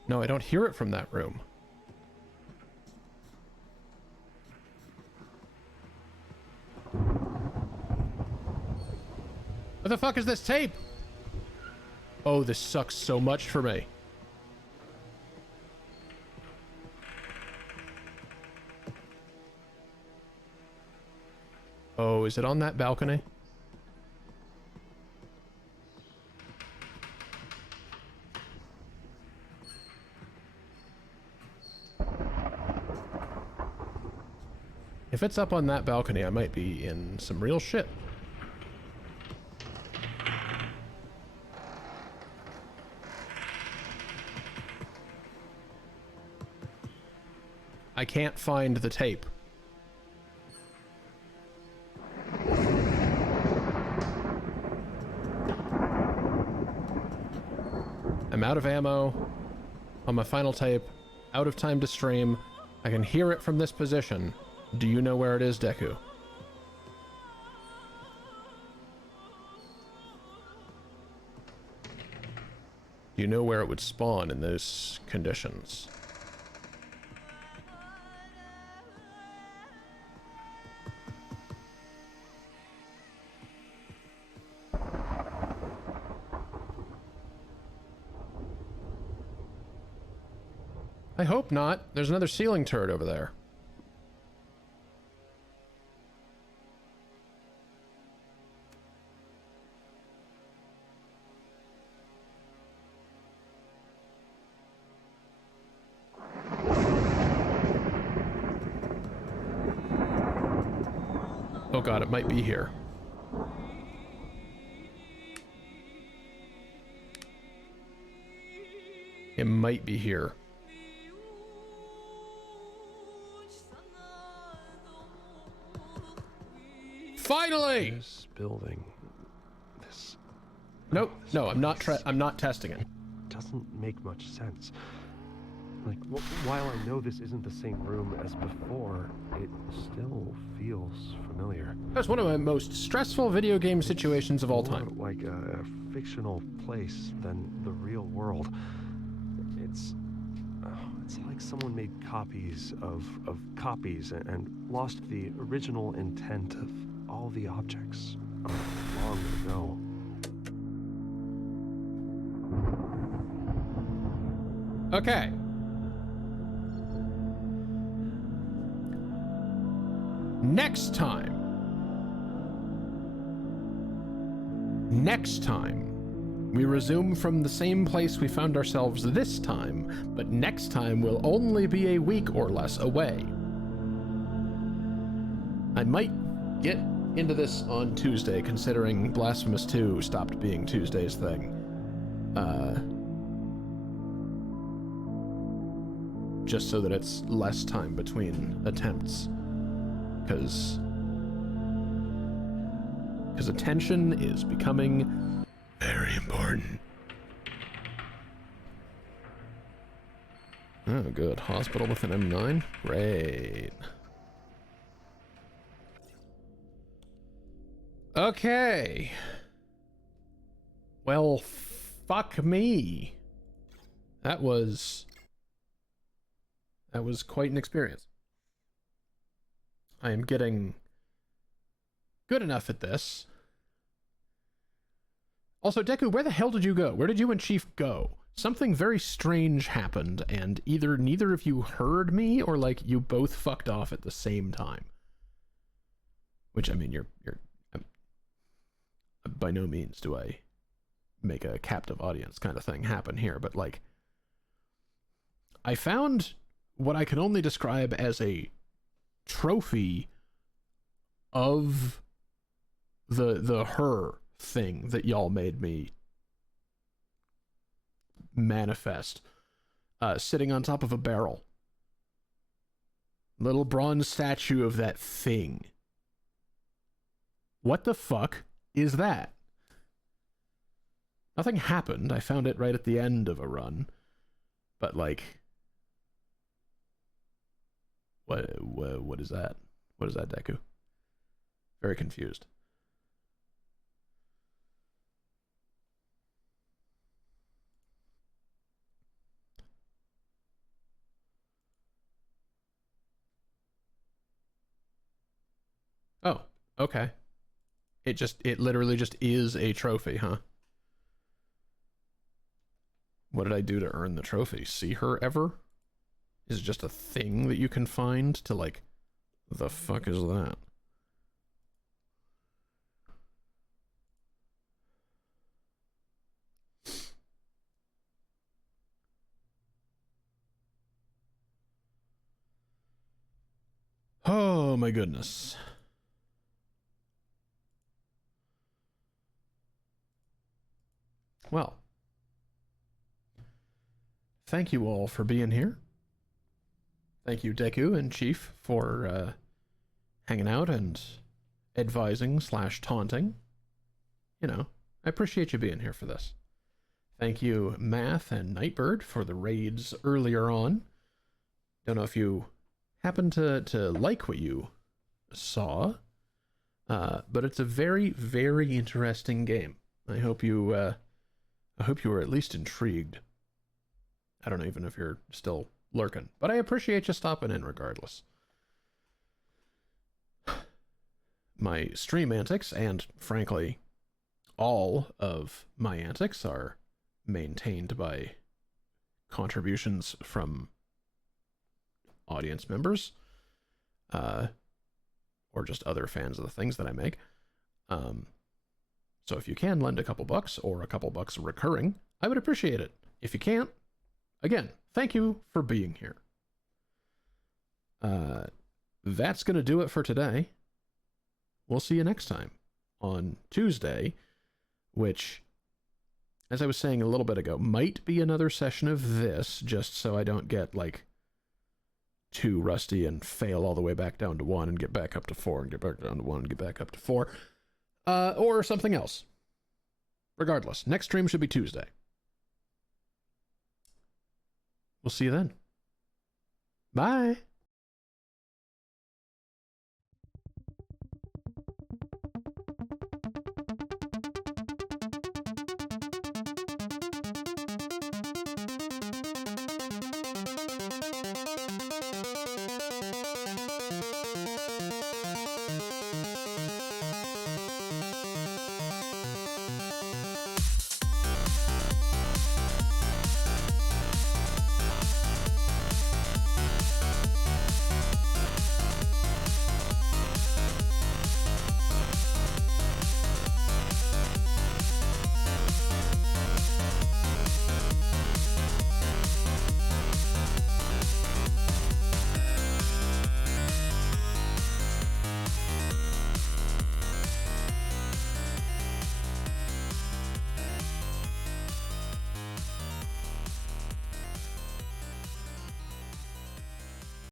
No, I don't hear it from that room. What the fuck is this tape? Oh, this sucks so much for me. Oh, is it on that balcony? If it's up on that balcony, I might be in some real shit. I can't find the tape. I'm out of ammo on my final tape, out of time to stream. I can hear it from this position. Do you know where it is, Deku? Do you know where it would spawn in those conditions? I hope not. There's another ceiling turret over there. Oh god, it might be here. It might be here. Finally! This building, this... Nope. this No, I'm not place I'm not testing it. doesn't make much sense. Like, while I know this isn't the same room as before, it still feels familiar. That's one of my most stressful video game situations of all More time. like a fictional place than the real world. It's like someone made copies of copies and lost the original intent of all the objects long ago. Okay. Next time, we resume from the same place we found ourselves this time, but next time will only be a week or less away. I might get into this on Tuesday, considering Blasphemous 2 stopped being Tuesday's thing. Just so that it's less time between attempts. Because attention is becoming very important. Oh, good. Hospital with an M9? Great. Okay. Well, fuck me. That was quite an experience. I am getting good enough at this. Also, Deku, where the hell did you go? Where did you and Chief go? Something very strange happened, and either neither of you heard me, or like you both fucked off at the same time. Which, I mean, you're by no means do I make a captive audience kind of thing happen here, but like, I found what I can only describe as a trophy of the her thing that y'all made me manifest, sitting on top of a barrel. Little bronze statue of that thing. What the fuck is that? Nothing happened. I found it right at the end of a run. But, like... What is that? What is that, Deku? Very confused. Oh, okay. It literally just is a trophy, huh? What did I do to earn the trophy? See her ever? Is it just a thing that you can find to, like, the fuck is that? Oh my goodness. Well, thank you all for being here. Thank you, Deku and Chief, for hanging out and advising / taunting. You know, I appreciate you being here for this. Thank you, Math and Nightbird, for the raids earlier on. Don't know if you happen to like what you saw, but it's a very, very interesting game. I hope you were at least intrigued. I don't know even if you're still lurking, but I appreciate you stopping in regardless. My stream antics, and frankly, all of my antics, are maintained by contributions from audience members, or just other fans of the things that I make. So if you can lend a couple bucks, or a couple bucks recurring, I would appreciate it. If you can't, again, thank you for being here. That's going to do it for today. We'll see you next time on Tuesday, which, as I was saying a little bit ago, might be another session of this, just so I don't get, like, too rusty and fail all the way back down to 1 and get back up to 4 and get back down to 1 and get back up to 4. Or something else. Regardless, next stream should be Tuesday. We'll see you then. Bye.